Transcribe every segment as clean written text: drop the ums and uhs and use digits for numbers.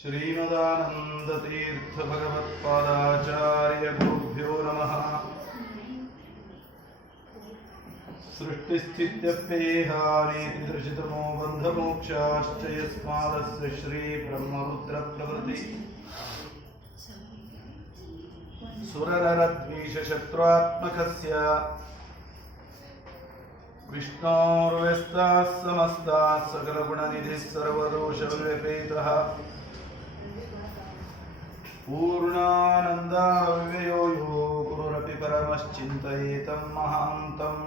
श्रीमदानंदतीर्थ भगवत्पादाचार्य गुरुभ्यो नमः। सृष्टिस्थित्यप्येहानीतिदर्शितमो बन्धमोक्षाश्च यस्मादस्य श्री ब्रह्मरुद्रप्रभृति सुरनरद्वीषशत्रुआत्मकस्य विष्णोर्व्यस्ताः समस्ताः सकलगुणनिधिः सर्वदोषव्यपेतः पूर्णानन्दाव्ययो यो गुरुरपि परमश्चिन्तयेतं महान्तम्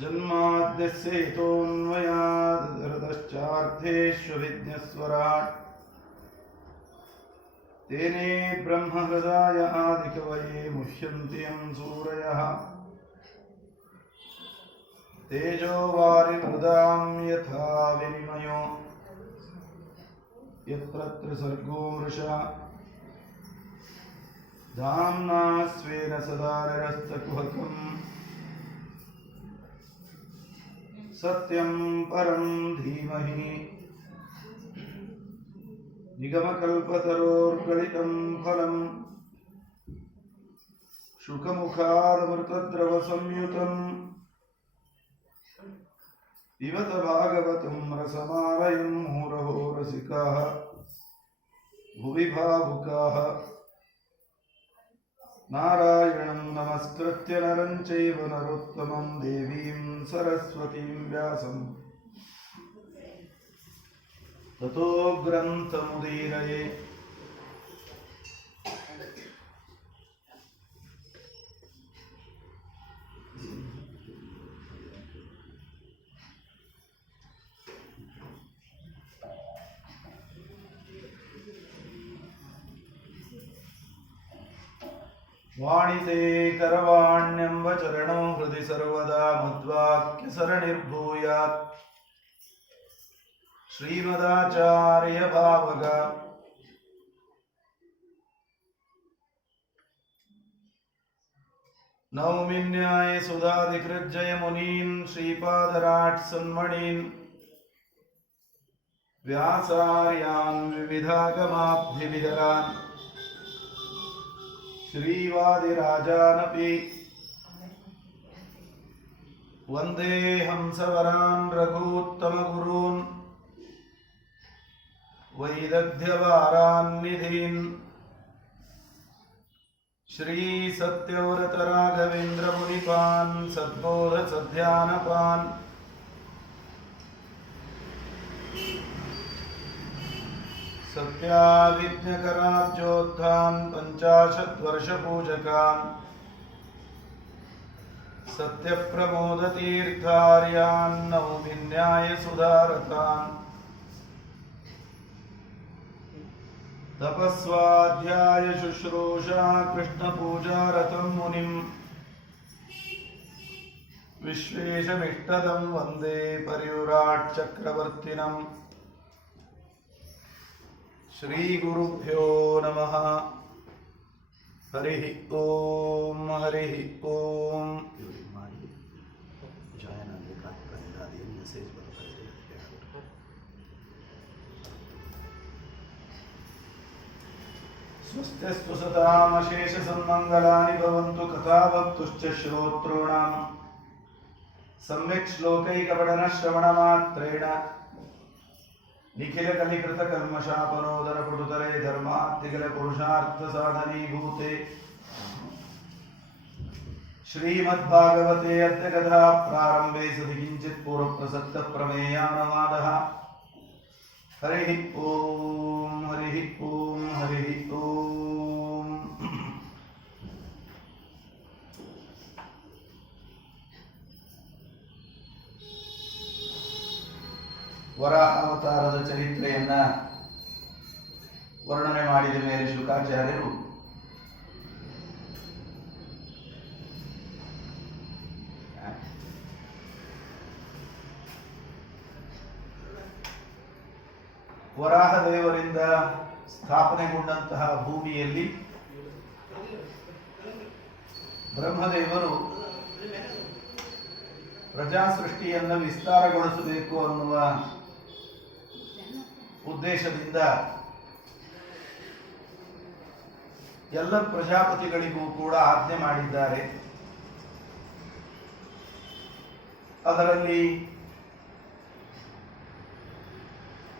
जन्माद्यस्य हेतोऽन्वयादितरतश्चार्थेष्वभिज्ञस्वराट् तेने ब्रह्महृदाय आदिकवये मुह्यन्ति यं सूरयः तेजो वारिमृदां यथा विनिमयो यत्र त्रिसर्गो मृषा धाम्ना स्वेन सदा निरस्तकुहकम् सत्यं परं धीमहि निगमकल्पतरोर्गलितं फलं शुकमुखादमृतद्रवसंयुतं पिबत भागवतं रसमालयं मुहुरहो रसिकाः भुवि भावुकाः नारायणं नमस्कृत्य नरं चैव नरोत्तमं देवीं सरस्वतीं व्यासं ततो ग्रन्थमुदीरये। वाणिते करवाण्यंब चरणो हृदि सर्वदा मद्वाक्य सरणिर्भूयात् श्रीमदाचार्य भावगा। नौमिन्याय सुधाधिकृज्जय मुनीन् श्रीपादराट् सन्मणीन् व्यासार्यान् विविधागमाब्धिविधरान् श्रीवादिराजानपि वन्दे हंसवरान् रघूत्तमगुरून् वैदग्ध्यवारान्निधीन् श्रीसत्यव्रतराघवेन्द्रमुनिपान् सद्बोधसध्यानपान् सत्याविज्ञकराब्जोत्थान् पञ्चाशद्वर्षपूजकान् सत्यप्रमोदतीर्थार्यान् नौमिन्यायसुधारतान् तपस्वाध्याय शुश्रूषा कृष्णपूजारतं मुनिं विश्वेशमिष्टदं वन्दे परिव्राट् चक्रवर्तिनम्। श्रीगुरुभ्यो नमः। हरिः ओम हरिः ओम। स्वस्तिस्तु सतामशेषसन्मङ्गलानि भवन्तु कथावक्तुश्च श्रोतॄणाम् सम्यक् श्लोकैकपठनश्रवणमात्रेण निखिलकलिकृतकर्मशापनोदरपटुतरे धर्मार्थिकलपुरुषार्थसाधनीभूते श्रीमद्भागवते अद्य कथा प्रारम्भे सति किञ्चित् पूर्वप्रसक्तप्रमेयानुवादः। हरिः ओम हरिः ओम हरिः ओम। ವರಾಹ ಅವತಾರದ ಚರಿತ್ರೆಯನ್ನ ವರ್ಣನೆ ಮಾಡಿದ ಮೇಲೆ ಶುಕಾಚಾರ್ಯರು ವರಾಹ ದೇವರಿಂದ ಸ್ಥಾಪನೆಗೊಂಡಂತಹ ಭೂಮಿಯಲ್ಲಿ ಬ್ರಹ್ಮದೇವರು ಪ್ರಜಾ ಸೃಷ್ಟಿಯನ್ನು ವಿಸ್ತಾರಗೊಳಿಸಬೇಕು ಅನ್ನುವ ಉದ್ದೇಶದಿಂದ ಎಲ್ಲ ಪ್ರಜಾಪತಿಗಳಿಗೂ ಕೂಡ ಆಜ್ಞೆ ಮಾಡಿದ್ದಾರೆ. ಅದರಲ್ಲಿ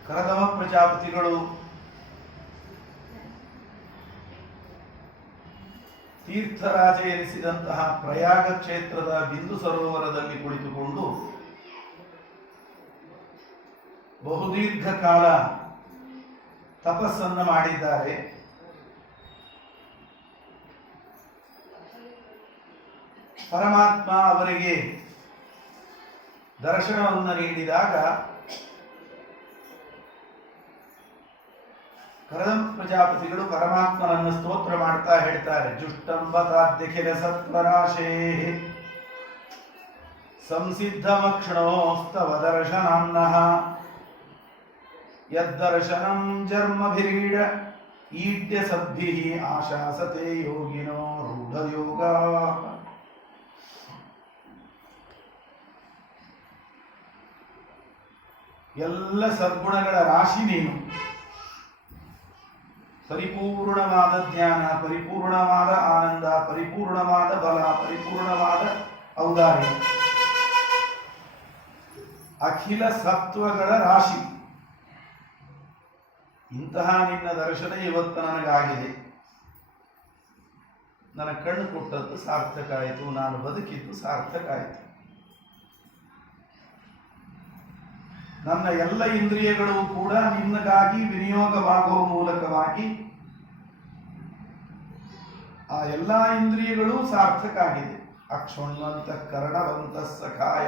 ಕರದಮ ಪ್ರಜಾಪತಿಗಳು ತೀರ್ಥರಾಜ ಎನಿಸಿದಂತಹ ಪ್ರಯಾಗ ಕ್ಷೇತ್ರದ ಬಿಂದು ಸರೋವರದಲ್ಲಿ ಕುಳಿತುಕೊಂಡು ಬಹುದೀರ್ಘ ಕಾಲ ತಪಸ್ಸನ್ನು ಮಾಡಿದ್ದಾರೆ. ಪರಮಾತ್ಮ ಅವರಿಗೆ ದರ್ಶನವನ್ನು ನೀಡಿದಾಗ ಕರದಮ ಪ್ರಜಾಪತಿಗಳು ಪರಮಾತ್ಮನನ್ನು ಸ್ತೋತ್ರ ಮಾಡ್ತಾ ಹೇಳ್ತಾರೆ. ಜುಷ್ಟಂಬತಾದ್ಯಖಿಲ ಸತ್ವರಾಶೇ ಸಂಸಿದ್ಧಮಕ್ಷಣೋಸ್ತವ ದರ್ಶನಾನ್ನಃ ಯದ್ದರ್ಶನಂ ಜರ್ಮಭಿರೀಡ ಈಡ್ಯ ಸದ್ಭಿಃ ಆಶಾಸತೆ ಯೋಗಿನೋ ರೂಢಯೋಗ. ಎಲ್ಲ ಸದ್ಗುಣಗಳ ರಾಶಿ ನೀನು. ಪರಿಪೂರ್ಣವಾದ ಜ್ಞಾನ, ಪರಿಪೂರ್ಣವಾದ ಆನಂದ, ಪರಿಪೂರ್ಣವಾದ ಬಲ, ಪರಿಪೂರ್ಣವಾದ ಔದಾರ್ಯ, ಅಖಿಲ ಸತ್ವಗಳ ರಾಶಿ. ಇಂತಹ ನಿನ್ನ ದರ್ಶನ ಇವತ್ತು ನನಗಾಗಿದೆ. ನನ್ನ ಕಣ್ಣು ಕೊಟ್ಟದ್ದು ಸಾರ್ಥಕ ಆಯಿತು, ನಾನು ಬದುಕಿದ್ದು ಸಾರ್ಥಕ ಆಯಿತು. ನನ್ನ ಎಲ್ಲ ಇಂದ್ರಿಯಗಳು ಕೂಡ ನಿನ್ನಗಾಗಿ ವಿನಿಯೋಗವಾಗುವ ಮೂಲಕವಾಗಿ ಆ ಎಲ್ಲ ಇಂದ್ರಿಯಗಳು ಸಾರ್ಥಕ ಆಗಿದೆ. ಅಕ್ಷುಣ್ವಂತ ಕರ್ಣವಂತ ಸಖಾಯ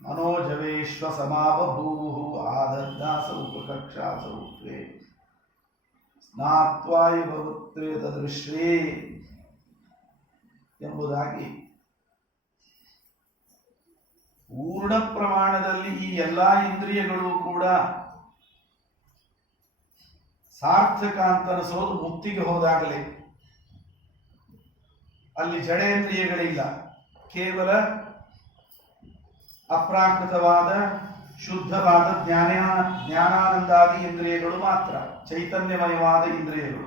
ಮನೋಜವೇಶ್ವ ಸಮಾವಭೂವು ಆದದ್ದಾಸ ಉಪಕಕ್ಷಾಸೌತ್ವೇ ಸ್ನಾತ್ವಾಯುಭವತ್ವೇ ತದೃಶ್ರೇ ಎಂಬುದಾಗಿ ಪೂರ್ಣ ಪ್ರಮಾಣದಲ್ಲಿ ಈ ಎಲ್ಲ ಇಂದ್ರಿಯಗಳು ಕೂಡ ಸಾರ್ಥಕ ಅಂತ ಅನಿಸೋದು ಮುಕ್ತಿಗೆ ಹೋದಾಗಲೇ. ಅಲ್ಲಿ ಜಡೇಂದ್ರಿಯಗಳಿಲ್ಲ, ಕೇವಲ ಅಪ್ರಾಕೃತವಾದ ಶುದ್ಧವಾದ ಜ್ಞಾನಾನಂದಾದಿ ಇಂದ್ರಿಯಗಳು ಮಾತ್ರ, ಚೈತನ್ಯಮಯವಾದ ಇಂದ್ರಿಯಗಳು.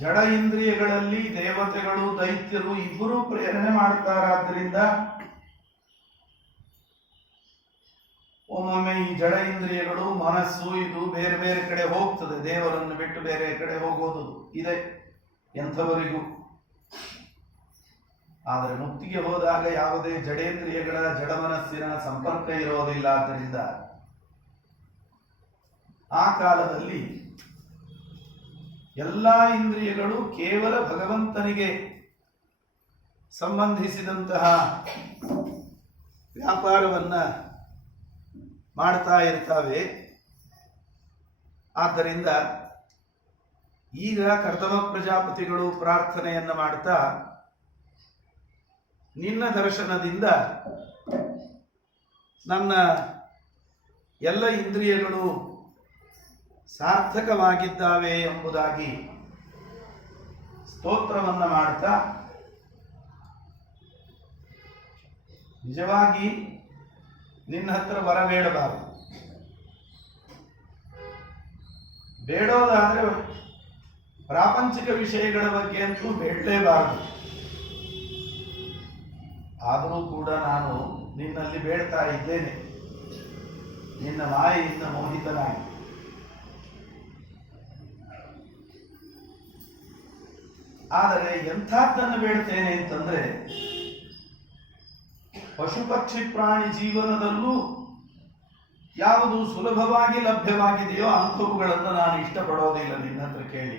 ಜಡ ಇಂದ್ರಿಯಗಳಲ್ಲಿ ದೇವತೆಗಳು ದೈತ್ಯರು ಇಬ್ಬರೂ ಪ್ರೇರಣೆ ಮಾಡುತ್ತಾರಾದ್ದರಿಂದ ಒಮ್ಮೊಮ್ಮೆ ಈ ಜಡ ಇಂದ್ರಿಯಗಳು ಮನಸ್ಸು ಇದು ಬೇರೆ ಬೇರೆ ಕಡೆ ಹೋಗ್ತದೆ. ದೇವರನ್ನು ಬಿಟ್ಟು ಬೇರೆ ಕಡೆ ಹೋಗೋದು ಇದೆ ಎಂಥವರಿಗೂ. ಆದರೆ ಮುಕ್ತಿಗೆ ಹೋದಾಗ ಯಾವುದೇ ಜಡೇಂದ್ರಿಯಗಳ ಜಡ ಮನಸ್ಸಿನ ಸಂಪರ್ಕ ಇರೋದಿಲ್ಲ. ಆದ್ದರಿಂದ ಆ ಕಾಲದಲ್ಲಿ ಎಲ್ಲ ಇಂದ್ರಿಯಗಳು ಕೇವಲ ಭಗವಂತನಿಗೆ ಸಂಬಂಧಿಸಿದಂತಹ ವ್ಯಾಪಾರವನ್ನ ಮಾಡ್ತಾ ಇರ್ತವೆ. ಆದ್ದರಿಂದ ಈಗ ಕರ್ದಮ ಪ್ರಜಾಪತಿಗಳು ಪ್ರಾರ್ಥನೆಯನ್ನ ಮಾಡ್ತಾ, ನಿನ್ನ ದರ್ಶನದಿಂದ ನನ್ನ ಎಲ್ಲ ಇಂದ್ರಿಯಗಳು ಸಾರ್ಥಕವಾಗಿದ್ದಾವೆ ಎಂಬುದಾಗಿ ಸ್ತೋತ್ರವನ್ನ ಮಾಡ್ತಾ, ನಿಜವಾಗಿ ನಿನ್ನ ಹತ್ರ ವರ ಬೇಡಬಾರದು. ಬೇಡೋದಾದ್ರೆ ಪ್ರಾಪಂಚಿಕ ವಿಷಯಗಳ ಬಗ್ಗೆ ಅಂತೂ ಬೇಡಲೇಬಾರದು. ಆದರೂ ಕೂಡ ನಾನು ನಿನ್ನಲ್ಲಿ ಬೇಡ್ತಾ ಇದ್ದೇನೆ, ನಿನ್ನ ಮಾಯೆಯಿಂದ ಮೋಹಿತನಾಗಿ. ಆದರೆ ಎಂಥದ್ದನ್ನು ಬೇಡ್ತೇನೆ ಅಂತಂದ್ರೆ, ಪಶು ಪಕ್ಷಿ ಪ್ರಾಣಿ ಜೀವನದಲ್ಲೂ ಯಾವುದು ಸುಲಭವಾಗಿ ಲಭ್ಯವಾಗಿದೆಯೋ ಅಂಥವುಗಳನ್ನು ನಾನು ಇಷ್ಟಪಡೋದಿಲ್ಲ ನಿನ್ನ ಹತ್ರ ಕೇಳಿ.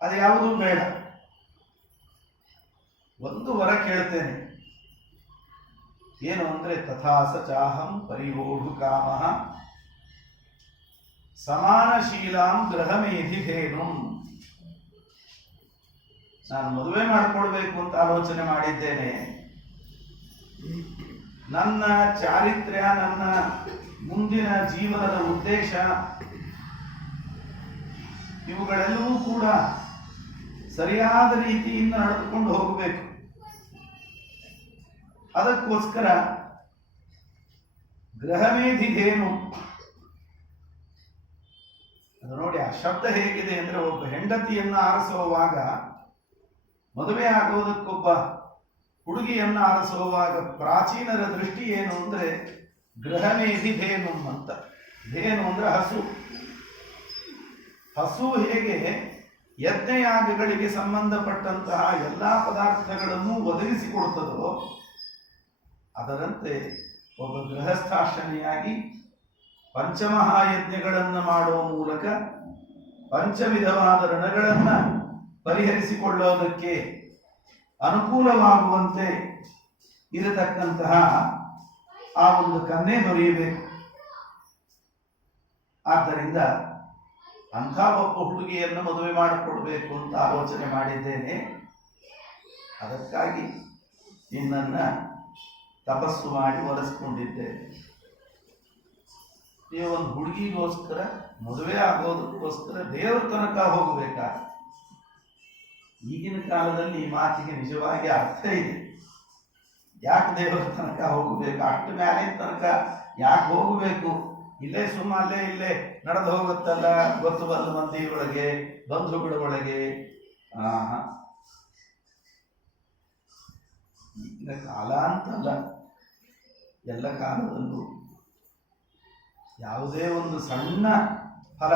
ಅದು ಯಾವುದೂ ಬೇಡ. ಒಂದು ವರ ಕೇಳ್ತೇನೆ, ಏನು ಅಂದ್ರೆ ತಥಾಸ ಚಾಹಂ ಪರಿವೋಢು ಕಾಮಃ ಸಮಾನಶೀಲಾಂ ಗೃಹಮೇಧಿಧೇನು. ನಾನು ಮದುವೆ ಮಾಡಿಕೊಳ್ಬೇಕು ಅಂತ ಆಲೋಚನೆ ಮಾಡಿದ್ದೇನೆ. ನನ್ನ ಚಾರಿತ್ರ್ಯ, ನನ್ನ ಮುಂದಿನ ಜೀವನದ ಉದ್ದೇಶ ಇವುಗಳೆಲ್ಲವೂ ಕೂಡ ಸರಿಯಾದ ರೀತಿಯಿಂದ ನಡೆದುಕೊಂಡು ಹೋಗಬೇಕು. ಅದಕ್ಕೋಸ್ಕರ ಗೃಹಮೇಧಿಧೇನು, ಅದು ನೋಡಿ ಆ ಶಬ್ದ ಹೇಗಿದೆ ಅಂದ್ರೆ, ಒಬ್ಬ ಹೆಂಡತಿಯನ್ನು ಆರಿಸುವಾಗ, ಮದುವೆ ಆಗೋದಕ್ಕೊಬ್ಬ ಹುಡುಗಿಯನ್ನು ಆರಿಸುವಾಗ ಪ್ರಾಚೀನರ ದೃಷ್ಟಿ ಏನು ಅಂದ್ರೆ ಗೃಹಮೇಧಿಧೇನು ಅಂತ. ಧೇನು ಅಂದ್ರೆ ಹಸು. ಹಸು ಹೇಗೆ ಯಜ್ಞಯಾಗಗಳಿಗೆ ಸಂಬಂಧಪಟ್ಟಂತಹ ಎಲ್ಲಾ ಪದಾರ್ಥಗಳನ್ನು ಒದಗಿಸಿಕೊಡುತ್ತದೋ, ಅದರಂತೆ ಒಬ್ಬ ಗೃಹಸ್ಥಾಶ್ರಮಿಯಾಗಿ ಪಂಚಮಹಾಯಜ್ಞಗಳನ್ನು ಮಾಡುವ ಮೂಲಕ ಪಂಚವಿಧವಾದ ಋಣಗಳನ್ನು ಪರಿಹರಿಸಿಕೊಳ್ಳೋದಕ್ಕೆ ಅನುಕೂಲವಾಗುವಂತೆ ಇರತಕ್ಕಂತಹ ಆ ಒಂದು ಕನ್ಯೆ ದೊರೆಯಬೇಕು. ಆದ್ದರಿಂದ ಅಂಥ ಒಬ್ಬ ಹುಡುಗಿಯನ್ನು ಮದುವೆ ಮಾಡಿಕೊಡ್ಬೇಕು ಅಂತ ಆಲೋಚನೆ ಮಾಡಿದ್ದೇನೆ. ಅದಕ್ಕಾಗಿ ನಿನ್ನನ್ನ ತಪಸ್ಸು ಮಾಡಿ ಒಲಿಸ್ಕೊಂಡಿದ್ದೇನೆ. ನೀವು ಒಂದು ಹುಡುಗಿಗೋಸ್ಕರ ಮದುವೆ ಆಗೋದಕ್ಕೋಸ್ಕರ ದೇವರ ತನಕ ಹೋಗಬೇಕಾ? ಈಗಿನ ಕಾಲದಲ್ಲಿ ಈ ಮಾತಿಗೆ ನಿಜವಾಗಿ ಅರ್ಥ ಇದೆ. ಯಾಕೆ ದೇವರ ತನಕ ಹೋಗಬೇಕು? ಅಷ್ಟು ಮೇಲೆ ತನಕ ಯಾಕೆ ಹೋಗಬೇಕು? ಇಲ್ಲೇ ಅಲ್ಲೇ ಇಲ್ಲೇ ನಡೆದು ಹೋಗುತ್ತಲ್ಲ, ಗೊತ್ತು ಬಲ್ಲ ಮಂದಿ ಒಳಗೆ, ಬಂಧುಗಳ ಒಳಗೆ. ಈಗಿನ ಕಾಲ ಅಂತಲ್ಲ, ಎಲ್ಲ ಕಾಲದಲ್ಲೂ ಯಾವುದೇ ಒಂದು ಸಣ್ಣ ಫಲ,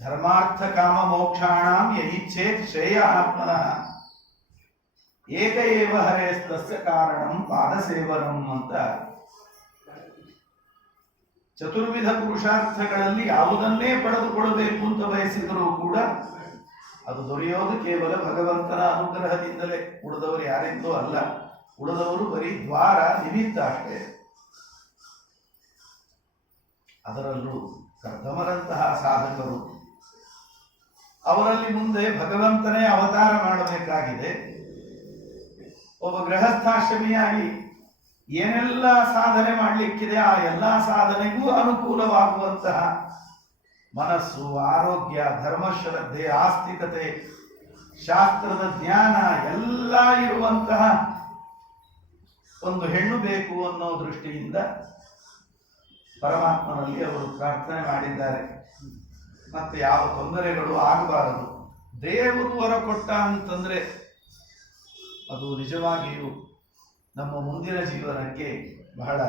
ಧರ್ಮಾರ್ಥ ಕಾಮ ಮೋಕ್ಷಾಣಂ ಯೈಚ್ಛೇತ್ ಶ್ರೇಯ ಆತ್ಮನಃ ಏಕ ಏವ ಹರೇಸ್ತಸ್ಯ ಕಾರಣಂ ಪಾದಸೇವನಂ ಅಂತ. ಚತುರ್ವಿಧ ಪುರುಷಾರ್ಥಗಳಲ್ಲಿ ಯಾವುದನ್ನೇ ಪಡೆದುಕೊಳ್ಳಬೇಕು ಅಂತ ಬಯಸಿದರೂ ಕೂಡ ಅದು ದೊರೆಯೋದು ಕೇವಲ ಭಗವಂತನ ಅನುಗ್ರಹದಿಂದಲೇ. ಉಳಿದವರು ಯಾರೆಂದೂ ಅಲ್ಲ. ಉಳಿದವರು ಬರೀ ದ್ವಾರ, ನಿಮಿತ್ತ ಅಷ್ಟೇ. ಅದರಲ್ಲೂ ಕರ್ದಮರಂತಹ ಸಾಧಕರು, ಅವರಲ್ಲಿ ಮುಂದೆ ಭಗವಂತನೇ ಅವತಾರ ಮಾಡಬೇಕಾಗಿದೆ. ಒಬ್ಬ ಗೃಹಸ್ಥಾಶ್ರಮಿಯಾಗಿ ಏನೆಲ್ಲ ಸಾಧನೆ ಮಾಡಲಿಕ್ಕಿದೆ ಆ ಎಲ್ಲ ಸಾಧನೆಗೂ ಅನುಕೂಲವಾಗುವಂತಹ ಮನಸ್ಸು, ಆರೋಗ್ಯ, ಧರ್ಮಶ್ರದ್ಧೆ, ಆಸ್ತಿಕತೆ, ಶಾಸ್ತ್ರದ ಜ್ಞಾನ ಎಲ್ಲ ಇರುವಂತಹ ಒಂದು ಹೆಣ್ಣು ಬೇಕು ಅನ್ನೋ ದೃಷ್ಟಿಯಿಂದ ಪರಮಾತ್ಮನಲ್ಲಿ ಅವರು ಪ್ರಾರ್ಥನೆ ಮಾಡಿದ್ದಾರೆ. ಮತ್ತೆ ಯಾವ ತೊಂದರೆಗಳು ಆಗಬಾರದು. ದೇವರು ವರ ಕೊಟ್ಟ ಅಂತಂದ್ರೆ ಅದು ನಿಜವಾಗಿಯೂ ನಮ್ಮ ಮುಂದಿನ ಜೀವನಕ್ಕೆ ಬಹಳ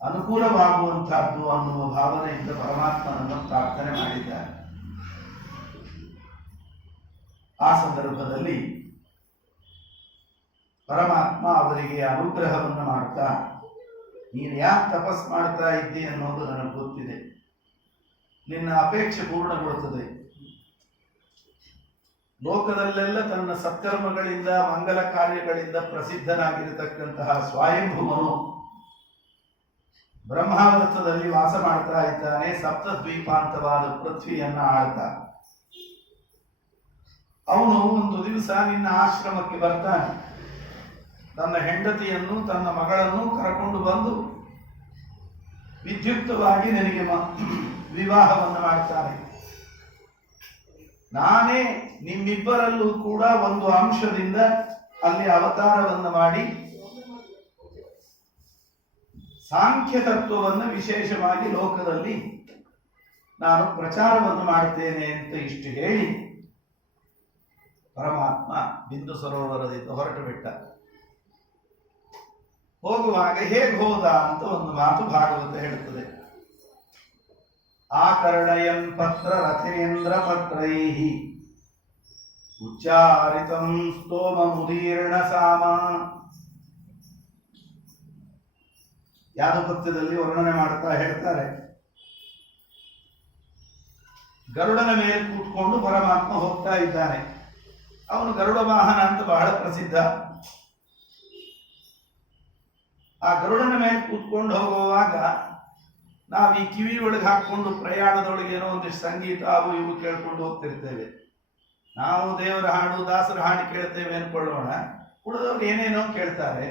ಅನುಕೂಲವಾಗುವಂತಹದ್ದು ಅನ್ನುವ ಭಾವನೆಯಿಂದ ಪರಮಾತ್ಮನನ್ನು ಪ್ರಾರ್ಥನೆ ಮಾಡಿದ್ದಾರೆ. ಆ ಸಂದರ್ಭದಲ್ಲಿ ಪರಮಾತ್ಮ ಅವರಿಗೆ ಅನುಗ್ರಹವನ್ನು ಮಾಡ್ತಾ, ನೀನು ಯಾಕೆ ತಪಸ್ ಮಾಡ್ತಾ ಇದ್ದಿ ಅನ್ನೋದು ನನಗೆ ಗೊತ್ತಿದೆ, ನಿನ್ನ ಅಪೇಕ್ಷೆ ಪೂರ್ಣಗೊಳ್ಳುತ್ತದೆ. ಲೋಕದಲ್ಲೆಲ್ಲ ತನ್ನ ಸತ್ಕರ್ಮಗಳಿಂದ, ಮಂಗಲ ಕಾರ್ಯಗಳಿಂದ ಪ್ರಸಿದ್ಧನಾಗಿರತಕ್ಕಂತಹ ಸ್ವಯಂಭುವನು ಬ್ರಹ್ಮಾವೃತದಲ್ಲಿ ವಾಸ ಮಾಡ್ತಾ ಇದ್ದಾನೆ. ಸಪ್ತದ್ವೀಪಾಂತವಾದ ಪೃಥ್ವಿಯನ್ನ ಆಳ್ತಾ ಅವನು ಒಂದು ದಿವಸ ನಿನ್ನ ಆಶ್ರಮಕ್ಕೆ ಬರ್ತಾನೆ. ತನ್ನ ಹೆಂಡತಿಯನ್ನು, ತನ್ನ ಮಗಳನ್ನು ಕರಕೊಂಡು ಬಂದು ವಿದ್ಯುಕ್ತವಾಗಿ ನಿನಗೆ ವಿವಾಹವನ್ನು ಮಾಡ್ತಾನೆ. ನಾನೇ ನಿಮ್ಮಿಬ್ಬರಲ್ಲೂ ಕೂಡ ಒಂದು ಅಂಶದಿಂದ ಅಲ್ಲಿ ಅವತಾರವನ್ನು ಮಾಡಿ ಸಾಂಖ್ಯ ತತ್ವವನ್ನು ವಿಶೇಷವಾಗಿ ಲೋಕದಲ್ಲಿ ನಾನು ಪ್ರಚಾರವನ್ನು ಮಾಡ್ತೇನೆ ಅಂತ ಇಷ್ಟು ಹೇಳಿ ಪರಮಾತ್ಮ ಬಿಂದು ಸರೋವರದಿಂದ ಹೊರಟು ಬಿಟ್ಟ. ಹೋಗುವಾಗ ಹೇಗೆ ಹೋದ ಅಂತ ಒಂದು ಮಾತು ಭಾಗವತ ಹೇಳುತ್ತದೆ. ಆಕರ್ಣಯನ್ ಪತ್ರ ರಥೇಂದ್ರ ಪತ್ರೈಹಿ ಉಚ್ಚಾರಿತಂ ಸ್ತೋಮ ಮುದೀರ್ಣ ಸಾಮ. ಯಾದಪತ್ಯದಲ್ಲಿ ವರ್ಣನೆ ಮಾಡ್ತಾ ಹೇಳ್ತಾರೆ, ಗರುಡನ ಮೇಲೆ ಕೂತ್ಕೊಂಡು ಪರಮಾತ್ಮ ಹೋಗ್ತಾ ಇದ್ದಾನೆ. ಅವನು ಗರುಡ ವಾಹನ ಅಂತ ಬಹಳ ಪ್ರಸಿದ್ಧ. ಆ ಗರುಡನ ಮೇಲೆ ಕೂತ್ಕೊಂಡು ಹೋಗುವಾಗ ನಾವು ಈ ಕಿವಿ ಒಳಗೆ ಹಾಕೊಂಡು ಪ್ರಯಾಣದೊಳಗೆ ಏನೋ ಒಂದಿಷ್ಟು ಸಂಗೀತ ಅವು ಇವು ಕೇಳ್ಕೊಂಡು ಹೋಗ್ತಿರ್ತೇವೆ. ನಾವು ದೇವರ ಹಾಡು, ದಾಸರ ಹಾಡು ಕೇಳ್ತೇವೆ ಅನ್ಕೊಳ್ಳೋಣ, ಉಳಿದವ್ರು ಏನೇನೋ ಕೇಳ್ತಾರೆ.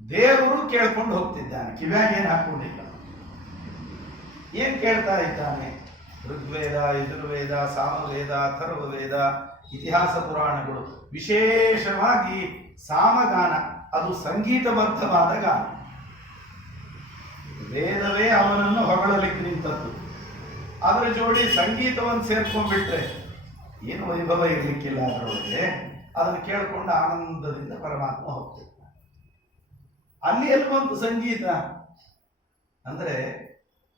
ದೇವರು ಕೇಳ್ಕೊಂಡು ಹೋಗ್ತಿದ್ದಾನೆ, ಕಿವ್ಯಾಗ ಏನು ಹಾಕೊಂಡಿಲ್ಲ. ಏನ್ ಕೇಳ್ತಾ ಇದ್ದಾನೆ? ಋಗ್ವೇದ, ಯಜುರ್ವೇದ, ಸಾಮವೇದ, ಅಥರ್ವವೇದ, ಇತಿಹಾಸ ಪುರಾಣಗಳು, ವಿಶೇಷವಾಗಿ ಸಾಮಗಾನ, ಅದು ಸಂಗೀತಬದ್ಧವಾದ ಗಾನ. ವೇದವೇ ಅವನನ್ನು ಹೊಗಳಲಿಕ್ಕೆ ನಿಂತದ್ದು. ಅದರ ಜೋಡಿ ಸಂಗೀತವನ್ನು ಸೇರ್ಕೊಂಡ್ಬಿಟ್ರೆ ಏನು ವೈಭವ ಇರಲಿಕ್ಕಿಲ್ಲ ಅದರೊಳಗೆ. ಅದನ್ನು ಕೇಳಿಕೊಂಡು ಆನಂದದಿಂದ ಪರಮಾತ್ಮ ಹೋಗ್ತದೆ. ಅಲ್ಲಿ ಎಲ್ಲಿ ಬಂತು ಸಂಗೀತ ಅಂದ್ರೆ,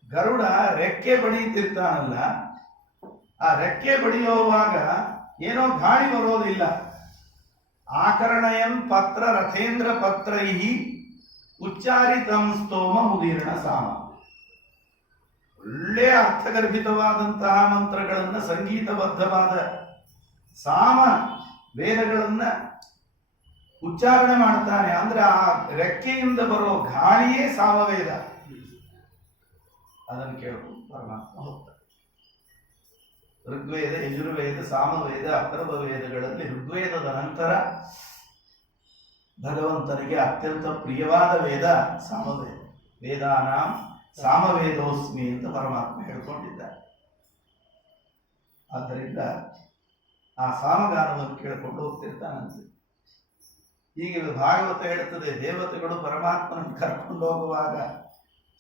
ಗರುಡ ರೆಕ್ಕೆ ಬಡಿತಿರ್ತಾನಲ್ಲ, ಆ ರೆಕ್ಕೆ ಬಡಿಯುವಾಗ ಏನೋ ಗಾಳಿ ಬರೋದಿಲ್ಲ. ಆಕರಣಯನ್ ಪತ್ರ ರಥೇಂದ್ರ ಪತ್ರೈಹಿ ಉಚ್ಚಾರಿತಂ ಸ್ತೋಮ ಮುದೀರ್ಣ ಸಾಮ. ಒಳ್ಳೆ ಅರ್ಥಗರ್ಭಿತವಾದಂತಹ ಮಂತ್ರಗಳನ್ನ, ಸಂಗೀತಬದ್ಧವಾದ ಸಾಮ ವೇದಗಳನ್ನ ಉಚ್ಚಾರಣೆ ಮಾಡ್ತಾನೆ. ಅಂದ್ರೆ ಆ ರೆಕ್ಕೆಯಿಂದ ಬರೋ ಗಾಳಿಯೇ ಸಾಮವೇದ. ಅದನ್ನು ಕೇಳ್ಕೊಂಡು ಪರಮಾತ್ಮ ಹೋಗ್ತಾನೆ. ಋಗ್ವೇದ, ಯಜುರ್ವೇದ, ಸಾಮವೇದ, ಅಥರ್ವ ವೇದಗಳಲ್ಲಿ ಋಗ್ವೇದದ ನಂತರ ಭಗವಂತನಿಗೆ ಅತ್ಯಂತ ಪ್ರಿಯವಾದ ವೇದ ಸಾಮವೇದ. ವೇದಾನಾಂ ಸಾಮವೇದೋಸ್ಮಿ ಅಂತ ಪರಮಾತ್ಮ ಹೇಳ್ಕೊಂಡಿದ್ದಾರೆ. ಆದ್ದರಿಂದ ಆ ಸಾಮಗಾನವನ್ನು ಕೇಳಿಕೊಂಡು ಹೋಗ್ತಿರ್ತಾನಂತೆ. ಹೀಗೆ ಭಾಗವತ ಹೇಳುತ್ತದೆ, ದೇವತೆಗಳು ಪರಮಾತ್ಮನನ್ನು ಕರ್ಕೊಂಡು ಹೋಗುವಾಗ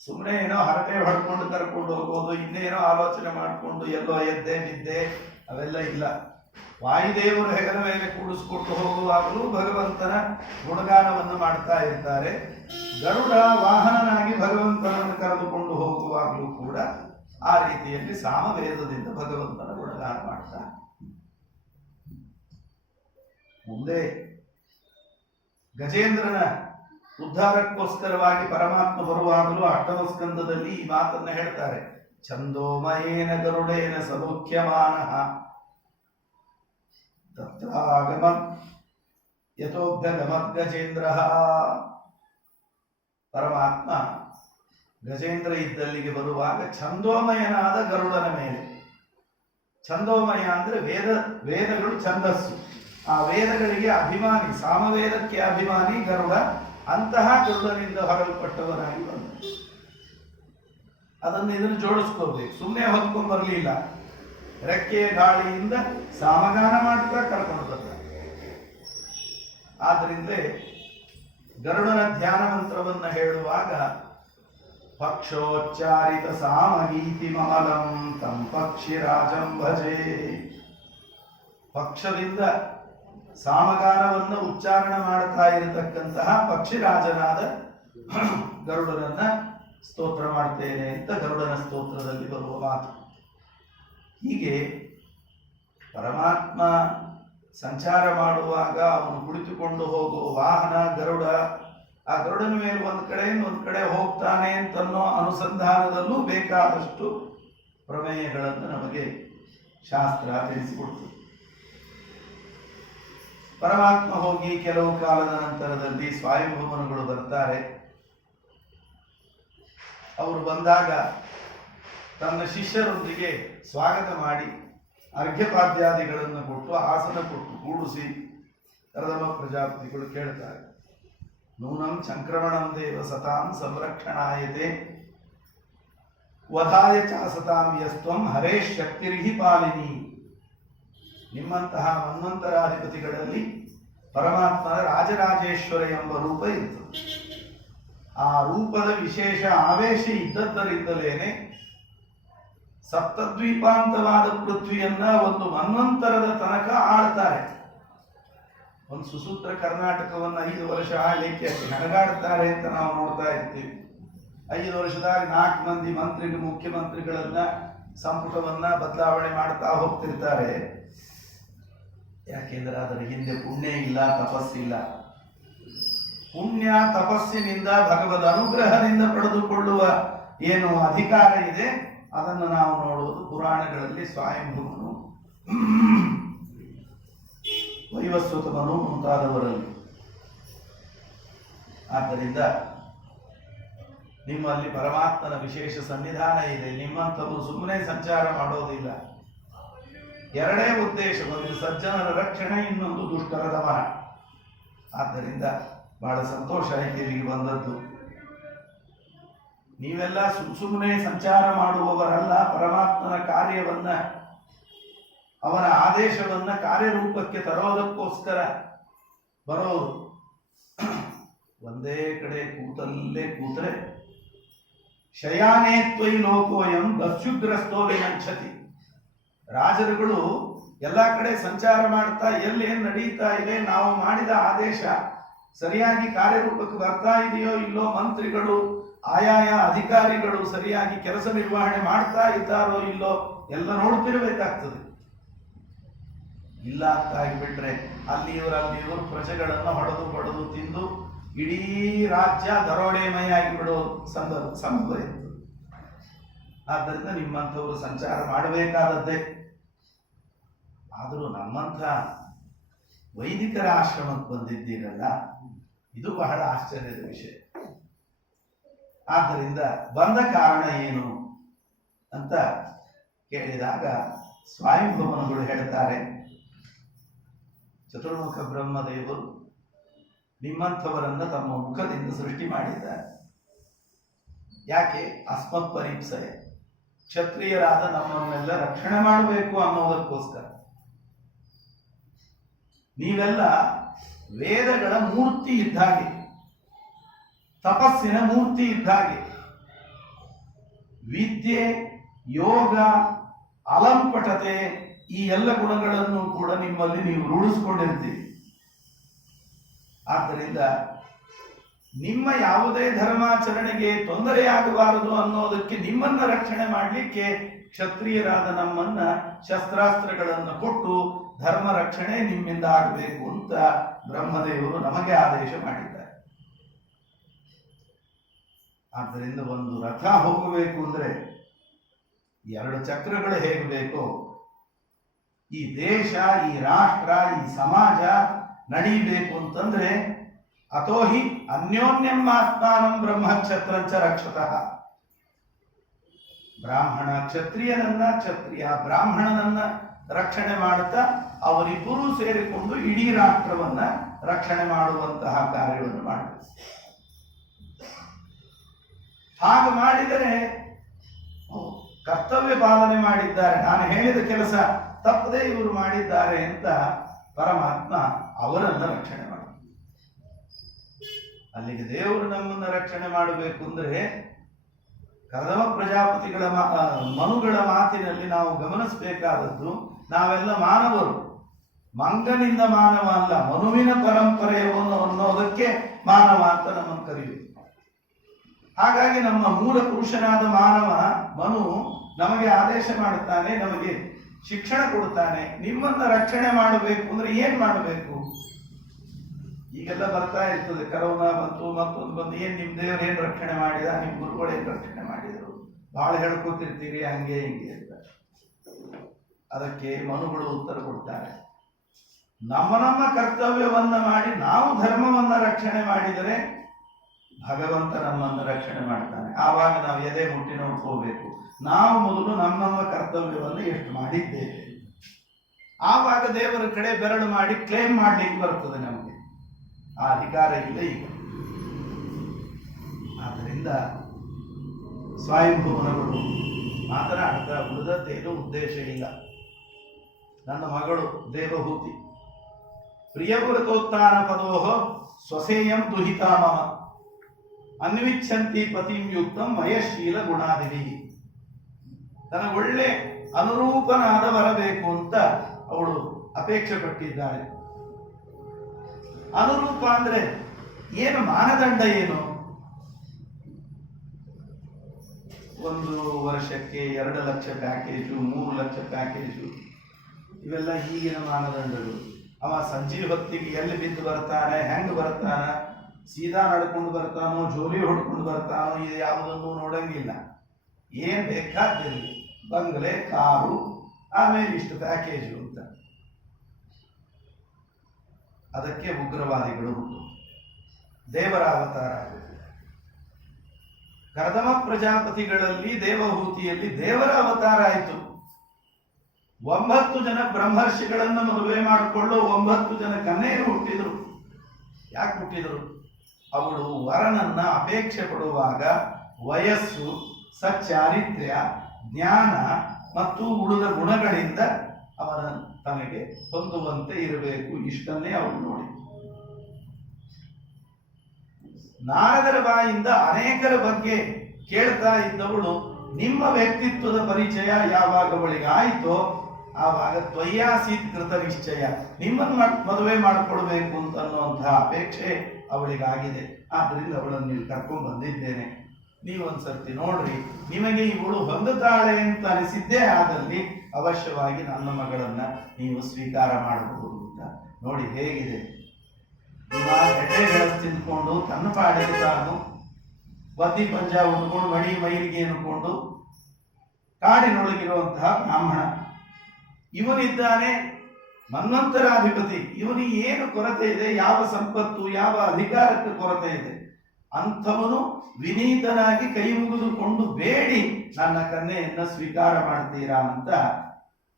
ಸುಮ್ಮನೆ ಏನೋ ಹರಟೆ ಹೊಡ್ಕೊಂಡು ಕರ್ಕೊಂಡು ಹೋಗೋದು, ಇನ್ನೇನೋ ಆಲೋಚನೆ ಮಾಡಿಕೊಂಡು ಎಲ್ಲೋ ಎದ್ದೆ ಬಿದ್ದೆ ಅವೆಲ್ಲ ಇಲ್ಲ. ವಾಯುದೇವರು ಹೆಗಲ ಮೇಲೆ ಕೂಡಿಸ್ಕೊಂಡು ಹೋಗುವಾಗಲೂ ಭಗವಂತನ ಗುಣಗಾನವನ್ನು ಮಾಡ್ತಾ ಇರ್ತಾರೆ. ಗರುಡ ವಾಹನನಾಗಿ ಭಗವಂತನನ್ನು ಕರೆದುಕೊಂಡು ಹೋಗುವಾಗಲೂ ಕೂಡ ಆ ರೀತಿಯಲ್ಲಿ ಸಾಮವೇದದಿಂದ ಭಗವಂತನ ಗುಣಗಾನ ಮಾಡ್ತಾರೆ. ಮುಂದೆ ಗಜೇಂದ್ರನ ಉದ್ಧಾರಕ್ಕೋಸ್ಕರವಾಗಿ ಪರಮಾತ್ಮ ಬರುವಾಗಲೂ ಅಷ್ಟಮ ಸ್ಕಂದದಲ್ಲಿ ಈ ಮಾತನ್ನ ಹೇಳ್ತಾರೆ. ಛಂದೋಮಯೇನ ಗರುಡೇನ ಸಮುಖ್ಯಮಾನಃ ತತ್ರಾಗಮತ್ ಯಥೋಭ್ಯಗಮತ್ ಗಜೇಂದ್ರ. ಪರಮಾತ್ಮ ಗಜೇಂದ್ರ ಇದ್ದಲ್ಲಿಗೆ ಬರುವಾಗ ಛಂದೋಮಯನಾದ ಗರುಡನ ಮೇಲೆ, ಛಂದೋಮಯ ಅಂದ್ರೆ ವೇದಗಳು ಛಂದಸ್ಸು, ಆ ವೇದಗಳಿಗೆ ಅಭಿಮಾನಿ, ಸಾಮವೇದಕ್ಕೆ ಅಭಿಮಾನಿ ಗರುಡ. ಅಂತಹ ಗರುಡನಿಂದ ಹೊರಲ್ಪಟ್ಟವನಾಗಿ ಬಂದ. ಇದನ್ನು ಜೋಡಿಸ್ಕೋಬೇಕು, ಸುಮ್ಮನೆ ಹೊತ್ಕೊಂಡ್ ಬರಲಿಲ್ಲ. ರೆಕ್ಕೆ ಗಾಳಿಯಿಂದ ಸಾಮಗಾನ ಮಾಡ್ತಾ ಕರ್ಕೊಂಡು ಬಂದ. ಆದ್ರಿಂದ ಗರುಡನ ಧ್ಯಾನ ಮಂತ್ರವನ್ನ ಹೇಳುವಾಗ ಪಕ್ಷೋಚ್ಚಾರಿತ ಸಾಮಗೀತಿ ಮಮಲಂ ತಂ ಪಕ್ಷಿರಾಜಂ ಭಜೆ. ಪಕ್ಷದಿಂದ ಸಾಮಗಾನವನ್ನು ಉಚ್ಚಾರಣೆ ಮಾಡ್ತಾ ಇರತಕ್ಕಂತಹ ಪಕ್ಷಿರಾಜನಾದ ಗರುಡನನ್ನ ಸ್ತೋತ್ರ ಮಾಡ್ತೇನೆ ಅಂತ ಗರುಡನ ಸ್ತೋತ್ರದಲ್ಲಿ ಬರುವ ಮಾತು. ಹೀಗೆ ಪರಮಾತ್ಮ ಸಂಚಾರ ಮಾಡುವಾಗ ಅವನು ಕುಳಿತುಕೊಂಡು ಹೋಗುವ ವಾಹನ ಗರುಡ. ಆ ಗರುಡನ ಮೇಲೆ ಒಂದ್ ಕಡೆ ಹೋಗ್ತಾನೆ ಅಂತನ್ನೋ ಅನುಸಂಧಾನದಲ್ಲೂ ಬೇಕಾದಷ್ಟು ಪ್ರಮೇಯಗಳನ್ನು ನಮಗೆ ಶಾಸ್ತ್ರ ತಿಳಿಸಿಕೊಡ್ತದೆ. ಪರಮಾತ್ಮ ಹೋಗಿ ಕೆಲವು ಕಾಲದ ನಂತರದಲ್ಲಿ ಸ್ವಯಂಭೂಮನುಗಳು ಬರ್ತಾರೆ. ಅವರು ಬಂದಾಗ ತನ್ನ ಶಿಷ್ಯರೊಂದಿಗೆ ಸ್ವಾಗತ ಮಾಡಿ ಅರ್ಘ್ಯಪಾದ್ಯಾದಿಗಳನ್ನು ಕೊಟ್ಟು ಆಸನ ಕೊಟ್ಟು ಕೂಡಿಸಿ ಕರ್ದಮ ಪ್ರಜಾಪತಿಗಳು ಕೇಳ್ತಾರೆ. ನೂನಂ ಸಂಕ್ರಮಣಂ ದೇವ ಸತಾಂ ಸಂರಕ್ಷಣಾಯತೆ ವಧಾಯ ಚಾಸತಾಂ ಯಸ್ತ್ವಂ ಹರೇಶ್ ಶಕ್ತಿರ್ಹಿ ಪಾಲಿನಿ. ನಿಮ್ಮಂತಹ ಮನ್ವಂತರಾಧಿಪತಿಗಳಲ್ಲಿ ಪರಮಾತ್ಮನ ರಾಜರಾಜೇಶ್ವರ ಎಂಬ ರೂಪ ಇರ್ತದೆ. ಆ ರೂಪದ ವಿಶೇಷ ಆವೇಶ ಇದ್ದದ್ದರಿಂದಲೇನೆ ಸಪ್ತದ್ವೀಪಾಂತವಾದ ಪೃಥ್ವಿಯನ್ನ ಒಂದು ಮನ್ವಂತರದ ತನಕ ಆಳ್ತಾರೆ. ಒಂದು ಸುಸೂತ್ರ ಕರ್ನಾಟಕವನ್ನು 5 ವರ್ಷ ಆಳ್ಲಿಕ್ಕೆ ಹೆಣಗಾಡ್ತಾರೆ ಅಂತ ನಾವು ನೋಡ್ತಾ ಇರ್ತೀವಿ. 5 ವರ್ಷದಾಗ 4 ಮಂದಿ ಮುಖ್ಯಮಂತ್ರಿಗಳನ್ನ ಸಂಪುಟವನ್ನ ಬದಲಾವಣೆ ಮಾಡ್ತಾ ಹೋಗ್ತಿರ್ತಾರೆ. ಯಾಕೆಂದ್ರೆ ಅದರ ಹಿಂದೆ ಪುಣ್ಯ ಇಲ್ಲ, ತಪಸ್ಸಿಲ್ಲ. ಪುಣ್ಯ ತಪಸ್ಸಿನಿಂದ ಭಗವದ್ ಅನುಗ್ರಹದಿಂದ ಪಡೆದುಕೊಳ್ಳುವ ಏನು ಅಧಿಕಾರ ಇದೆ ಅದನ್ನು ನಾವು ನೋಡುವುದು ಪುರಾಣಗಳಲ್ಲಿ. ಸ್ವಯಂಭೂಮನು, ವೈವಸ್ವತಮನು ಮುಂತಾದವರಲ್ಲಿ. ಆದ್ದರಿಂದ ನಿಮ್ಮಲ್ಲಿ ಪರಮಾತ್ಮನ ವಿಶೇಷ ಸನ್ನಿಧಾನ ಇದೆ. ನಿಮ್ಮಂಥವರು ಸುಮ್ಮನೆ ಸಂಚಾರ ಮಾಡೋದಿಲ್ಲ. ಎರಡೇ ಉದ್ದೇಶ, ಒಂದು ಸಜ್ಜನರ ರಕ್ಷಣೆ, ಇನ್ನೊಂದು ದುಷ್ಟರ ದಮನ. ಆದ್ದರಿಂದ ಬಹಳ ಸಂತೋಷ ಆಯ್ತು ಇಲ್ಲಿಗೆ ಬಂದದ್ದು. ನೀವೆಲ್ಲ ಸುಮ್ಮನೆ ಸಂಚಾರ ಮಾಡುವವರಲ್ಲ, ಪರಮಾತ್ಮನ ಕಾರ್ಯವನ್ನ, ಅವನ ಆದೇಶವನ್ನ ಕಾರ್ಯರೂಪಕ್ಕೆ ತರೋದಕ್ಕೋಸ್ಕರ ಬರೋರು. ಒಂದೇ ಕಡೆ ಕೂತಲ್ಲೇ ಕೂತ್ರೆ ಶಯಾನೇ ತ್ವಯಿ ಲೋಕೋಯಂ ದಸ್ಯುಗ್ರಸ್ತೋ ವಿನಂಚತಿ. ರಾಜರುಗಳು ಎಲ್ಲ ಕಡೆ ಸಂಚಾರ ಮಾಡ್ತಾ ಎಲ್ಲಿ ಏನ್ ನಡೀತಾ ಇದೆ, ನಾವು ಮಾಡಿದ ಆದೇಶ ಸರಿಯಾಗಿ ಕಾರ್ಯರೂಪಕ್ಕೆ ಬರ್ತಾ ಇದೆಯೋ ಇಲ್ಲೋ, ಮಂತ್ರಿಗಳು ಆಯಾಯ ಅಧಿಕಾರಿಗಳು ಸರಿಯಾಗಿ ಕೆಲಸ ನಿರ್ವಹಣೆ ಮಾಡ್ತಾ ಇದ್ದಾರೋ ಇಲ್ಲೋ ಎಲ್ಲ ನೋಡ್ತಿರ್ಬೇಕಾಗ್ತದೆ. ಇಲ್ಲ ಅಂತ ಆಗಿಬಿಟ್ರೆ ಅಲ್ಲಿಯವರು ಪ್ರಜೆಗಳನ್ನು ಹೊಡೆದು ಬಡದು ತಿಂದು ಇಡೀ ರಾಜ್ಯ ದರೋಡೆಮಯ ಆಗಿಬಿಡೋ ಸಂಭವ ಇತ್ತು. ಆದ್ದರಿಂದ ನಿಮ್ಮಂಥವರು ಸಂಚಾರ ಮಾಡಬೇಕಾದದ್ದೇ. ಆದರೂ ನಮ್ಮಂಥ ವೈದಿಕರ ಆಶ್ರಮಕ್ಕೆ ಬಂದಿದ್ದೀರಲ್ಲ, ಇದು ಬಹಳ ಆಶ್ಚರ್ಯದ ವಿಷಯ. ಆದ್ದರಿಂದ ಬಂದ ಕಾರಣ ಏನು ಅಂತ ಕೇಳಿದಾಗ ಸ್ವಾಮಿಭವನಗಳು ಹೇಳ್ತಾರೆ, ಚತುರ್ಮುಖ ಬ್ರಹ್ಮದೇವರು ನಿಮ್ಮಂಥವರನ್ನ ತಮ್ಮ ಮುಖದಿಂದ ಸೃಷ್ಟಿ ಮಾಡಿದ್ದಾರೆ. ಯಾಕೆ? ಅಸ್ಮತ್ ಪರೀಪ್ಸಯ, ಕ್ಷತ್ರಿಯರಾದ ನಮ್ಮನ್ನೆಲ್ಲ ರಕ್ಷಣೆ ಮಾಡಬೇಕು ಅನ್ನೋದಕ್ಕೋಸ್ಕರ. ನೀವೆಲ್ಲ ವೇದಗಳ ಮೂರ್ತಿ ಇದ್ದಾಗೆ, ತಪಸ್ಸಿನ ಮೂರ್ತಿ ಇದ್ದಾಗೆ. ವಿದ್ಯೆ, ಯೋಗ, ಅಲಂಪಟತೆ ಈ ಎಲ್ಲ ಗುಣಗಳನ್ನು ಕೂಡ ನಿಮ್ಮಲ್ಲಿ ನೀವು ರೂಢಿಸಿಕೊಂಡಿರ್ತೀರಿ. ಆದ್ದರಿಂದ ನಿಮ್ಮ ಯಾವುದೇ ಧರ್ಮಾಚರಣೆಗೆ ತೊಂದರೆಯಾಗಬಾರದು ಅನ್ನೋದಕ್ಕೆ, ನಿಮ್ಮನ್ನ ರಕ್ಷಣೆ ಮಾಡಲಿಕ್ಕೆ ಕ್ಷತ್ರಿಯರಾದ ನಮ್ಮನ್ನ ಶಸ್ತ್ರಾಸ್ತ್ರಗಳನ್ನು ಕೊಟ್ಟು ಧರ್ಮ ರಕ್ಷಣೆ ನಿಮ್ಮಿಂದ ಆಗಬೇಕು ಅಂತ ಬ್ರಹ್ಮದೇವರು ನಮಗೆ ಆದೇಶ ಮಾಡಿದ್ದಾರೆ. ಆದ್ದರಿಂದ ಒಂದು ರಥ ಹೋಗಬೇಕು ಅಂದ್ರೆ 2 ಚಕ್ರಗಳು ಹೇಗೆ ಬೇಕೋ, ಈ ದೇಶ, ಈ ರಾಷ್ಟ್ರ, ಈ ಸಮಾಜ ನಡೀಬೇಕು ಅಂತಂದ್ರೆ ಅಥೋಹಿ ಅನ್ಯೋನ್ಯಂ ಆತ್ಮಾನಂ ಬ್ರಹ್ಮಕ್ಷತ್ರಂಚ ರಕ್ಷತಃ. ಬ್ರಾಹ್ಮಣ ಕ್ಷತ್ರಿಯನನ್ನ, ಕ್ಷತ್ರಿಯ ಬ್ರಾಹ್ಮಣನನ್ನ ರಕ್ಷಣೆ ಮಾಡುತ್ತಾ ಅವರಿಬ್ಬರೂ ಸೇರಿಕೊಂಡು ಇಡೀ ರಾಷ್ಟ್ರವನ್ನ ರಕ್ಷಣೆ ಮಾಡುವಂತಹ ಕಾರ್ಯವನ್ನು ಮಾಡಬೇಕು. ಹಾಗೆ ಮಾಡಿದರೆ ಕರ್ತವ್ಯ ಪಾಲನೆ ಮಾಡಿದ್ದಾರೆ, ನಾನು ಹೇಳಿದ ಕೆಲಸ ತಪ್ಪದೇ ಇವರು ಮಾಡಿದ್ದಾರೆ ಅಂತ ಪರಮಾತ್ಮ ಅವರನ್ನ ರಕ್ಷಣೆ ಮಾಡಿ. ಅಲ್ಲಿಗೆ ದೇವರು ನಮ್ಮನ್ನ ರಕ್ಷಣೆ ಮಾಡಬೇಕು ಅಂದ್ರೆ ಕರ್ದಮ ಪ್ರಜಾಪತಿಗಳ ಮನುಗಳ ಮಾತಿನಲ್ಲಿ ನಾವು ಗಮನಿಸಬೇಕಾದದ್ದು, ನಾವೆಲ್ಲ ಮಾನವರು, ಮಂಗನಿಂದ ಮಾನವ ಅಲ್ಲ, ಮನುವಿನ ಪರಂಪರೆಯನ್ನು ಅನ್ನೋದಕ್ಕೆ ಮಾನವ ಅಂತ ನಮ್ಮನ್ನು ಕರೆಯುವುದು. ಹಾಗಾಗಿ ನಮ್ಮ ಮೂಲ ಪುರುಷನಾದ ಮಾನವ ಮನು ನಮಗೆ ಆದೇಶ ಮಾಡುತ್ತಾನೆ, ನಮಗೆ ಶಿಕ್ಷಣ ಕೊಡುತ್ತಾನೆ. ನಿಮ್ಮನ್ನ ರಕ್ಷಣೆ ಮಾಡಬೇಕು ಅಂದ್ರೆ ಏನ್ ಮಾಡಬೇಕು? ಈಗೆಲ್ಲ ಬರ್ತಾ ಇರ್ತದೆ, ಕರೋನಾ ಬಂತು, ಮತ್ತೊಂದು ಬಂದು, ಏನ್ ನಿಮ್ ದೇವ್ರು ಏನ್ ರಕ್ಷಣೆ ಮಾಡಿದ, ನಿಮ್ ಗುರುಗಳು ಏನ್ ರಕ್ಷಣೆ ಮಾಡಿದರು, ಬಹಳ ಹೇಳ್ಕೊತಿರ್ತೀರಿ ಹಂಗೆ ಹಿಂಗೆ ಅಂತ. ಅದಕ್ಕೆ ಮನುಗಳು ಉತ್ತರ ಕೊಡ್ತಾರೆ, ನಮ್ಮ ಕರ್ತವ್ಯವನ್ನ ಮಾಡಿ ನಾವು ಧರ್ಮವನ್ನ ರಕ್ಷಣೆ ಮಾಡಿದರೆ ಭಗವಂತ ನಮ್ಮನ್ನು ರಕ್ಷಣೆ ಮಾಡ್ತಾನೆ. ಆವಾಗ ನಾವು ಎದೆ ಮುಟ್ಟಿ ನೋಡ್ಕೋಬೇಕು, ನಾವು ಮೊದಲು ನಮ್ಮ ಕರ್ತವ್ಯವನ್ನು ಎಷ್ಟು ಮಾಡಿದ್ದೇವೆ. ಆವಾಗ ದೇವರ ಕಡೆ ಬೆರಳು ಮಾಡಿ ಕ್ಲೇಮ್ ಮಾಡ್ಲಿಕ್ಕೆ ಬರ್ತದೆ. ನಮಗೆ ಆ ಅಧಿಕಾರ ಇಲ್ಲ ಈಗ. ಆದ್ದರಿಂದ ಸ್ವಯಂಭುವನಗಳು ಮಾತನಾಡ್ತಾ ಉಳಿದದ್ದೇನು ಉದ್ದೇಶ ಇಲ್ಲ. ನನ್ನ ಮಗಳು ದೇವಹೂತಿ ಪ್ರಿಯವೃತೋತ್ಥಾನ ಪದೋಹ ಸ್ವಸೇಯಂ ದುಹಿತಾ ಮಮ ಅನ್ವಿಚ್ಛಂತಿ ಪತಿಂ ಯುಕ್ತಂ ಮಯಶೀಲ ಗುಣಾದಿನಿ. ತನಗೊಳ್ಳೆ ಅನುರೂಪನಾದ ಬರಬೇಕು ಅಂತ ಅವಳು ಅಪೇಕ್ಷೆ ಪಟ್ಟಿದ್ದಾಳೆ. ಅನುರೂಪ ಅಂದ್ರೆ ಏನು? ಮಾನದಂಡ ಏನು? 1 ವರ್ಷಕ್ಕೆ 2 ಲಕ್ಷ ಪ್ಯಾಕೇಜು, 3 ಲಕ್ಷ ಪ್ಯಾಕೇಜು, ಇವೆಲ್ಲ ಈಗಿನ ಮಾನದಂಡಗಳು. ಅವ ಸಂಜೆ ಹೊತ್ತಿಗೆ ಎಲ್ಲಿ ಬಿದ್ದು ಬರ್ತಾನೆ, ಹೆಂಗ್ ಬರ್ತಾನ, ಸೀದಾ ನಡ್ಕೊಂಡು ಬರ್ತಾನೋ, ಜೋಲಿ ಹೊಡ್ಕೊಂಡು ಬರ್ತಾನೋ, ಇದು ಯಾವುದನ್ನು ನೋಡಂಗಿಲ್ಲ. ಏನ್ ಬೇಕಾದಿರಲಿ, ಬಂಗಲೆ, ಕಾರು, ಆಮೇಲೆ ಇಷ್ಟು ಪ್ಯಾಕೇಜು ಅಂತ. ಅದಕ್ಕೆ ಉಗ್ರವಾದಿಗಳು ದೇವರ ಅವತಾರ. ಕರ್ದಮ ಪ್ರಜಾಪತಿಗಳಲ್ಲಿ ದೇವಹೂತಿಯಲ್ಲಿ ದೇವರ ಅವತಾರ ಆಯಿತು. 9 ಜನ ಬ್ರಹ್ಮರ್ಷಿಗಳನ್ನ ಮದುವೆ ಮಾಡಿಕೊಳ್ಳೋ 9 ಜನ ಕನ್ಯೆಯರು ಹುಟ್ಟಿದರು. ಯಾಕೆ ಹುಟ್ಟಿದರು? ಅವಳು ವರನನ್ನ ಅಪೇಕ್ಷೆ ಪಡುವಾಗ ವಯಸ್ಸು, ಸಚ್ಚಾರಿತ್ರ್ಯ, ಜ್ಞಾನ ಮತ್ತು ಉಳಿದ ಗುಣಗಳಿಂದ ಅವನ ತನಗೆ ಹೊಂದುವಂತೆ ಇರಬೇಕು. ಇಷ್ಟನ್ನೇ ಅವಳು ನೋಡಿ. ನಾರದರ ಬಾಯಿಂದ ಅನೇಕರ ಬಗ್ಗೆ ಕೇಳ್ತಾ ಇದ್ದವಳು ನಿಮ್ಮ ವ್ಯಕ್ತಿತ್ವದ ಪರಿಚಯ ಯಾವಾಗ ಅವಳಿಗೆ ಆಯಿತೋ ಆವಾಗ ತ್ವಯ್ಯಾಸೀತ್ ಕೃತ ನಿಶ್ಚಯ, ನಿಮ್ಮನ್ನು ಮದುವೆ ಮಾಡಿಕೊಡ್ಬೇಕು ಅಂತ ಅನ್ನುವಂತಹ ಅಪೇಕ್ಷೆ ಅವಳಿಗಾಗಿದೆ. ಆದ್ದರಿಂದ ಅವಳನ್ನು ನೀವು ಕರ್ಕೊಂಡು ಬಂದಿದ್ದೇನೆ. ನೀವೊಂದ್ಸರ್ತಿ ನೋಡ್ರಿ, ನಿಮಗೆ ಇವಳು ಹೊಂದುತ್ತಾಳೆ ಅಂತ ಅನಿಸಿದ್ದೇ ಆದಲ್ಲಿ ಅವಶ್ಯವಾಗಿ ನನ್ನ ಮಗಳನ್ನ ನೀವು ಸ್ವೀಕಾರ ಮಾಡಬಹುದು ಅಂತ. ನೋಡಿ ಹೇಗಿದೆ, ಹೆಡ್ಡೆಗಳ ತಿಂದ್ಕೊಂಡು ತನ್ನ ಪಾಡಿಗೆ ತಾನು ಬದ್ದಿ ಪಂಜ ಉಟ್ಕೊಂಡು ಮಡಿ ಮೈಲಿಗೆ ಅನ್ಕೊಂಡು ಕಾಡಿನೊಳಗಿರುವಂತಹ ಬ್ರಾಹ್ಮಣ ಇವನಿದ್ದಾನೆ, ಮನ್ವಂತರಾಧಿಪತಿ. ಇವನಿಗೆ ಏನು ಕೊರತೆ ಇದೆ? ಯಾವ ಸಂಪತ್ತು, ಯಾವ ಅಧಿಕಾರಕ್ಕೆ ಕೊರತೆ ಇದೆ? ಅಂಥವನು ವಿನೀತನಾಗಿ ಕೈ ಮುಗಿದುಕೊಂಡು ಬೇಡಿ ನನ್ನ ಕನ್ಯೆಯನ್ನ ಸ್ವೀಕಾರ ಮಾಡ್ತೀರಾ ಅಂತ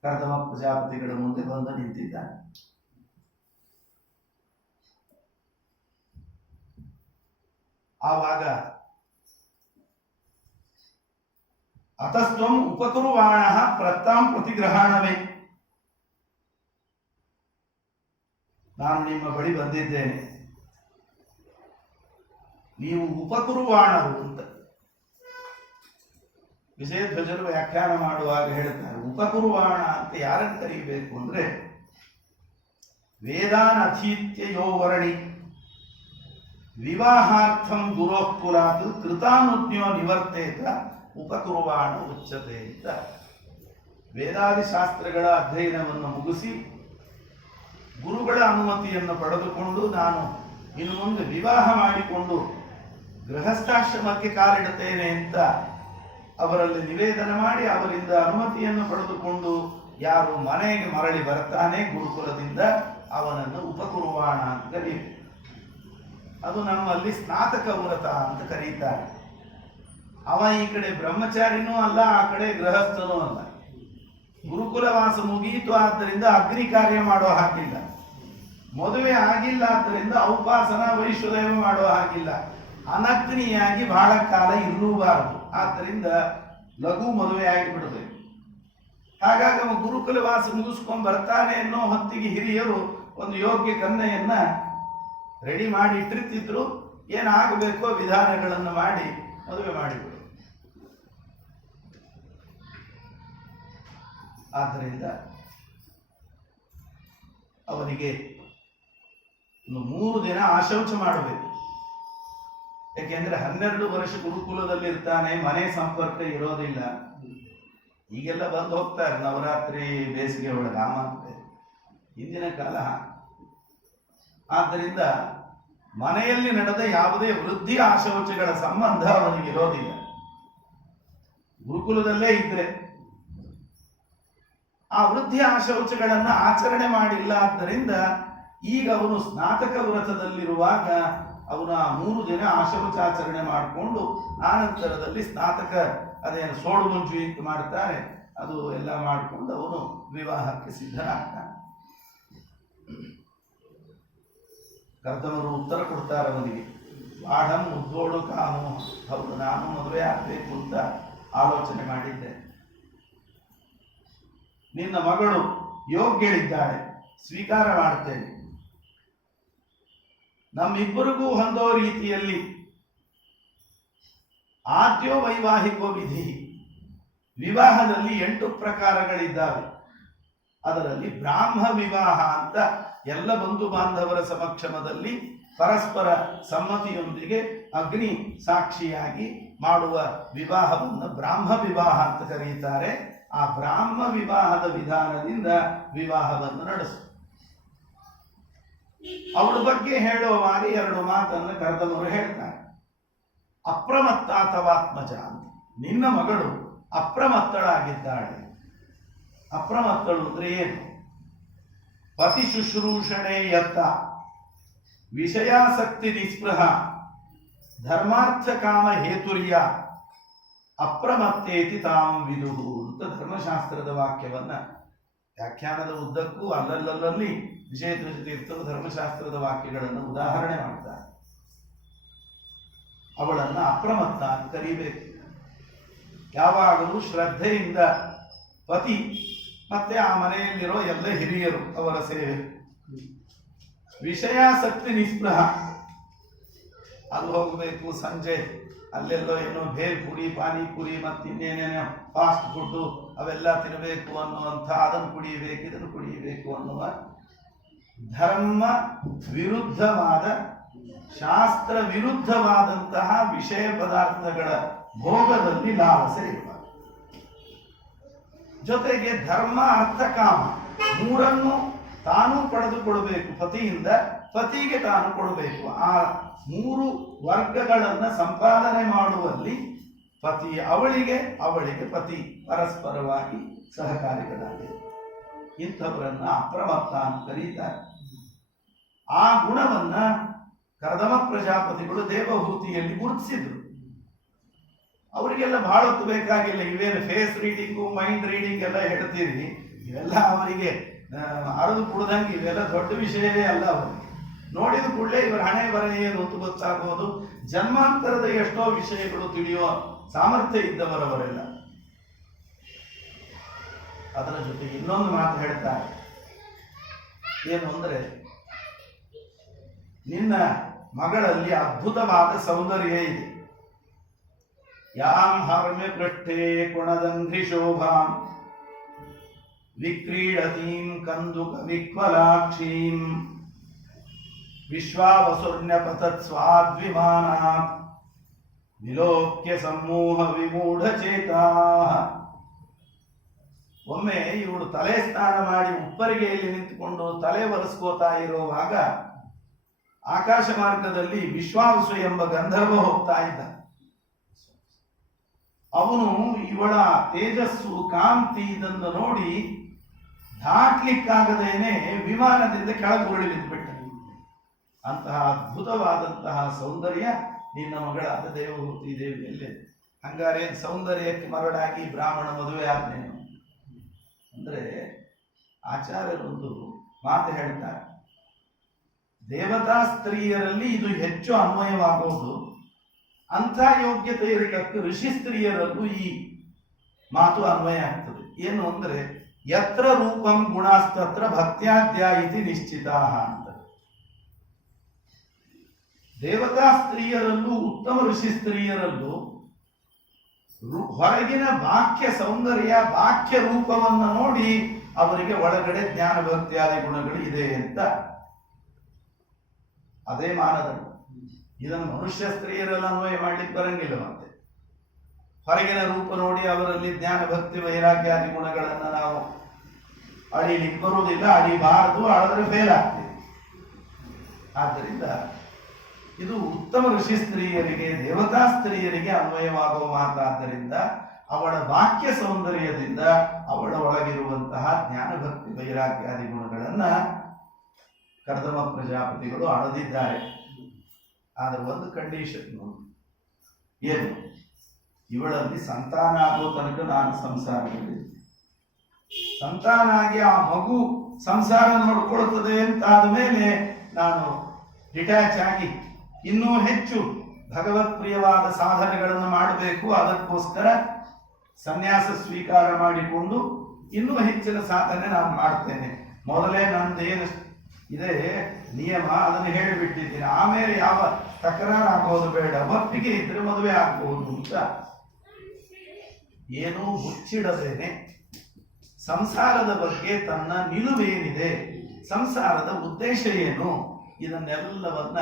ಕರ್ದಮ ಪ್ರಜಾಪತಿಗಳ ಮುಂದೆ ಬಂದು ನಿಂತಿದ್ದಾನೆ. ಆವಾಗ ಅತಸ್ತ್ವಂ ಉಪಕುರುವಾಣ ಪ್ರತ್ತಾಂ ಪ್ರತಿಗ್ರಹಣವೇ, ನಾನು ನಿಮ್ಮ ಬಳಿ ಬಂದಿದ್ದೇನೆ, ನೀವು ಉಪಕುರುವಾಣರು ಅಂತ ವಿಜಯಧ್ವಜರು ವ್ಯಾಖ್ಯಾನ ಮಾಡುವಾಗ ಹೇಳ್ತಾರೆ. ಉಪಕುರುವಾಣ ಅಂತ ಯಾರನ್ನು ಕರೀಬೇಕು ಅಂದ್ರೆ ವೇದಾನಥೀತ್ಯ ಯೋ ವರ್ಣಿ ವಿವಾಹಾರ್ಥಂ ಗುರೋಃಕುಲಾತ್ ಕೃತಾನುಜ್ಞೋ ನಿವರ್ತೇತ ಉಪಕುರುವಾಣ ಉಚ್ಯತೆ ಅಂತ. ವೇದಾದಿ ಶಾಸ್ತ್ರಗಳ ಅಧ್ಯಯನವನ್ನು ಮುಗಿಸಿ ಗುರುಗಳ ಅನುಮತಿಯನ್ನು ಪಡೆದುಕೊಂಡು ನಾನು ಇನ್ನು ಮುಂದೆ ವಿವಾಹ ಮಾಡಿಕೊಂಡು ಗೃಹಸ್ಥಾಶ್ರಮಕ್ಕೆ ಕಾಲಿಡುತ್ತೇನೆ ಅಂತ ಅವರಲ್ಲಿ ನಿವೇದನ ಮಾಡಿ ಅವರಿಂದ ಅನುಮತಿಯನ್ನು ಪಡೆದುಕೊಂಡು ಯಾರು ಮನೆಗೆ ಮರಳಿ ಬರ್ತಾನೆ ಗುರುಕುಲದಿಂದ ಅವನನ್ನು ಉಪಕುರುವಾಣ ಅಂತ ಕರೀತಾರೆ. ಅದು ನಮ್ಮಲ್ಲಿ ಸ್ನಾತಕ ವ್ರತ ಅಂತ ಕರೀತಾರೆ. ಅವ ಈ ಕಡೆ ಬ್ರಹ್ಮಚಾರಿನೂ ಅಲ್ಲ, ಆ ಕಡೆ ಗೃಹಸ್ಥನೂ ಅಲ್ಲ. ಗುರುಕುಲ ವಾಸ ಮುಗಿಯಿತು, ಆದ್ದರಿಂದ ಅಗ್ನಿ ಕಾರ್ಯ ಮಾಡೋ ಹಾಗಿಲ್ಲ. ಮದುವೆ ಆಗಿಲ್ಲ, ಆದ್ದರಿಂದ ಔಪಾಸನ ವೈಶ್ವದೇವ ಮಾಡೋ ಹಾಗಿಲ್ಲ. ಅನಗ್ನಿಯಾಗಿ ಬಹಳ ಕಾಲ ಇರಲೂಬಾರದು. ಆದ್ದರಿಂದ ಲಘು ಮದುವೆ ಆಗಿಬಿಡಬೇಕು. ಹಾಗಾಗಿ ಅವ ಗುರುಕುಲ ವಾಸ ಮುಗಿಸ್ಕೊಂಡು ಬರ್ತಾನೆ ಅನ್ನೋ ಹೊತ್ತಿಗೆ ಹಿರಿಯರು ಒಂದು ಯೋಗ್ಯ ಕನ್ಯೆಯನ್ನ ರೆಡಿ ಮಾಡಿ ಇಟ್ಟಿರ್ತಿದ್ರು. ಏನಾಗಬೇಕೋ ವಿಧಾನಗಳನ್ನು ಮಾಡಿ ಮದುವೆ ಮಾಡಿಬಿಡು. ಆದ್ದರಿಂದ ಅವನಿಗೆ 3 ದಿನ ಆಶೌಚ ಮಾಡಬೇಕು. ಯಾಕೆಂದ್ರೆ 12 ವರ್ಷ ಗುರುಕುಲದಲ್ಲಿ ಇರ್ತಾನೆ, ಮನೆ ಸಂಪರ್ಕ ಇರೋದಿಲ್ಲ. ಈಗೆಲ್ಲ ಬಂದು ಹೋಗ್ತಾರೆ ನವರಾತ್ರಿ ಬೇಸಿಗೆ ಒಳಗೆ ಆಮಂತೆ, ಹಿಂದಿನ ಕಾಲ. ಆದ್ದರಿಂದ ಮನೆಯಲ್ಲಿ ನಡೆದ ಯಾವುದೇ ವೃದ್ಧಿ ಆಶೌಚಗಳ ಸಂಬಂಧ ಅವನಿಗೆ ಇರೋದಿಲ್ಲ. ಗುರುಕುಲದಲ್ಲೇ ಇದ್ರೆ ಆ ವೃದ್ಧಿ ಆಶೌಚಗಳನ್ನ ಆಚರಣೆ ಮಾಡಿಲ್ಲ. ಆದ್ದರಿಂದ ಈಗ ಅವನು ಸ್ನಾತಕ ವ್ರತದಲ್ಲಿರುವಾಗ ಅವನು ಆ 3 ದಿನ ಆಶೌಚಾಚರಣೆ ಮಾಡಿಕೊಂಡು ಆನಂತರದಲ್ಲಿ ಸ್ನಾತಕ ಅದೇನು ಸೋಡು ಮುಂಚು ಅಂತ ಮಾಡ್ತಾರೆ, ಅದು ಎಲ್ಲ ಮಾಡಿಕೊಂಡು ಅವನು ವಿವಾಹಕ್ಕೆ ಸಿದ್ಧನಾಗ್ತಾನೆ. ಕರ್ದಮರು ಉತ್ತರ ಕೊಡ್ತಾರೆ ಅವನಿಗೆ, ಬಾಢಂ ಉದ್ದೋಡು ಕಾನು, ಹೌದು ನಾನು ಮದುವೆ ಆಗಬೇಕು ಅಂತ ಆಲೋಚನೆ ಮಾಡಿದ್ದೆ. ನಿನ್ನ ಮಗಳು ಯೋಗ್ಯಳಿದ್ದಾಳೆ, ಸ್ವೀಕಾರ ಮಾಡ್ತೇನೆ. ನಮ್ಮಿಬ್ಬರಿಗೂ ಹೊಂದೋ ರೀತಿಯಲ್ಲಿ ಆದ್ಯೋ ವೈವಾಹಿಕೋ ವಿಧಿ, ವಿವಾಹದಲ್ಲಿ 8 ಪ್ರಕಾರಗಳಿದ್ದಾವೆ. ಅದರಲ್ಲಿ ಬ್ರಾಹ್ಮ ವಿವಾಹ ಅಂತ ಎಲ್ಲ ಬಂಧು ಬಾಂಧವರ ಸಮಕ್ಷಮದಲ್ಲಿ ಪರಸ್ಪರ ಸಮ್ಮತಿಯೊಂದಿಗೆ ಅಗ್ನಿ ಸಾಕ್ಷಿಯಾಗಿ ಮಾಡುವ ವಿವಾಹವನ್ನು ಬ್ರಾಹ್ಮ ವಿವಾಹ ಅಂತ ಕರೆಯುತ್ತಾರೆ. ಆ ಬ್ರಾಹ್ಮ ವಿವಾಹದ ವಿಧಾನದಿಂದ ವಿವಾಹವನ್ನು ನಡೆಸು. ಅವಳ ಬಗ್ಗೆ ಹೇಳುವಾಗ 2 ಮಾತನ್ನು ಕರ್ದಮರು ಹೇಳ್ತಾರೆ. ಅಪ್ರಮತ್ತಾತವಾತ್ಮಜ ಅಂತ, ನಿನ್ನ ಮಗಳು ಅಪ್ರಮತ್ತಳಾಗಿದ್ದಾಳೆ. ಅಪ್ರಮತ್ತಳು ಅಂದ್ರೆ ಏನು? ಪತಿ ಶುಶ್ರೂಷಣೆ ಯತ್ತ, ವಿಷಯಾಸಕ್ತಿ ನಿಸ್ಪೃಹ, ಧರ್ಮಾರ್ಥ ಕಾಮ ಹೇತುರ್ಯ, ಅಪ್ರಮತ್ತೇತಿ ತಾಂ ವಿದುಹು ಅಂತ ಧರ್ಮಶಾಸ್ತ್ರದ ವಾಕ್ಯವನ್ನ ವ್ಯಾಖ್ಯಾನದ ಉದ್ದಕ್ಕೂ ಅಲ್ಲಲ್ಲಲ್ಲಿ ವಿಜಯಧ್ವಜ ತೀರ್ಥರು ಧರ್ಮಶಾಸ್ತ್ರದ ವಾಕ್ಯಗಳನ್ನು ಉದಾಹರಣೆ ಮಾಡ್ತಾರೆ. ಅವಳನ್ನು ಅಪ್ರಮತ್ತ ಅಂತ ಕರೀಬೇಕು. ಯಾವಾಗಲೂ ಶ್ರದ್ಧೆಯಿಂದ ಪತಿ ಮತ್ತೆ ಆ ಮನೆಯಲ್ಲಿರೋ ಎಲ್ಲ ಹಿರಿಯರು ಅವರ ಸೇವೆ. ವಿಷಯಾಸಕ್ತಿ ನಿಸ್ಪೃಹ, ಅಲ್ಲಿ ಹೋಗಬೇಕು, ಸಂಜೆ ಅಲ್ಲೆಲ್ಲೋ ಏನೋ ಭೇಲ್ಪುರಿ, ಪಾನಿಪುರಿ ಮತ್ತು ಇನ್ನೇನೇನೋ ಫಾಸ್ಟ್ ಫುಡ್ಡು ಅವೆಲ್ಲ ತಿನ್ನಬೇಕು ಅನ್ನುವಂಥ, ಅದನ್ನು ಕುಡಿಯಬೇಕು ಇದನ್ನು ಕುಡಿಯಬೇಕು ಅನ್ನುವ ಧರ್ಮ ವಿರುದ್ಧವಾದ, ಶಾಸ್ತ್ರ ವಿರುದ್ಧವಾದಂತಹ ವಿಷಯ ಪದಾರ್ಥಗಳ ಭೋಗದಲ್ಲಿ ಲಾಲಸೆ ಇರಬಾರದು. ಜೊತೆಗೆ ಧರ್ಮ ಅರ್ಥ ಕಾಮ ಮೂರನ್ನು ತಾನು ಪಡೆದುಕೊಳ್ಬೇಕು ಪತಿಯಿಂದ, ಪತಿಗೆ ತಾನು ಕೊಡಬೇಕು. ಆ ಮೂರು ವರ್ಗಗಳನ್ನು ಸಂಪಾದನೆ ಮಾಡುವಲ್ಲಿ ಪತಿ ಅವಳಿಗೆ, ಅವಳಿಗೆ ಪತಿ ಪರಸ್ಪರವಾಗಿ ಸಹಕಾರಿಗಳಾಗಿದೆ. ಇಂಥವರನ್ನ ಅಪ್ರಮತ್ತ ಅಂತ ಕರೀತಾರೆ. ಆ ಗುಣವನ್ನ ಕರ್ದಮ ಪ್ರಜಾಪತಿಗಳು ದೇವಹೂತಿಯಲ್ಲಿ ಗುರುತಿಸಿದ್ರು. ಅವರಿಗೆಲ್ಲ ಬಹಳ ಹೊತ್ತು ಬೇಕಾಗಿಲ್ಲ. ಇವೇನು ಫೇಸ್ ರೀಡಿಂಗು, ಮೈಂಡ್ ರೀಡಿಂಗ್ ಎಲ್ಲ ಹೇಳ್ತೀರಿ, ಇವೆಲ್ಲ ಅವರಿಗೆ ಅರದು ಕುಡ್ದಂಗೆ ಇವೆಲ್ಲ ದೊಡ್ಡ ವಿಷಯವೇ ಅಲ್ಲ. ಅವರಿಗೆ ನೋಡಿದ ಕೂಡಲೇ ಇವರ ಹಣೆ ಬರ ಏನು ಅಂತ ಗೊತ್ತಾಗೋದು, ಜನ್ಮಾಂತರದ ಎಷ್ಟೋ ವಿಷಯಗಳು ತಿಳಿಯುವ ಸಾಮರ್ಥ್ಯ ಇದ್ದವರವರೆಲ್ಲ. ಅದರ ಜೊತೆಗೆ ಇನ್ನೊಂದು ಮಾತು ಹೇಳ್ತಾರೆ, ಏನು ಅಂದ್ರೆ, ನಿನ್ನ ಮಗಳಲ್ಲಿ ಅದ್ಭುತವಾದ ಸೌಂದರ್ಯ ಇದೆ. ಯಾಂ ಹರ್ಮ್ಯ ಪೃಷ್ಠೆ ಕುಣದಂಘ್ರಿ ಶೋಭಾಂ ವಿಕ್ರೀಡತೀಂ ಕಂದುಕ ವಿಕ್ವಲಾಕ್ಷೀಂ ವಿಶ್ವಾವಸುರ್ಣ್ಯಪತತ್ ಸ್ವಾದ್ವಿಮಾನಾತ್ ವಿಲೋಕ್ಯ ಸಮೂಹ ವಿಮೂಢ ಚೇತಾಃ. ಒಮ್ಮೆ ಇವಳು ತಲೆ ಸ್ನಾನ ಮಾಡಿ ಉಪ್ಪರಿಗೆಯಲ್ಲಿ ನಿಂತುಕೊಂಡು ತಲೆ ಒರೆಸ್ಕೋತಾ ಇರುವಾಗ ಆಕಾಶ ಮಾರ್ಗದಲ್ಲಿ ವಿಶ್ವಾವಸು ಎಂಬ ಗಂಧರ್ವ ಹೋಗ್ತಾ ಇದ್ದ. ಅವನು ಇವಳ ತೇಜಸ್ಸು, ಕಾಂತಿ ಇದನ್ನು ನೋಡಿ ದಾಟ್ಲಿಕ್ಕಾಗದೇನೆ ವಿಮಾನದಿಂದ ಕೆಳಗೆ ಉರುಳಿ ಬಿದ್ದುಬಿಟ್ಟ. ಅಂತಹ ಅದ್ಭುತವಾದಂತಹ ಸೌಂದರ್ಯ ನಿನ್ನ ಮಗಳಾದ ದೇವಹೂತಿ ದೇವಿಯಲ್ಲೇ. ಹಂಗಾರೆ ಸೌಂದರ್ಯಕ್ಕೆ ಮರಳಾಗಿ ಬ್ರಾಹ್ಮಣ ಮದುವೆ ಆದ್ನೇನು ಅಂದ್ರೆ, ಆಚಾರ್ಯರೊಂದು ಮಾತು ಹೇಳ್ತಾರೆ, ದೇವತಾ ಸ್ತ್ರೀಯರಲ್ಲಿ ಇದು ಹೆಚ್ಚು ಅನ್ವಯವಾಗುವುದು. ಅಂಥ ಯೋಗ್ಯತೆ ಇರತಕ್ಕ ಋಷಿ ಸ್ತ್ರೀಯರಲ್ಲೂ ಈ ಮಾತು ಅನ್ವಯ ಆಗ್ತದೆ. ಏನು ಅಂದ್ರೆ, ಯತ್ರ ರೂಪಂ ಗುಣಾಸ್ತತ್ರ ಭಕ್ತ್ಯಾಧ್ಯಾಯಿತಿ ನಿಶ್ಚಿತಾ ಅಂತ. ದೇವತಾ ಸ್ತ್ರೀಯರಲ್ಲೂ, ಉತ್ತಮ ಋಷಿ ಸ್ತ್ರೀಯರಲ್ಲೂ ಹೊರಗಿನ ಬಾಹ್ಯ ಸೌಂದರ್ಯ, ಬಾಹ್ಯ ರೂಪವನ್ನು ನೋಡಿ ಅವರಿಗೆ ಒಳಗಡೆ ಜ್ಞಾನ ಭಕ್ತಿಯಾದಿ ಗುಣಗಳು ಇದೆ ಅಂತ. ಅದೇ ಮಾನದಂಡ. ಇದನ್ನು ಮನುಷ್ಯ ಸ್ತ್ರೀಯರೆಲ್ಲ ಅನ್ವಯ ಮಾಡ್ಲಿಕ್ಕೆ ಬರಂಗಿಲ್ಲ. ಮತ್ತೆ ಹೊರಗಿನ ರೂಪ ನೋಡಿ ಅವರಲ್ಲಿ ಜ್ಞಾನ ಭಕ್ತಿ ವೈರಾಗ್ಯಾದಿ ಗುಣಗಳನ್ನು ನಾವು ಅಳಿಲಿಕ್ಕೆ ಬರುವುದಿಲ್ಲ, ಅಳಿಬಾರದು, ಅಳಿದ್ರೆ ಫೇಲ್ ಆಗ್ತದೆ. ಆದ್ದರಿಂದ ಇದು ಉತ್ತಮ ಋಷಿ ಸ್ತ್ರೀಯರಿಗೆ, ದೇವತಾ ಸ್ತ್ರೀಯರಿಗೆ ಅನ್ವಯವಾಗುವ ಮಾತಾದ್ದರಿಂದ ಅವಳ ವಾಕ್ಯ ಸೌಂದರ್ಯದಿಂದ ಅವಳ ಒಳಗಿರುವಂತಹ ಜ್ಞಾನ ಭಕ್ತಿ ವೈರಾಗ್ಯಾದಿ ಗುಣಗಳನ್ನ ಕರ್ದಮ ಪ್ರಜಾಪತಿಗಳು ಅಳದಿದ್ದಾರೆ. ಆದರೆ ಒಂದು ಕಂಡೀಷನ್ ಏನು, ಇವಳಲ್ಲಿ ಸಂತಾನ ಆಗೋ ತನಕ ನಾನು ಸಂಸಾರದಲ್ಲಿ, ಸಂತಾನ ಆಗಿ ಆ ಮಗು ಸಂಸಾರ ನೋಡ್ಕೊಳ್ತದೆ ಅಂತ ಆದ್ಮೇಲೆ ನಾನು ಡಿಟ್ಯಾಚ್ ಆಗಿ ಇನ್ನೂ ಹೆಚ್ಚು ಭಗವತ್ ಪ್ರಿಯವಾದ ಸಾಧನೆಗಳನ್ನು ಮಾಡಬೇಕು. ಅದಕ್ಕೋಸ್ಕರ ಸನ್ಯಾಸ ಸ್ವೀಕಾರ ಮಾಡಿಕೊಂಡು ಇನ್ನೂ ಹೆಚ್ಚಿನ ಸಾಧನೆ ನಾನು ಮಾಡ್ತೇನೆ. ಮೊದಲೇ ನಂದೇನು ಇದೆ ನಿಯಮ ಅದನ್ನು ಹೇಳಿಬಿಟ್ಟಿದ್ದೀನಿ. ಆಮೇಲೆ ಯಾವ ತಕರಾರು ಆಗೋದು ಬೇಡ, ಒಪ್ಪಿಗೆ ಇದ್ರೆ ಮದುವೆ ಆಗಬಹುದು ಅಂತ ಏನೂ ಮುಚ್ಚಿಡದೇನೆ ಸಂಸಾರದ ಬಗ್ಗೆ ತನ್ನ ನಿಲುವೇನಿದೆ, ಸಂಸಾರದ ಉದ್ದೇಶ ಏನು, ಇದನ್ನೆಲ್ಲವನ್ನ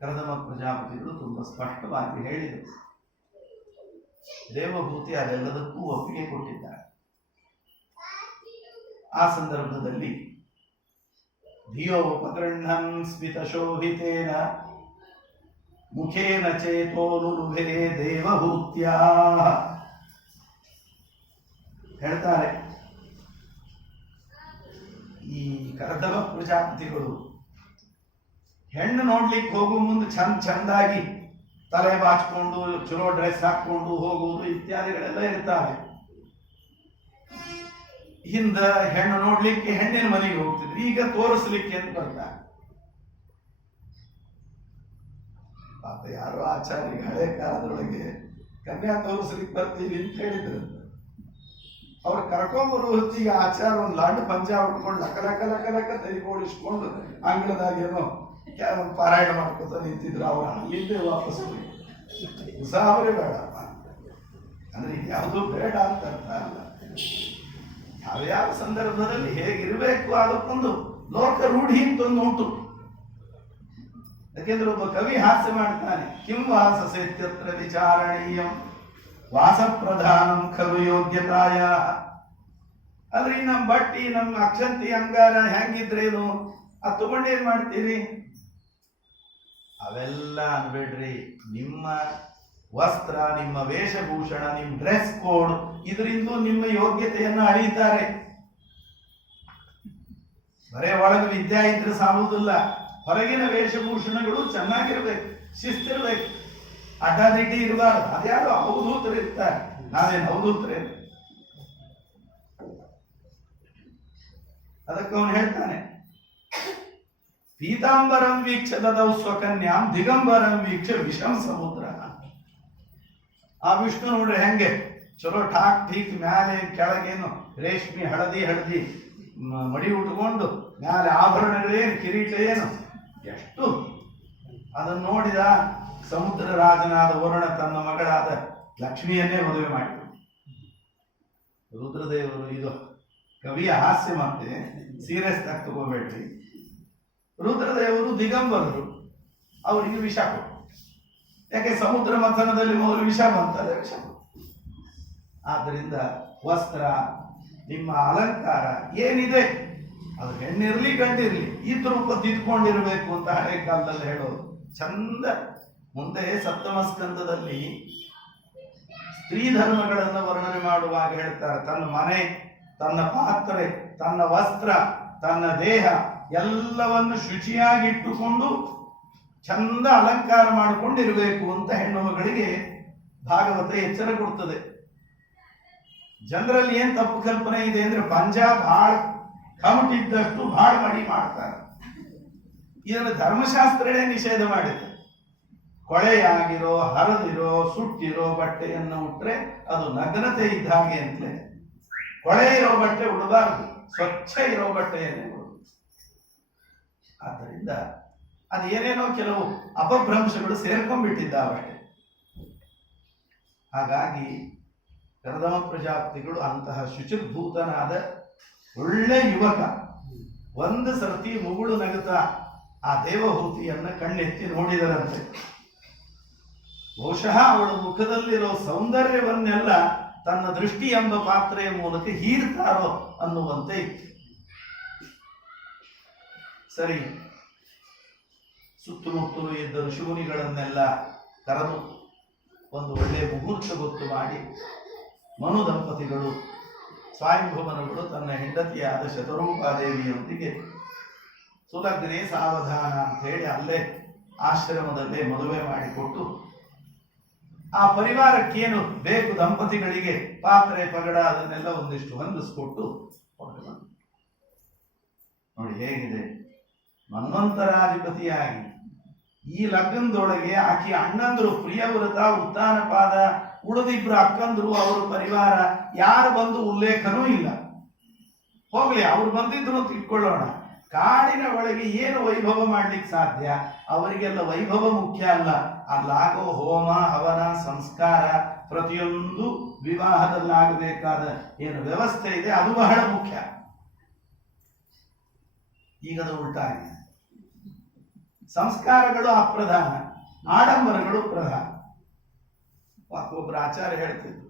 ಕರ್ದಮ ಪ್ರಜಾಪತಿಗಳು ತುಂಬಾ ಸ್ಪಷ್ಟವಾಗಿ ಹೇಳಿದರು. ದೇವಹೂತಿ ಅದೆಲ್ಲದಕ್ಕೂ ಒಪ್ಪಿಗೆ ಕೊಟ್ಟಿದ್ದಾರೆ. ಆ ಸಂದರ್ಭದಲ್ಲಿ ಧಿಯೋಪಗೃಹ್ಣನ್ ಸ್ಮಿತಶೋಭಿತೇನ ಮುಖೇನ ಚೇತೋನುರುಭೇ ದೇವಹೂತ್ಯಾ ಹೇಳ್ತಾರೆ. ಈ ಕರ್ದಮ ಪ್ರಜಾಪತಿಗಳು ಹೆಣ್ಣು ನೋಡ್ಲಿಕ್ಕೆ ಹೋಗುವ ಮುಂದೆ ಚಂದಾಗಿ ತಲೆ ಬಾಚ್ಕೊಂಡು ಚಲೋ ಡ್ರೆಸ್ ಹಾಕೊಂಡು ಹೋಗುವುದು ಇತ್ಯಾದಿಗಳೆಲ್ಲ ಇರ್ತಾವೆ. ಹಿಂದ ಹೆಣ್ಣು ನೋಡ್ಲಿಕ್ಕೆ ಹೆಣ್ಣಿನ ಮನೆಗೆ ಹೋಗ್ತಿದ್ರು, ಈಗ ತೋರಿಸ್ಲಿಕ್ಕೆ ಅಂತ ಬರ್ತಾರೆ. ಪಾಪ ಯಾರೋ ಆಚಾರ್ಯ ಹಳೆ ಕಾಲದೊಳಗೆ ಕನ್ಯಾ ತೋರಿಸ್ಲಿಕ್ಕೆ ಬರ್ತೀವಿ ಅಂತ ಹೇಳಿದ್ರು. ಅವ್ರು ಕರ್ಕೊಂಬರು ಹೊತ್ತಿಗೆ ಆಚಾರ ಒಂದು ಲಾಂಡ್ ಪಂಜ ಉಟ್ಕೊಂಡು ಲಕ ಲಕ ಲಕ ಲಕ ತೆರಿಗೋಡಿಸ್ಕೊಂಡು ಅಂಗಳದಾಗೇನೋ ಪಾರಾಯಣ ಮಾಡ್ಕೊತ ನಿಂತಿದ್ರು. ಅವ್ರು ಅಲ್ಲಿಂದೇ ವಾಪಸ್ ಹೋಗಿ ಉಸಾವರೇ ಬೇಡಪ್ಪ ಅಂದ್ರೆ ಯಾವುದು ಬೇಡ ಅಂತ ಅರ್ಥ ಅಲ್ಲ. ಯಾವ್ಯಾವ ಸಂದರ್ಭದಲ್ಲಿ ಹೇಗಿರ್ಬೇಕು ಅದಕ್ಕೊಂದು ಲೋಕ ರೂಢಿ ಅಂತ ಒಂದು ಉಂಟು. ಯಾಕೆಂದ್ರೆ ಒಬ್ಬ ಕವಿ ಹಾಸ್ಯ ಮಾಡ್ತಾನೆ, ಕಿಂ ವಾಸ ಸೇತ್ಯತ್ರ ವಿಚಾರಣೀಯಂ ವಾಸ ಪ್ರಧಾನಂ ಖಲು ಯೋಗ್ಯತಾಯ. ಅಲ್ರಿ ನಮ್ ಬಟ್ಟಿ ನಮ್ ಅಕ್ಷಂತಿ ಅಂಗಾರ ಹೆಂಗಿದ್ರೇನು ಅದು ತಗೊಂಡೇನ್ ಮಾಡ್ತೀರಿ? ಅವೆಲ್ಲ ಅನ್ಬೇಡ್ರಿ. ನಿಮ್ಮ ವಸ್ತ್ರ, ನಿಮ್ಮ ವೇಷಭೂಷಣ, ನಿಮ್ ಡ್ರೆಸ್ ಕೋಡ್, ಇದರಿಂದ ನಿಮ್ಮ ಯೋಗ್ಯತೆಯನ್ನು ಅಳಿತಾರೆ. ಬರೇ ಒಳಗೆ ವಿದ್ಯೆ ಇದ್ರೆ ಸಾಲುವುದಿಲ್ಲ. ಹೊರಗಿನ ವೇಷಭೂಷಣಗಳು ಚೆನ್ನಾಗಿರ್ಬೇಕು, ಶಿಸ್ತಿರ್ಬೇಕು, ಅಡ್ಡಾದಿಡ್ಡಿ ಇರಬಾರ್ದು. ಅದ್ಯಾರು ಅವಧೂತರು ಇರ್ತಾರೆ, ನಾವೇನು ಅವಧೂತರೇ? ಅದಕ್ಕೆ ಅವನು ಹೇಳ್ತಾನೆ, ಪೀತಾಂಬರಂ ವೀಕ್ಷ ದದೌ ಸ್ವಕನ್ಯಾಂ ದಿಗಂಬರಂ ವೀಕ್ಷ ವಿಷಂ ಸಮುದ್ರ. ಆ ವಿಷ್ಣು ನೋಡ್ರಿ ಹೆಂಗೆ ಚಲೋ ಠಾಕ್ ಠೀಕ್ ಮ್ಯಾಲೆ ಕೆಳಗೇನು ರೇಷ್ಮೆ ಹಳದಿ ಮಡಿ ಉಟ್ಕೊಂಡು ಮ್ಯಾಲೆ ಆಭರಣಗಳೇನು ಕಿರೀಟ ಏನು ಎಷ್ಟು ಅದನ್ನು ನೋಡಿದ ಸಮುದ್ರ ರಾಜನಾದ ವರುಣ ತನ್ನ ಮಗಳಾದ ಲಕ್ಷ್ಮಿಯನ್ನೇ ಮದುವೆ ಮಾಡಿದ್ರು. ರುದ್ರದೇವರು, ಇದು ಕವಿಯ ಹಾಸ್ಯ ಮತ್ತೆ ಸೀರಿಯಸ್ ಆಗಿ ತಗೋಬೇಡ್ರಿ. ರುದ್ರದೇವರು ದಿಗಂಬರರು, ಅವರಿಗೆ ವಿಷ ಕೊಟ್ಟು. ಯಾಕೆ ಸಮುದ್ರ ಮಂಥನದಲ್ಲಿ ಮೊದಲು ವಿಷ ಬಂತಲ್ಲ, ವಿಷ. ಆದ್ದರಿಂದ ವಸ್ತ್ರ, ನಿಮ್ಮ ಅಲಂಕಾರ ಏನಿದೆ ಅದು ಹೆಣ್ಣಿರ್ಲಿ ಗಂಡಿರ್ಲಿ ಈ ರೂಪ ತಿದ್ಕೊಂಡಿರ್ಬೇಕು ಅಂತ ಹಳೆ ಕಾಲದಲ್ಲಿ ಹೇಳೋದು ಚಂದ. ಮುಂದೆ ಸಪ್ತಮ ಸ್ಕಂದದಲ್ಲಿ ಸ್ತ್ರೀ ಧರ್ಮಗಳನ್ನು ವರ್ಣನೆ ಮಾಡುವಾಗ ಹೇಳ್ತಾರೆ, ತನ್ನ ಮನೆ, ತನ್ನ ಪಾತ್ರೆ, ತನ್ನ ವಸ್ತ್ರ, ತನ್ನ ದೇಹ ಎಲ್ಲವನ್ನು ಶುಚಿಯಾಗಿಟ್ಟುಕೊಂಡು ಚಂದ ಅಲಂಕಾರ ಮಾಡಿಕೊಂಡಿರಬೇಕು ಅಂತ ಹೆಣ್ಣು ಮಗಳಿಗೆ ಭಾಗವತ ಎಚ್ಚರ ಕೊಡ್ತದೆ. ಜನರಲ್ಲಿ ಏನ್ ತಪ್ಪು ಕಲ್ಪನೆ ಇದೆ ಅಂದ್ರೆ ಪಂಜಾಬ್ ಭಾಳ ಕಮಟಿದ್ದಷ್ಟು ಭಾಳ ಮಡಿ ಮಾಡ್ತಾರೆ. ಇದನ್ನು ಧರ್ಮಶಾಸ್ತ್ರನೇ ನಿಷೇಧ ಮಾಡಿದೆ. ಕೊಳೆಯಾಗಿರೋ, ಹರಿದಿರೋ, ಸುಟ್ಟಿರೋ ಬಟ್ಟೆಯನ್ನು ಉಟ್ರೆ ಅದು ನಗ್ನತೆ ಇದ್ದ ಹಾಗೆ ಅಂತಲೇ. ಕೊಳೆ ಇರೋ ಬಟ್ಟೆ ಉಡಬಾರದು, ಸ್ವಚ್ಛ ಇರೋ ಬಟ್ಟೆಯನ್ನೇ ಉಡು. ಆದ್ದರಿಂದ ಅದೇನೇನೋ ಕೆಲವು ಅಪಭ್ರಂಶಗಳು ಸೇರ್ಕೊಂಡ್ಬಿಟ್ಟಿದ್ದಾವೆ. ಹಾಗಾಗಿ ಕರ್ದಮ ಪ್ರಜಾಪತಿಗಳು ಅಂತಹ ಶುಚಿರ್ಭೂತನಾದ ಒಳ್ಳೆ ಯುವಕ ಒಂದು ಸರ್ತಿ ಮುಗುಳು ನಗುತ್ತಾ ಆ ದೇವಹೂತಿಯನ್ನ ಕಣ್ಣೆತ್ತಿ ನೋಡಿದರಂತೆ. ಬಹುಶಃ ಅವಳ ಮುಖದಲ್ಲಿರೋ ಸೌಂದರ್ಯವನ್ನೆಲ್ಲ ತನ್ನ ದೃಷ್ಟಿ ಎಂಬ ಪಾತ್ರೆಯ ಮೂಲಕ ಹೀರ್ತಾರೋ ಅನ್ನುವಂತೆ ಇತ್ತು. ಸರಿ, ಸುತ್ತಮುತ್ತಲು ಇದ್ದ ಋಷಿಮುನಿಗಳನ್ನೆಲ್ಲ ಕರೆದು ಒಂದು ಒಳ್ಳೆಯ ಮುಹೂರ್ತ ಗೊತ್ತು ಮಾಡಿ ಮನು ದಂಪತಿಗಳು, ಸ್ವಯಂಭುವನಗಳು ತನ್ನ ಹೆಂಡತಿಯಾದ ಶತರೂಪಾದೇವಿಯೊಂದಿಗೆ ಸುಲಗ್ನೆ ಸಾವಧಾನ ಅಂತ ಹೇಳಿ ಅಲ್ಲೇ ಆಶ್ರಮದಲ್ಲೇ ಮದುವೆ ಮಾಡಿಕೊಟ್ಟು ಆ ಪರಿವಾರಕ್ಕೇನು ಬೇಕು ದಂಪತಿಗಳಿಗೆ ಪಾತ್ರೆ ಪಗಡ ಅದನ್ನೆಲ್ಲ ಒಂದಿಷ್ಟು ಹೊಂದಿಸ್ಕೊಟ್ಟು ಹೊರಟು ಬಂದು. ನೋಡಿ ಹೇಗಿದೆ, ಮನ್ವಂತರಾಧಿಪತಿಯಾಗಿ ಈ ಲಗ್ನದೊಳಗೆ ಆಕೆ ಅಣ್ಣಂದ್ರು ಪ್ರಿಯವ್ರತ, ಉತ್ತಾನಪಾದ, ಉಳಿದಿಬ್ರು ಅಕ್ಕಂದ್ರು, ಅವರ ಪರಿವಾರ ಯಾರು ಬಂದು ಉಲ್ಲೇಖನೂ ಇಲ್ಲ. ಹೋಗ್ಲಿ, ಅವ್ರು ಬಂದಿದ್ರು ಅಂತ ಇಟ್ಕೊಳ್ಳೋಣ. ಕಾಡಿನ ಒಳಗೆ ಏನು ವೈಭವ ಮಾಡ್ಲಿಕ್ಕೆ ಸಾಧ್ಯ? ಅವರಿಗೆಲ್ಲ ವೈಭವ ಮುಖ್ಯ ಅಲ್ಲ, ಅಲ್ಲಾಗೋ ಹೋಮ ಹವನ ಸಂಸ್ಕಾರ, ಪ್ರತಿಯೊಂದು ವಿವಾಹದಲ್ಲಾಗಬೇಕಾದ ಏನು ವ್ಯವಸ್ಥೆ ಇದೆ ಅದು ಬಹಳ ಮುಖ್ಯ. ಈಗದು ಉಲ್ಟಾಗಿದೆ. ಸಂಸ್ಕಾರಗಳು ಅಪ್ರಧಾನ, ಆಡಂಬರಗಳು ಪ್ರಧಾನ. ಒಬ್ಬರು ಆಚಾರ್ಯ ಹೇಳ್ತಿದ್ರು,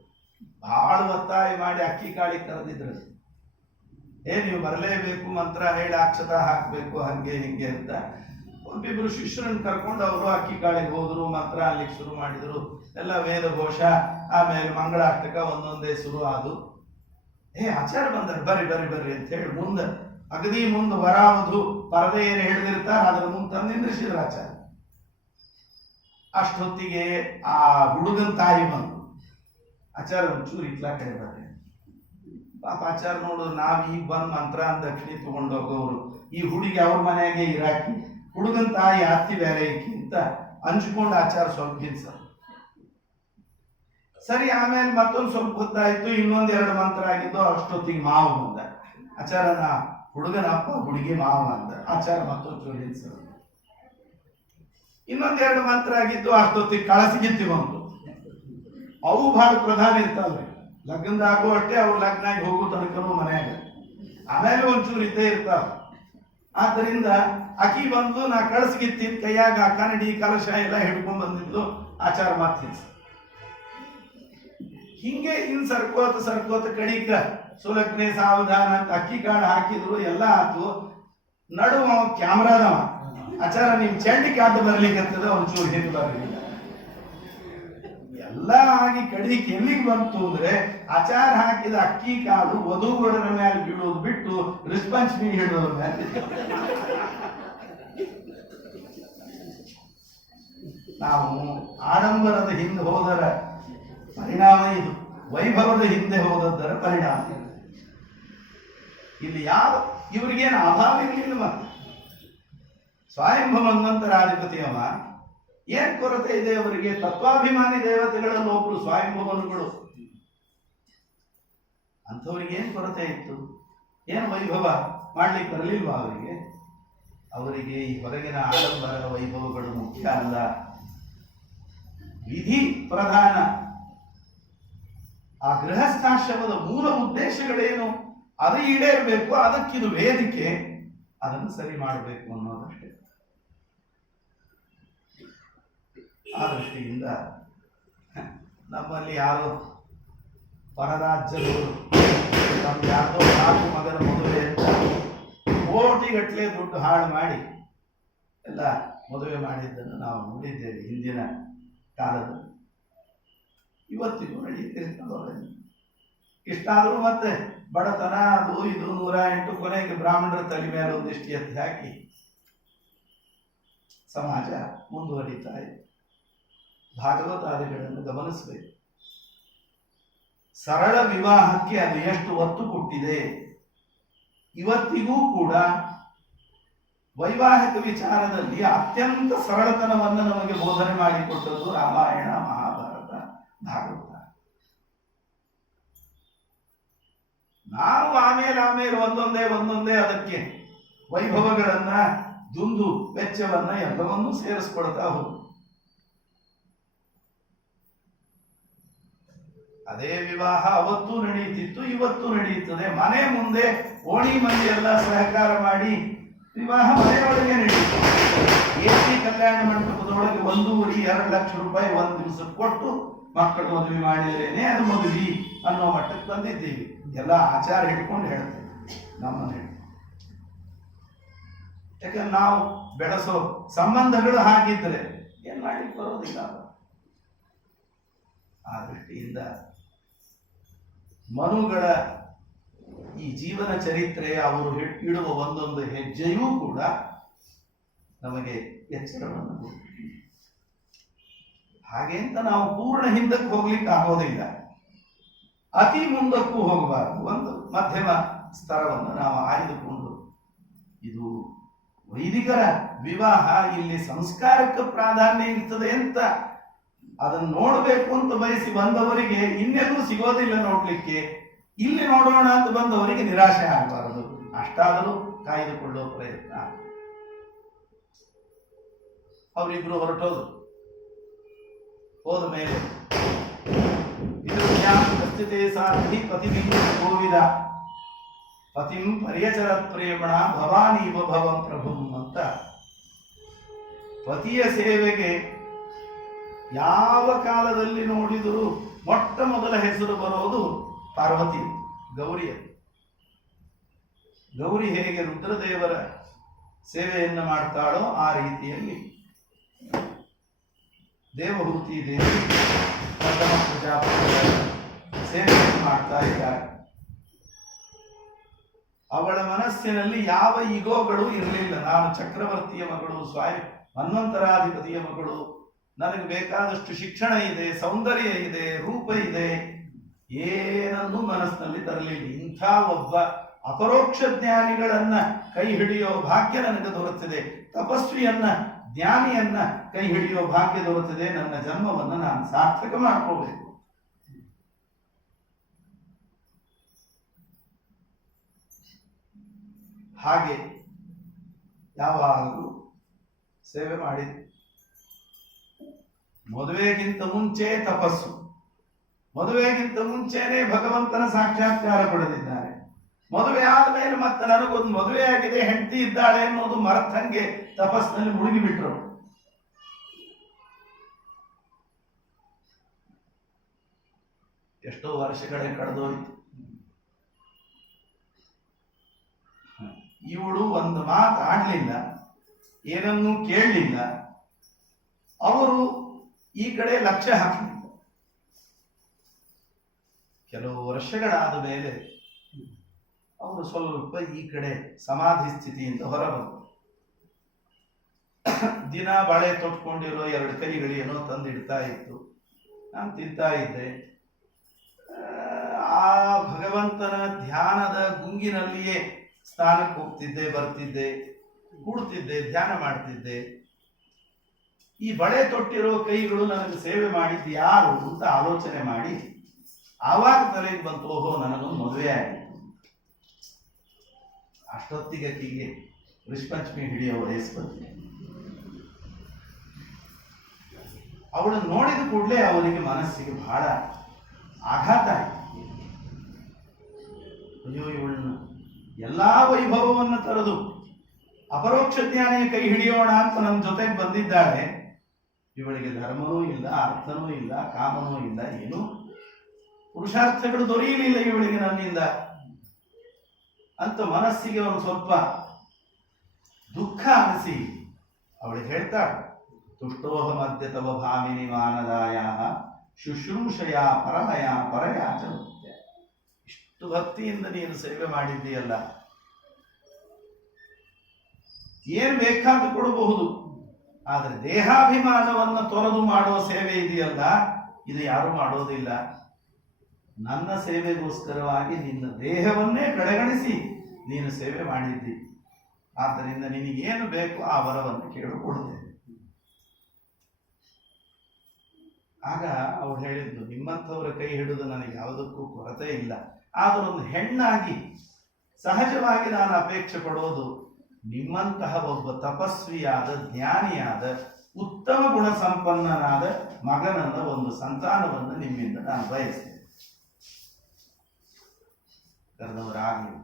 ಬಹಳ ಒತ್ತಾಯ ಮಾಡಿ ಅಕ್ಕಿ ಕಾಳಿ ಕರೆದಿದ್ರು. ನೀವು ಬರಲೇಬೇಕು, ಮಂತ್ರ ಹೇಳಿ ಅಕ್ಷತ ಹಾಕಬೇಕು, ಹಂಗೆ ಹಿಂಗೆ ಅಂತ. ಒಬ್ಬಿಬ್ರು ಶಿಷ್ಯರನ್ನು ಕರ್ಕೊಂಡು ಅವರು ಅಕ್ಕಿ ಕಾಳಿಗೆ ಹೋದ್ರು, ಮಂತ್ರ ಅಲ್ಲಿಗೆ ಶುರು ಮಾಡಿದ್ರು. ಎಲ್ಲ ವೇದಘೋಷ, ಆಮೇಲೆ ಮಂಗಳಾಷ್ಟಕ ಒಂದೊಂದೇ ಶುರು ಆದು. ಆಚಾರ ಬಂದರು, ಬರ್ರಿ ಬರ್ರಿ ಬರ್ರಿ ಅಂತ ಹೇಳಿ ಮುಂದೆ ಅಗದಿ ಮುಂದೆ ವರಾವಧು ಪರದೆ ಏನು ಹಿಡಿದಿರ್ತಾರೆ ಅದರ ಮುಂದೆ ತಂದು ನಿಂದ್ರಿಸಿದ್ರು ಆಚಾರ. ಅಷ್ಟೊತ್ತಿಗೆ ಆ ಹುಡುಗನ ತಾಯಿ ಬಂದು, ಆಚಾರ ಒಂಚೂರು ಇತ್ಲಾ ಕಡೆ ಬರ್ರಿ. ಪಾಪ ಆಚಾರ ನೋಡಿದ್ರು, ನಾವ್ ಈಗ ಬಂದ್ ಮಂತ್ರ ಅಂತ ದಕ್ಷಿಣೆ ತಗೊಂಡು ಹೋಗೋರು, ಈ ಹುಡುಗಿ ಅವ್ರ ಮನೆಯಾಗೆ ಇರಾಕಿ, ಹುಡುಗನ ತಾಯಿ ಅತ್ತಿ ಬೇರೆ ಅಂತ ಹಂಚ್ಕೊಂಡು ಆಚಾರ ಸ್ವಲ್ಪ ಹಿಂಸ ಸರಿ. ಆಮೇಲೆ ಮತ್ತೊಂದು ಸ್ವಲ್ಪ ಹೊತ್ತಾಯ್ತು, ಇನ್ನೊಂದೆರಡು ಮಂತ್ರ ಆಗಿದ್ದು. ಅಷ್ಟೊತ್ತಿಗೆ ಮಾವು ಬಂದ. ಆಚಾರನ ಹುಡುಗನ ಅಪ್ಪ, ಹುಡುಗಿ ಮಾವ ಅಂದ. ಆಚಾರ ಮತ್ತೊಂದು ಹಿಂಸ. ಇನ್ನೊಂದೆರಡು ಮಂತ್ರ ಆಗಿದ್ದು. ಅಷ್ಟೊತ್ತಿಗೆ ಕಳಸಿಗಿತ್ತಿ ಬಂತು. ಅವು ಬಹಳ ಪ್ರಧಾನ ಇರ್ತಾವ್ರಿ. ಲಗ್ನದಾಗೂ ಅಷ್ಟೇ, ಅವ್ರು ಲಗ್ನ ಆಗಿ ಹೋಗೋ ತನಕನೂ ಮನ್ಯಾಗ ಆಮೇಲೆ ಒಂಚೂರು ಇದ್ದೇ ಇರ್ತಾವ. ಆದ್ದರಿಂದ ಅಕ್ಕಿ ಬಂದು ನಾ ಕಳಸಿಗಿತ್ತಿನ ಕೈಯಾಗ ಕನ್ನಡಿ ಕಲಶ ಎಲ್ಲ ಹಿಡ್ಕೊಂಡ್ ಬಂದಿದ್ದು. ಆಚಾರ ಮಾತಿನ ಹಿಂಗೆ ಸರ್ಕೋತ ಕಡಿಕ ಸುಲಗ್ನೆ ಸಾವಧಾನ ಅಂತ ಅಕ್ಕಿ ಕಾಳು ಹಾಕಿದ್ರು. ಎಲ್ಲ ಆತು. ನಡುವ ಕ್ಯಾಮ್ರಾದವ ಆಚಾರ ನಿಮ್ ಚೆಂಡಿಗೆ ಅಡ್ಡ ಬರ್ಲಿಕ್ಕಂತದ, ಒಂಚೂರು ಹಿಂದೆ ಬರಲಿಲ್ಲ. ಎಲ್ಲ ಆಗಿ ಕಡಿಕ್ ಎಲ್ಲಿಗೆ ಬಂತು ಅಂದ್ರೆ ಆಚಾರ ಹಾಕಿದ ಅಕ್ಕಿ ಕಾಳು ವಧುವರರ ಮೇಲೆ ಬಿಡೋದು ಬಿಟ್ಟು ರಿಸ್ಪಾನ್ಸಿಬಿಲಿಟಿ ಹಿಡಿದೋದ್ರ ಮೇಲೆ. ನಾವು ಆಡಂಬರದ ಹಿಂದೆ ಹೋದರ ಪರಿಣಾಮ ಇದು, ವೈಭವದ ಹಿಂದೆ ಹೋದದ್ದರ ಪರಿಣಾಮ. ಇಲ್ಲಿ ಇವ್ರಿಗೇನು ಅಭಾವ ಇರಲಿಲ್ಲ. ಮತ್ತೆ ಸ್ವಯಂಭವ ಮನ್ವಂತರಾಧಿಪತಿಯವ ಏನ್ ಕೊರತೆ ಇದೆ ಅವರಿಗೆ? ತತ್ವಾಭಿಮಾನಿ ದೇವತೆಗಳಲ್ಲಿ ಒಬ್ರು ಸ್ವಯಂಭವನುಗಳು. ಅಂಥವ್ರಿಗೆ ಏನ್ ಕೊರತೆ ಇತ್ತು? ಏನ್ ವೈಭವ ಮಾಡ್ಲಿಕ್ಕೆ ಬರಲಿಲ್ವಾ ಅವರಿಗೆ? ಅವರಿಗೆ ಈ ಹೊರಗಿನ ಆಡಂಬರ ವೈಭವಗಳು ಮುಖ್ಯ ಅಲ್ಲ, ವಿಧಿ ಪ್ರಧಾನ. ಆ ಗೃಹಸ್ಥಾಶ್ರಮದ ಮೂಲ ಉದ್ದೇಶಗಳೇನು ಅದು ಈಡೇರಬೇಕು. ಅದಕ್ಕಿದು ವೇದಿಕೆ, ಅದನ್ನು ಸರಿ ಮಾಡಬೇಕು ಅನ್ನೋದಷ್ಟೇ. ಆ ದೃಷ್ಟಿಯಿಂದ ನಮ್ಮಲ್ಲಿ ಯಾರೋ ಪರರಾಜ್ಯದವರು ನಮ್ಗೆ ಯಾರೋ 4 ಮಗನ ಮದುವೆ ಅಂತ ಕೋಟಿಗಟ್ಟಲೆ ದುಡ್ಡು ಹಾಳು ಮಾಡಿ ಎಲ್ಲ ಮದುವೆ ಮಾಡಿದ್ದನ್ನು ನಾವು ನೋಡಿದ್ದೇವೆ ಹಿಂದಿನ ಕಾಲದಲ್ಲಿ. ಇವತ್ತಿಗೂ ನಡೆಯುತ್ತಿರ್ತದೆ. ಇಷ್ಟಾದರೂ ಮತ್ತೆ ಬಡತನ ಅದು ಇದು 108 ಕೊನೆಗೆ ಬ್ರಾಹ್ಮಣರ ತಲೆ ಮೇಲೆ ಒಂದಿಷ್ಟು ಎತ್ತಿ ಹಾಕಿ ಸಮಾಜ ಮುಂದುವರಿತಾ ಇದೆ. ಭಾಗವತಾದಿಗಳನ್ನು ಗಮನಿಸಬೇಕು. ಸರಳ ವಿವಾಹಕ್ಕೆ ಅದು ಎಷ್ಟು ಒತ್ತು ಕೊಟ್ಟಿದೆ. ಇವತ್ತಿಗೂ ಕೂಡ ವೈವಾಹಿಕ ವಿಚಾರದಲ್ಲಿ ಅತ್ಯಂತ ಸರಳತನವನ್ನು ನಮಗೆ ಬೋಧನೆ ಮಾಡಿಕೊಟ್ಟದ್ದು ರಾಮಾಯಣ, ಮಹಾಭಾರತ, ಭಾಗವತ. ನಾವು ಆಮೇಲೆ ಒಂದೊಂದೇ ಅದಕ್ಕೆ ವೈಭವಗಳನ್ನ, ದುಂದು ವೆಚ್ಚವನ್ನ ಎಲ್ಲವನ್ನೂ ಸೇರಿಸ್ಕೊಳ್ತಾ ಹೋಗಿ ಅದೇ ವಿವಾಹ ಅವತ್ತು ನಡೆಯುತ್ತಿತ್ತು, ಇವತ್ತು ನಡೆಯುತ್ತದೆ. ಮನೆ ಮುಂದೆ ಓಣಿ ಮಂದಿ ಎಲ್ಲ ಸಹಕಾರ ಮಾಡಿ ವಿವಾಹ ಮನೆಯೊಳಗೆ ನಡೆಯುತ್ತದೆ. ಎಸಿ ಕಲ್ಯಾಣ ಮಂಟಪದೊಳಗೆ 1.5-2 ಲಕ್ಷ ರೂಪಾಯಿ ಒಂದು ದಿವಸ ಕೊಟ್ಟು ಮಕ್ಕಳು ಮದುವೆ ಮಾಡಿದ್ರೇನೆ ಅದು ಮದುವೆ ಅನ್ನೋ ಮಟ್ಟಕ್ಕೆ ಬಂದಿದ್ದೀವಿ. ಎಲ್ಲ ಆಚಾರ ಹಿಡ್ಕೊಂಡು ಹೇಳ್ತೇವೆ ನಮ್ಮನೆ. ಯಾಕಂದ್ರೆ ನಾವು ಬೆಳೆಸೋ ಸಂಬಂಧಗಳು ಹಾಗಿದ್ರೆ ಏನ್ ಮಾಡ್ಲಿಕ್ಕೆ ಬರೋದಿಲ್ಲ. ಆ ದೃಷ್ಟಿಯಿಂದ ಮನುಗಳ ಈ ಜೀವನ ಚರಿತ್ರೆ, ಅವರು ಇಡುವ ಒಂದೊಂದು ಹೆಜ್ಜೆಯೂ ಕೂಡ ನಮಗೆ ಎಚ್ಚರವನ್ನು. ಹಾಗೆ ಅಂತ ನಾವು ಪೂರ್ಣ ಹಿಂದಕ್ಕೆ ಹೋಗ್ಲಿಕ್ಕೆ ಆಗೋದಿಲ್ಲ, ಅತಿ ಮುಂದಕ್ಕೂ ಹೋಗಬಾರದು. ಒಂದು ಮಧ್ಯಮ ಸ್ತರವನ್ನು ನಾವು ಆಯ್ದುಕೊಂಡು, ಇದು ವೈದಿಕರ ವಿವಾಹ, ಇಲ್ಲಿ ಸಂಸ್ಕಾರಕ್ಕೆ ಪ್ರಾಧಾನ್ಯ ಇರ್ತದೆ ಅಂತ ಅದನ್ನು ನೋಡಬೇಕು ಅಂತ ಬಯಸಿ ಬಂದವರಿಗೆ ಇನ್ನೆಲ್ಲೂ ಸಿಗೋದಿಲ್ಲ ನೋಡ್ಲಿಕ್ಕೆ. ಇಲ್ಲಿ ನೋಡೋಣ ಅಂತ ಬಂದವರಿಗೆ ನಿರಾಶೆ ಆಗಬಾರದು. ಅಷ್ಟಾದರೂ ಕಾಯ್ದುಕೊಳ್ಳುವ ಪ್ರಯತ್ನ. ಅವರಿಬ್ರು ಹೊರಟೋದು. ಹೋದ ಮೇಲೆ ಸಾಧಿ ಪತಿಬಿಂಬ ಗೋವಿದ ಪತಿಂ ಪರ್ಯಚರತ್ ಪ್ರೇಮಣ ಭವಾನೀವ ಭವಂ ಪ್ರಭುಂ ಅಂತ ಪತಿಯ ಸೇವೆಗೆ ಯಾವ ಕಾಲದಲ್ಲಿ ನೋಡಿದರೂ ಮೊಟ್ಟ ಮೊದಲ ಹೆಸರು ಬರೋದು ಪಾರ್ವತಿ, ಗೌರಿಯ. ಗೌರಿ ಹೇಗೆ ರುದ್ರದೇವರ ಸೇವೆಯನ್ನು ಮಾಡ್ತಾಳೋ ಆ ರೀತಿಯಲ್ಲಿ ದೇವಹೂತಿ ದೇವಿ ಪ್ರಥಮ ಪ್ರಜಾಪತಿಯ ಸೇವೆಯನ್ನು ಮಾಡ್ತಾ ಇದ್ದಾರೆ. ಅವಳ ಮನಸ್ಸಿನಲ್ಲಿ ಯಾವ ಈಗೋಗಳು ಇರಲಿಲ್ಲ. ನಾನು ಚಕ್ರವರ್ತಿಯ ಮಗಳು, ಮನ್ವಂತರಾಧಿಪತಿಯ ಮಗಳು, ನನಗೆ ಬೇಕಾದಷ್ಟು ಶಿಕ್ಷಣ ಇದೆ, ಸೌಂದರ್ಯ ಇದೆ, ರೂಪ ಇದೆ, ಏನನ್ನೂ ಮನಸ್ಸಿನಲ್ಲಿ ತರಲಿಲ್ಲ. ಇಂಥ ಒಬ್ಬ ಅಪರೋಕ್ಷ ಜ್ಞಾನಿಗಳನ್ನ ಕೈ ಹಿಡಿಯೋ ಭಾಗ್ಯ ನನಗೆ ದೊರೆತಿದೆ, ತಪಸ್ವಿಯನ್ನ ಜ್ಞಾನಿಯನ್ನ ಕೈ ಹಿಡಿಯುವ ಭಾಗ್ಯ ದೊರೆತಿದೆ, ನನ್ನ ಜನ್ಮವನ್ನು ನಾನು ಸಾರ್ಥಕ ಮಾಡ್ಕೋಬೇಕು. ಹಾಗೆ ಯಾವಾಗಲೂ ಸೇವೆ ಮಾಡಿ, ಮದುವೆಗಿಂತ ಮುಂಚೆ ತಪಸ್ಸು, ಮದುವೆಗಿಂತ ಮುಂಚೆನೆ ಭಗವಂತನ ಸಾಕ್ಷಾತ್ಕಾರ ಪಡೆದಿದ್ದಾರೆ. ಮದುವೆ ಆದ್ಮೇಲೆ ಮತ್ತೆ ನನಗೊಂದು ಮದುವೆ ಆಗಿದೆ, ಹೆಂಡತಿ ಇದ್ದಾಳೆ ಅನ್ನೋದು ಮರತಂಗೆ ತಪಸ್ಸಿನಲ್ಲಿ ಮುಳುಗಿಬಿಟ್ರು. ಎಷ್ಟೋ ವರ್ಷಗಳೇ ಕಳೆದೋಯ್ತು. ಇವಳು ಒಂದು ಮಾತು ಆಡ್ಲಿಲ್ಲ, ಏನನ್ನೂ ಕೇಳಲಿಲ್ಲ. ಅವರು ಈ ಕಡೆ ಲಕ್ಷ್ಯ ಹಾಕಲಿಲ್ಲ. ಕೆಲವು ವರ್ಷಗಳಾದ ಮೇಲೆ ಅವರು ಸ್ವಲ್ಪ ಈ ಕಡೆ ಸಮಾಧಿ ಸ್ಥಿತಿಯಿಂದ ಹೊರಬಂದರು. ದಿನ ಬಳೆ ತೊಟ್ಕೊಂಡಿರೋ 2 ಕೈಗಳೇನೋ ತಂದಿಡ್ತಾ ಇತ್ತು. ನಾನು ತಿಂತಾ ಇದ್ದೆ. ಆ ಭಗವಂತನ ಧ್ಯಾನದ ಗುಂಗಿನಲ್ಲಿಯೇ ಸ್ನಾನಕ್ಕೆ ಹೋಗ್ತಿದ್ದೆ, ಬರ್ತಿದ್ದೆ, ಕೂಡ್ತಿದ್ದೆ, ಧ್ಯಾನ ಮಾಡ್ತಿದ್ದೆ. ಈ ಬಳೆ ತೊಟ್ಟಿರೋ ಕೈಗಳು ನನಗೆ ಸೇವೆ ಮಾಡಿದ್ದು ಯಾರು ಅಂತ ಆಲೋಚನೆ ಮಾಡಿ ಆವಾಗ ತಲೆಗೆ ಬಂತು, ಓಹೋ ನನಗೊಂದು ಮದುವೆ ಆಗಿತ್ತು. ಅಷ್ಟೊತ್ತಿಗೆ ಆಕೆಗೆ ಋಷಪಂಚಮಿ ಹಿಡಿಯೋ ವಯಸ್ಸು ಬಂತು. ಅವಳನ್ನು ನೋಡಿದ ಕೂಡಲೇ ಅವನಿಗೆ ಮನಸ್ಸಿಗೆ ಬಹಳ ಆಘಾತ ಆಯಿತು. ಅಯ್ಯೋ, ಇವಳನ್ನು ಎಲ್ಲಾ ವೈಭವವನ್ನು ತರದು ಅಪರೋಕ್ಷ ಜ್ಞಾನಿಯ ಕೈ ಹಿಡಿಯೋಣ ಅಂತ ನನ್ನ ಜೊತೆಗೆ ಬಂದಿದ್ದಾಳೆ. ಇವಳಿಗೆ ಧರ್ಮವೂ ಇಲ್ಲ, ಅರ್ಥನೂ ಇಲ್ಲ, ಕಾಮನೂ ಇಲ್ಲ, ಏನು ಪುರುಷಾರ್ಥಗಳು ದೊರೆಯಲಿಲ್ಲ ಇವಳಿಗೆ ನನ್ನಿಂದ ಅಂತ ಮನಸ್ಸಿಗೆ ಒಂದು ಸ್ವಲ್ಪ ದುಃಖ ಅನಿಸಿ ಅವಳಿಗೆ ಹೇಳ್ತಾಳೆ, ತುಷ್ಟೋಹ ಮಧ್ಯ ತವ ಭಾಮಿನಿ ಮಾನದಾಯ ಶುಶ್ರೂಷಯ ಪರಮಯ ಪರಯಾಚ. ಇಷ್ಟು ಭಕ್ತಿಯಿಂದ ನೀನು ಸೇವೆ ಮಾಡಿದ್ದೀಯಲ್ಲ, ಏನು ಬೇಕಾದ್ರೂ ಕೊಡಬಹುದು, ಆದರೆ ದೇಹಾಭಿಮಾನವನ್ನು ತೊರೆದು ಮಾಡುವ ಸೇವೆ ಇದೆಯಲ್ಲ, ಇದು ಯಾರು ಮಾಡೋದಿಲ್ಲ. ನನ್ನ ಸೇವೆಗೋಸ್ಕರವಾಗಿ ನಿನ್ನ ದೇಹವನ್ನೇ ಕಡೆಗಣಿಸಿ ನೀನು ಸೇವೆ ಮಾಡಿದ್ದಿ. ಆದ್ದರಿಂದ ನಿನಗೇನು ಬೇಕು ಆ ವರವನ್ನು ಕೇಳಿಕೊಡುತ್ತೇನೆ. ಆಗ ಅವಳು ಹೇಳಿದ್ದು, ನಿಮ್ಮಂಥವರ ಕೈ ಹಿಡಿದು ನನಗೆ ಯಾವುದಕ್ಕೂ ಕೊರತೆ ಇಲ್ಲ, ಆದರೂ ಒಂದು ಹೆಣ್ಣಾಗಿ ಸಹಜವಾಗಿ ನಾನು ಅಪೇಕ್ಷೆ ಪಡೋದು ನಿಮ್ಮಂತಹ ಒಬ್ಬ ತಪಸ್ವಿಯಾದ, ಜ್ಞಾನಿಯಾದ, ಉತ್ತಮ ಗುಣ ಸಂಪನ್ನನಾದ ಮಗನನ್ನ, ಒಂದು ಸಂತಾನವನ್ನು ನಿಮ್ಮಿಂದ ನಾನು ಬಯಸ್ತೇನೆ. ಕರೆದವರಾಗಲಿ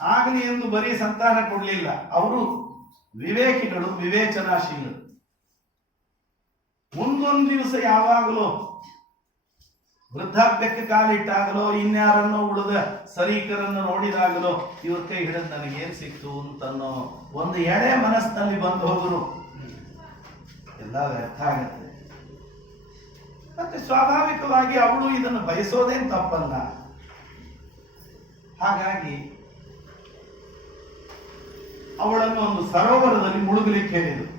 ಆಗಲಿ ಎಂದು ಬರೀ ಸಂತಾನ ಕೊಡಲಿಲ್ಲ. ಅವರು ವಿವೇಕಿಗಳು, ವಿವೇಚನಾಶೀಲರು. ಮುಂದೊಂದು ದಿವಸ ಯಾವಾಗಲೂ ವೃದ್ಧಾಪ್ಯಕ್ಕೆ ಕಾಲಿಟ್ಟಾಗಲೋ, ಇನ್ಯಾರನ್ನೋ ಉಳಿದ ಸರೀಕರನ್ನು ನೋಡಿದಾಗಲೋ ಇವ್ರ ಕೈ ಹಿಡಿದು ನನಗೇನು ಸಿಕ್ತು ಅಂತನ್ನೋ ಒಂದು ಎಳೆ ಮನಸ್ಸಿನಲ್ಲಿ ಬಂದು ಹೋದರು ಎಲ್ಲ ವ್ಯರ್ಥ ಆಗುತ್ತೆ. ಮತ್ತೆ ಸ್ವಾಭಾವಿಕವಾಗಿ ಅವಳು ಇದನ್ನು ಬಯಸೋದೇನು ತಪ್ಪಲ್ಲ. ಹಾಗಾಗಿ ಅವಳನ್ನು ಒಂದು ಸರೋವರದಲ್ಲಿ ಮುಳುಗಲಿಕ್ಕೆ ಹೇಳಿದರು.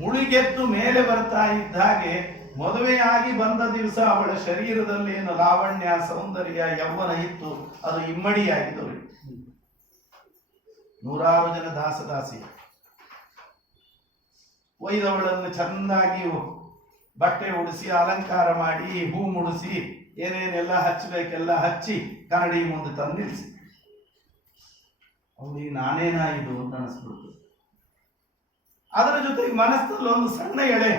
ಮುಳುಗೆದ್ದು ಮೇಲೆ ಬರ್ತಾ ಇದ್ದ ಹಾಗೆ ಮದುವೆಯಾಗಿ ಬಂದ ದಿವಸ ಅವಳ ಶರೀರದಲ್ಲಿ ಏನು ಲಾವಣ್ಯ, ಸೌಂದರ್ಯ, ಯೌವನ ಇತ್ತು, ಅದು ಇಮ್ಮಡಿಯಾಗಿ ದೊರೆಯಿತು. 100 ಜನ ದಾಸದಾಸಿ ಒಯ್ದವಳನ್ನು ಚೆಂದಾಗಿ ಬಟ್ಟೆ ಉಡಿಸಿ, ಅಲಂಕಾರ ಮಾಡಿ, ಹೂ ಮುಡಿಸಿ, ಏನೇನೆಲ್ಲ ಹಚ್ಚಬೇಕೆಲ್ಲ ಹಚ್ಚಿ ಕನ್ನಡಿ ಮುಂದೆ ತಂದು ನಿಲ್ಲಿಸಿ. ಅವನಿಗೆ ನಾನೇನಾ ಇದು ಅಂತ ಅನಿಸ್ಬಿಡ್ತು. ಅದರ ಜೊತೆಗೆ ಮನಸ್ಸಲ್ಲಿ ಒಂದು ಸಣ್ಣ ಎಳೆ,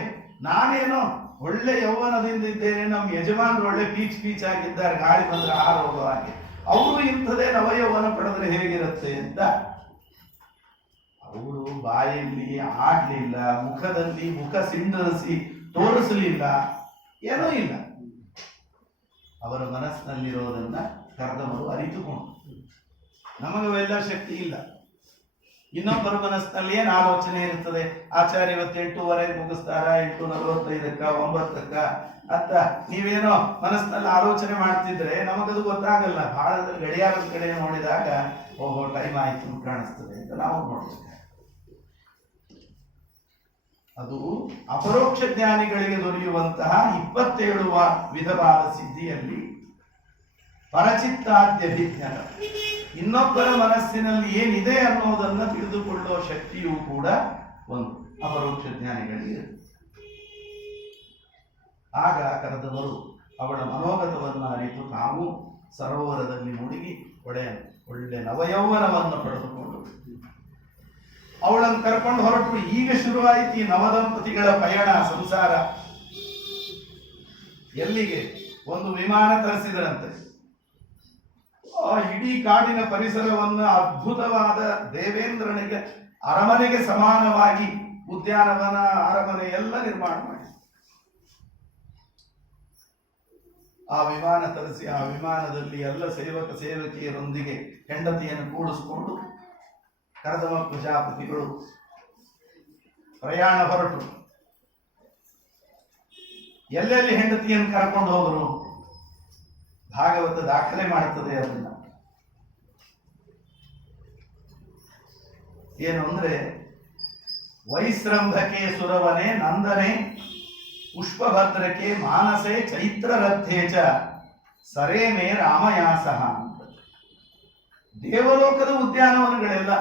ನಾನೇನೋ ಒಳ್ಳೆ ಯೌವನದಿಂದ ಇದ್ದೇನೆ, ನಮ್ಮ ಯಜಮಾನರು ಒಳ್ಳೆ ಪೀಚ್ ಆಗಿದ್ದಾರೆ, ಗಾಳಿ ಬಂದ್ರೆ ಹಾರೋಗೋ ಹಾಗೆ, ಅವರು ಇಂಥದೇ ನವಯೌವನ ಪಡೆದ್ರೆ ಹೇಗಿರುತ್ತೆ ಅಂತ. ಅವಳು ಬಾಯಲ್ಲಿ ಆಡ್ಲಿಲ್ಲ, ಮುಖದಲ್ಲಿ ಮುಖ ಸಿಂಡರಿಸಿ ತೋರಿಸಲಿಲ್ಲ, ಏನೂ ಇಲ್ಲ. ಅವರ ಮನಸ್ಸಿನಲ್ಲಿರೋದನ್ನ ಕರೆದವರು ಅರಿತುಕೊಂಡು, ನಮಗವೆಲ್ಲ ಶಕ್ತಿ ಇಲ್ಲ. ಇನ್ನೊಬ್ಬರ ಮನಸ್ಸಿನಲ್ಲಿ ಏನು ಆಲೋಚನೆ ಇರ್ತದೆ, ಆಚಾರ್ಯ ಇವತ್ತು 8:15 ಮುಗಿಸ್ತಾರ, 8:45 9 ಅಂತ ನೀವೇನೋ ಮನಸ್ಸಿನಲ್ಲಿ ಆಲೋಚನೆ ಮಾಡ್ತಿದ್ರೆ ನಮಗದು ಗೊತ್ತಾಗಲ್ಲ. ಬಹಳ ಗಡಿಯಾರದ ಕಡೆ ನೋಡಿದಾಗ ಓಹೋ ಟೈಮ್ ಆಯ್ತು ಕಾಣಿಸ್ತದೆ ಅಂತ ನಾವು ನೋಡ್ತೇವೆ. ಅದು ಅಪರೋಕ್ಷ ಜ್ಞಾನಿಗಳಿಗೆ ದೊರೆಯುವಂತಹ 27 ವಿಧವಾದ ಸಿದ್ಧಿಯಲ್ಲಿ ಪರಚಿತ್ತಾದ್ಯಭಿಜ್ಞಾನ, ಇನ್ನೊಬ್ಬರ ಮನಸ್ಸಿನಲ್ಲಿ ಏನಿದೆ ಅನ್ನೋದನ್ನ ತಿಳಿದುಕೊಳ್ಳುವ ಶಕ್ತಿಯೂ ಕೂಡ ಒಂದು ಅಪರೋಕ್ಷ ಜ್ಞಾನಿಗಳಿಗೆ. ಆಗ ಕರೆದವರು ಅವಳ ಮನೋಗತವನ್ನು ಅರಿತು ತಾವು ಸರೋವರದಲ್ಲಿ ಮುಳುಗಿ ಒಳ್ಳೆ ನವಯೌವನವನ್ನು ಪಡೆದುಕೊಂಡು ಅವಳನ್ನು ಕರ್ಕೊಂಡು ಹೊರಟರು. ಈಗ ಶುರುವಾಯಿತು ಈ ನವದಂಪತಿಗಳ ಪಯಣ, ಸಂಸಾರ. ಎಲ್ಲಿಗೆ? ಒಂದು ವಿಮಾನ ತರಿಸಿದರಂತೆ. ಆ ಇಡೀ ಕಾಡಿನ ಪರಿಸರವನ್ನು ಅದ್ಭುತವಾದ ದೇವೇಂದ್ರನಿಗೆ ಅರಮನೆಗೆ ಸಮಾನವಾಗಿ ಉದ್ಯಾನವನ, ಅರಮನೆ ಎಲ್ಲ ನಿರ್ಮಾಣ ಮಾಡಿ ಆ ವಿಮಾನ ತರಿಸಿ ಆ ವಿಮಾನದಲ್ಲಿ ಎಲ್ಲ ಸೇವಕ ಸೇವಕಿಯರೊಂದಿಗೆ ಹೆಂಡತಿಯನ್ನು ಕೂಡಿಸಿಕೊಂಡು ಕರ್ದಮ ಪ್ರಜಾಪತಿಗಳು ಪ್ರಯಾಣ ಹೊರಟರು. ಎಲ್ಲೆಲ್ಲಿ ಹೆಂಡತಿಯನ್ನು ಕರ್ಕೊಂಡು ಹೋದರು ಭಾಗವತ ದಾಖಲೆ ಮಾಡುತ್ತದೆ. ಅದನ್ನ ಏನು ಅಂದ್ರೆ, ವೈಶ್ರಂಭಕೆ ಸುರವನೆ ನಂದನೆ ಪುಷ್ಪಭದ್ರಕೆ ಮಾನಸೆ ಚೈತ್ರರಥೇ ಚ ಸರೇಮೆ ರಾಮಯಾಸಃ ಅಂತ. ದೇವಲೋಕದ ಉದ್ಯಾನವನಗಳೆಲ್ಲ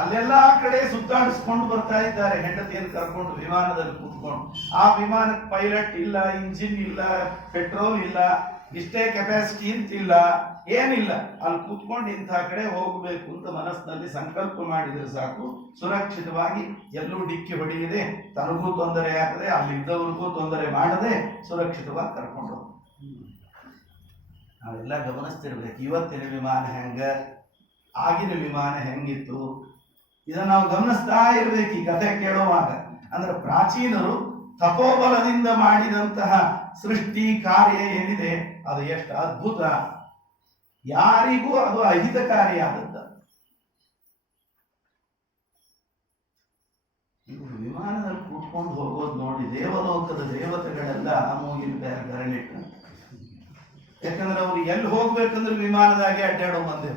ಅಲ್ಲೆಲ್ಲ ಕಡೆ ಸುತ್ತಾಡಿಸ್ಕೊಂಡು ಬರ್ತಾ ಇದ್ದಾರೆ ಹೆಂಡತಿಯನ್ನು ಕರ್ಕೊಂಡು ವಿಮಾನದಲ್ಲಿ ಕೂತ್ಕೊಂಡು. ಆ ವಿಮಾನಕ್ಕೆ ಪೈಲಟ್ ಇಲ್ಲ, ಇಂಜಿನ್ ಇಲ್ಲ, ಪೆಟ್ರೋಲ್ ಇಲ್ಲ, ಇಷ್ಟೇ ಕೆಪಾಸಿಟಿ ಅಂತಿಲ್ಲ, ಏನಿಲ್ಲ. ಅಲ್ಲಿ ಕೂತ್ಕೊಂಡು ಇಂಥ ಕಡೆ ಹೋಗಬೇಕು ಅಂತ ಮನಸ್ಸಿನಲ್ಲಿ ಸಂಕಲ್ಪ ಮಾಡಿದ್ರೆ ಸಾಕು, ಸುರಕ್ಷಿತವಾಗಿ ಎಲ್ಲೂ ಡಿಕ್ಕಿ ಹೊಡೆಯದೆ, ತನಗೂ ತೊಂದರೆ ಆಗದೆ, ಅಲ್ಲಿದ್ದವ್ರಿಗೂ ತೊಂದರೆ ಮಾಡದೆ ಸುರಕ್ಷಿತವಾಗಿ ಕರ್ಕೊಂಡು ಹೋಗ. ನಾವೆಲ್ಲ ಗಮನಿಸ್ತಿರ್ಬೇಕು. ಇವತ್ತಿನ ವಿಮಾನ ಹೆಂಗ, ಆಗಿನ ವಿಮಾನ ಹೆಂಗಿತ್ತು, ಇದನ್ನು ನಾವು ಗಮನಿಸ್ತಾ ಇರ್ಬೇಕು ಈ ಕಥೆ ಕೇಳುವಾಗ. ಅಂದ್ರೆ ಪ್ರಾಚೀನರು ತಪೋಬಲದಿಂದ ಮಾಡಿದಂತಹ ಸೃಷ್ಟಿ ಕಾರ್ಯ ಏನಿದೆ ಅದು ಎಷ್ಟು ಅದ್ಭುತ, ಯಾರಿಗೂ ಅದು ಅಹಿತಕಾರಿಯಾದದ್ದ. ಇವರು ವಿಮಾನದಲ್ಲಿ ಕೂತ್ಕೊಂಡು ಹೋಗೋದು ನೋಡಿ ದೇವಲೋಕದ ದೇವತೆಗಳೆಲ್ಲ ಮೂಗಿನ ಬೆರಳಿಟ್ಟು. ಯಾಕಂದ್ರೆ ಅವ್ರು ಎಲ್ಲಿ ಹೋಗ್ಬೇಕಂದ್ರೆ ವಿಮಾನದಾಗೆ ಅಡ್ಡಾಡೋ ಮಂದಿ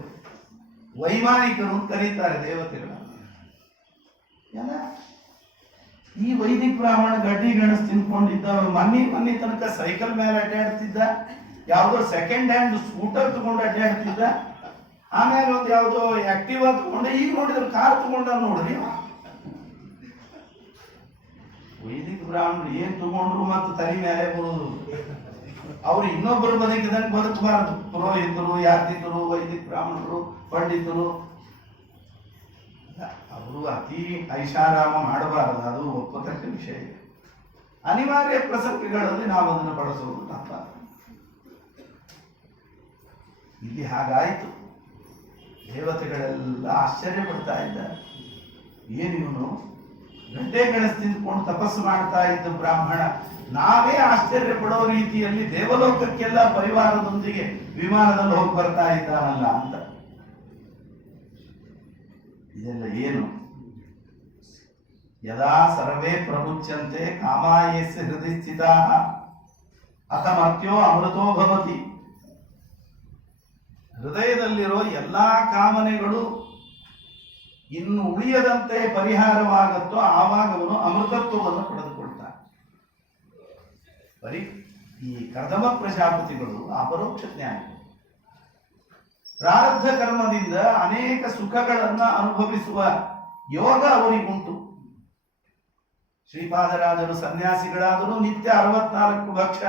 ವೈಮಾನಿಕರು ಅಂತ ಕರೀತಾರೆ ದೇವತೆಗಳ. ಈ ವೈದಿಕ ಬ್ರಾಹ್ಮಣ ಗಡ್ಡಿ ಗಣಸ್ ತಿನ್ಕೊಂಡಿದ್ದ, ಮನ್ನಿ ತನಕ ಸೈಕಲ್ ಮೇಲೆ ಅಡ್ಡಾಡ್ತಿದ್ದ, ಯಾವುದೋ ಸೆಕೆಂಡ್ ಹ್ಯಾಂಡ್ ಸ್ಕೂಟರ್ ತಗೊಂಡು ಅಡ್ಡಾಡ್ತಿದ್ದ, ಆಮೇಲೆ ಒಂದು ಯಾವುದೋ ಆಕ್ಟಿವಾ ತಗೊಂಡು, ಈಗ ನೋಡಿದ್ರೆ ಕಾರ್ ತಗೊಂಡ ನೋಡ್ರಿ. ವೈದಿಕ ಬ್ರಾಹ್ಮಣರು ಏನ್ ತಗೊಂಡ್ರು ಮತ್ತು ತಲೆ ಮೇಲೆ ಬರುವುದು. ಅವ್ರು ಇನ್ನೊಬ್ಬರು ಬದುಕಿದಂಗೆ ಬದುಕಬಾರದು. ಪುರೋಹಿತರು, ಯಾತಿಕರು, ವೈದಿಕ ಬ್ರಾಹ್ಮಣರು, ಪಂಡಿತರು ಅವರು ಅತಿ ಐಷಾರಾಮ ಮಾಡಬಾರದು, ಅದು ಒಪ್ಪತಕ್ಕ ವಿಷಯ. ಅನಿವಾರ್ಯ ಪ್ರಸಂಗಗಳಲ್ಲಿ ನಾವು ಅದನ್ನು ಬಳಸುವುದು ತಪ್ಪ. ಇಲ್ಲಿ ಹಾಗಾಯಿತು. ದೇವತೆಗಳೆಲ್ಲ ಆಶ್ಚರ್ಯ ಪಡ್ತಾ ಇದ್ದಾರೆ. ಏನು ಇವನು ಗಡ್ಡೆ ಗೆಣಸು ತಿಂದ್ಕೊಂಡು ತಪಸ್ಸು ಮಾಡ್ತಾ ಇದ್ದ ಬ್ರಾಹ್ಮಣ, ನಾವೇ ಆಶ್ಚರ್ಯ ಪಡೋ ರೀತಿಯಲ್ಲಿ ದೇವಲೋಕಕ್ಕೆಲ್ಲ ಪರಿವಾರದೊಂದಿಗೆ ವಿಮಾನದಲ್ಲಿ ಹೋಗಿ ಬರ್ತಾ ಇದ್ದಾನಲ್ಲ ಅಂತ. ಇದೆಲ್ಲ ಏನು? ಯದಾ ಸರ್ವೇ ಪ್ರಮುಚ್ಯಂತೆ ಕಾಮಾಯಸ್ಯ ಹೃದಯ ಸ್ಥಿತಾಃ ಅಥಮರ್ತ್ಯೋ ಅಮೃತೋ ಭವತಿ. ಹೃದಯದಲ್ಲಿರೋ ಎಲ್ಲಾ ಕಾಮನೆಗಳು ಇನ್ನು ಉಳಿಯದಂತೆ ಪರಿಹಾರವಾಗುತ್ತೋ ಆವಾಗ ಅವನು ಅಮೃತತ್ವವನ್ನು ಪಡೆದುಕೊಳ್ತಾನೆ. ಈ ಕರ್ದಮ ಪ್ರಜಾಪತಿಗಳು ಅಪರೋಕ್ಷ ಜ್ಞಾನಿಗಳು. ಪ್ರಾರಬ್ಧ ಕರ್ಮದಿಂದ ಅನೇಕ ಸುಖಗಳನ್ನ ಅನುಭವಿಸುವ ಯೋಗ ಅವರಿಗುಂಟು. ಶ್ರೀಪಾದರಾಜರು ಸನ್ಯಾಸಿಗಳಾದರೂ ನಿತ್ಯ 64 ಭಕ್ಷ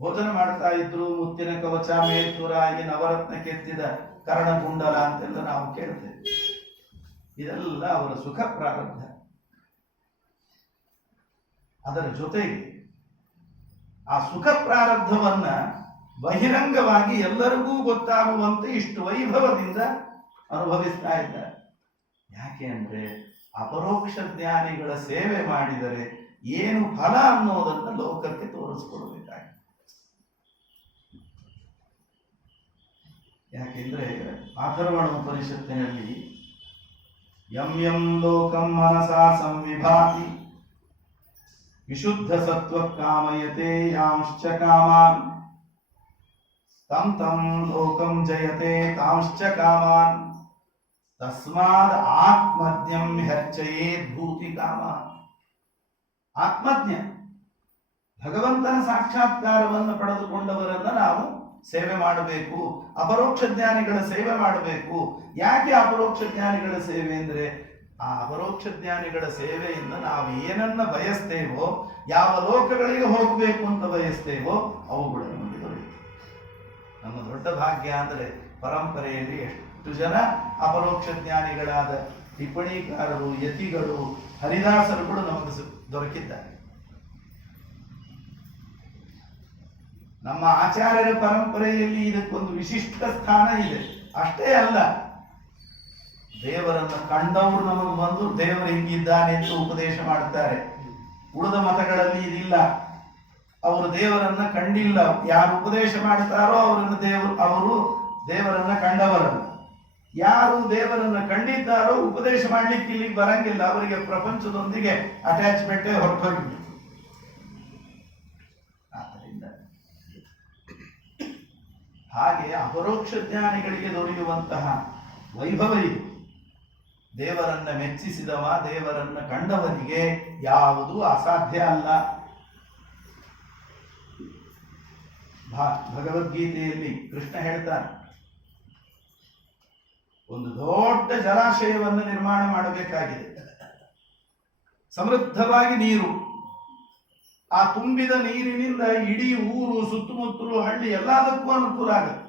ಭೋಜನ ಮಾಡ್ತಾ ಇದ್ರು. ಮುತ್ತಿನ ಕವಚ, ಮೇಲ್ತುರಾಗಿ, ನವರತ್ನ ಕೆತ್ತಿದ ಕರ್ಣಕುಂಡಲ ಅಂತೆಲ್ಲ ನಾವು ಕೇಳ್ತೇವೆ. ಇದೆಲ್ಲ ಅವರ ಸುಖ ಪ್ರಾರಬ್ಧ. ಅದರ ಜೊತೆಗೆ ಆ ಸುಖ ಪ್ರಾರಬ್ಧವನ್ನ ಬಹಿರಂಗವಾಗಿ ಎಲ್ಲರಿಗೂ ಗೊತ್ತಾಗುವಂತೆ ಇಷ್ಟು ವೈಭವದಿಂದ ಅನುಭವಿಸ್ತಾ ಇದ್ದಾರೆ. ಯಾಕೆ ಅಂದ್ರೆ ಅಪರೋಕ್ಷ ಜ್ಞಾನಿಗಳ ಸೇವೆ ಮಾಡಿದರೆ ಏನು ಫಲ ಅನ್ನೋದನ್ನು ಲೋಕಕ್ಕೆ ತೋರಿಸ್ಕೊಡ್ಬೇಕಾಗಿದೆ. ಯಾಕೆಂದ್ರೆ ಅಥರ್ವಣ ಉಪನಿಷತ್ತಿನಲ್ಲಿ ಯಂ ಯಂ ಲೋಕಂ ಮನಸಾ ಸಂವಿಭಾತಿ ವಿಶುದ್ಧ ಸತ್ವ ಕಾಮಯತೆ ಯಾಂಶ್ಚ ಕಾಮಾನ್ ತಂ ತಂ ಲೋಕಂ ಜಯತೆ ತಾಂಶ್ಚ ಕಾಮಾನ್ ತಸ್ಮಾದ್ ಆತ್ಮಜ್ಞಂ ಹರ್ಚಯೇತ್ ಭೂತಿ ಕಾಮ. ಆತ್ಮಜ್ಞ ಭಗವಂತನ ಸಾಕ್ಷಾತ್ಕಾರವನ್ನು ಪಡೆದುಕೊಂಡವರನ್ನ ನಾವು ಸೇವೆ ಮಾಡಬೇಕು. ಅಪರೋಕ್ಷ ಜ್ಞಾನಿಗಳ ಸೇವೆ ಮಾಡಬೇಕು. ಯಾಕೆ ಅಪರೋಕ್ಷ ಜ್ಞಾನಿಗಳ ಸೇವೆ ಅಂದ್ರೆ ಆ ಅಪರೋಕ್ಷ ಜ್ಞಾನಿಗಳ ಸೇವೆಯಿಂದ ನಾವು ಏನನ್ನ ಬಯಸ್ತೇವೋ, ಯಾವ ಲೋಕಗಳಿಗೆ ಹೋಗಬೇಕು ಅಂತ ಬಯಸ್ತೇವೋ ಅವುಗಳನ್ನು ನಮಗೆ ದೊರೆಯುತ್ತೆ. ನಮ್ಮ ದೊಡ್ಡ ಭಾಗ್ಯ ಅಂದರೆ ಪರಂಪರೆಯಲ್ಲಿ ಎಷ್ಟು ಜನ ಅಪರೋಕ್ಷ ಜ್ಞಾನಿಗಳಾದ ಟಿಪ್ಪಣಿಕಾರರು, ಯತಿಗಳು, ಹರಿದಾಸರು ಕೂಡ ನಮಗೆ ದೊರಕಿದ್ದಾರೆ. ನಮ್ಮ ಆಚಾರ್ಯರ ಪರಂಪರೆಯಲ್ಲಿ ಇದಕ್ಕೊಂದು ವಿಶಿಷ್ಟ ಸ್ಥಾನ ಇದೆ. ಅಷ್ಟೇ ಅಲ್ಲ, ದೇವರನ್ನು ಕಂಡವರು ನಮಗೆ ಬಂದು ದೇವರು ಹಿಂಗಿದ್ದಾನೆ ಎಂದು ಉಪದೇಶ ಮಾಡುತ್ತಾರೆ. ಉಳಿದ ಮತಗಳಲ್ಲಿ ಇದಿಲ್ಲ. ಅವರು ದೇವರನ್ನ ಕಂಡಿಲ್ಲ. ಯಾರು ಉಪದೇಶ ಮಾಡ್ತಾರೋ ಅವರು ದೇವರನ್ನ ಕಂಡವರಲ್ಲ. ಯಾರು ದೇವರನ್ನ ಕಂಡಿದ್ದಾರೋ ಉಪದೇಶ ಮಾಡ್ಲಿಕ್ಕೆ ಇಲ್ಲಿಗೆ ಬರಂಗಿಲ್ಲ. ಅವರಿಗೆ ಪ್ರಪಂಚದೊಂದಿಗೆ ಅಟ್ಯಾಚ್ಮೆಂಟೇ ಹೊರಟೋಗಿಬಿಟ್ಟು. ಆದ್ದರಿಂದ ಹಾಗೆ ಅಪರೋಕ್ಷ ಜ್ಞಾನಿಗಳಿಗೆ ದೊರೆಯುವಂತಹ ವೈಭವ ಇದು. ದೇವರನ್ನ ಮೆಚ್ಚಿಸಿದವ, ದೇವರನ್ನ ಕಂಡವನಿಗೆ ಯಾವುದೂ ಅಸಾಧ್ಯ ಅಲ್ಲ. ಭಗವದ್ಗೀತೆಯಲ್ಲಿ ಕೃಷ್ಣ ಹೇಳ್ತಾನೆ, ಒಂದು ದೊಡ್ಡ ಜಲಾಶಯವನ್ನು ನಿರ್ಮಾಣ ಮಾಡಬೇಕಾಗಿದೆ. ಸಮೃದ್ಧವಾಗಿ ನೀರು, ಆ ತುಂಬಿದ ನೀರಿನಿಂದ ಇಡೀ ಊರು, ಸುತ್ತಮುತ್ತಲು ಹಳ್ಳಿ ಎಲ್ಲದಕ್ಕೂ ಅನುಕೂಲ ಆಗುತ್ತೆ.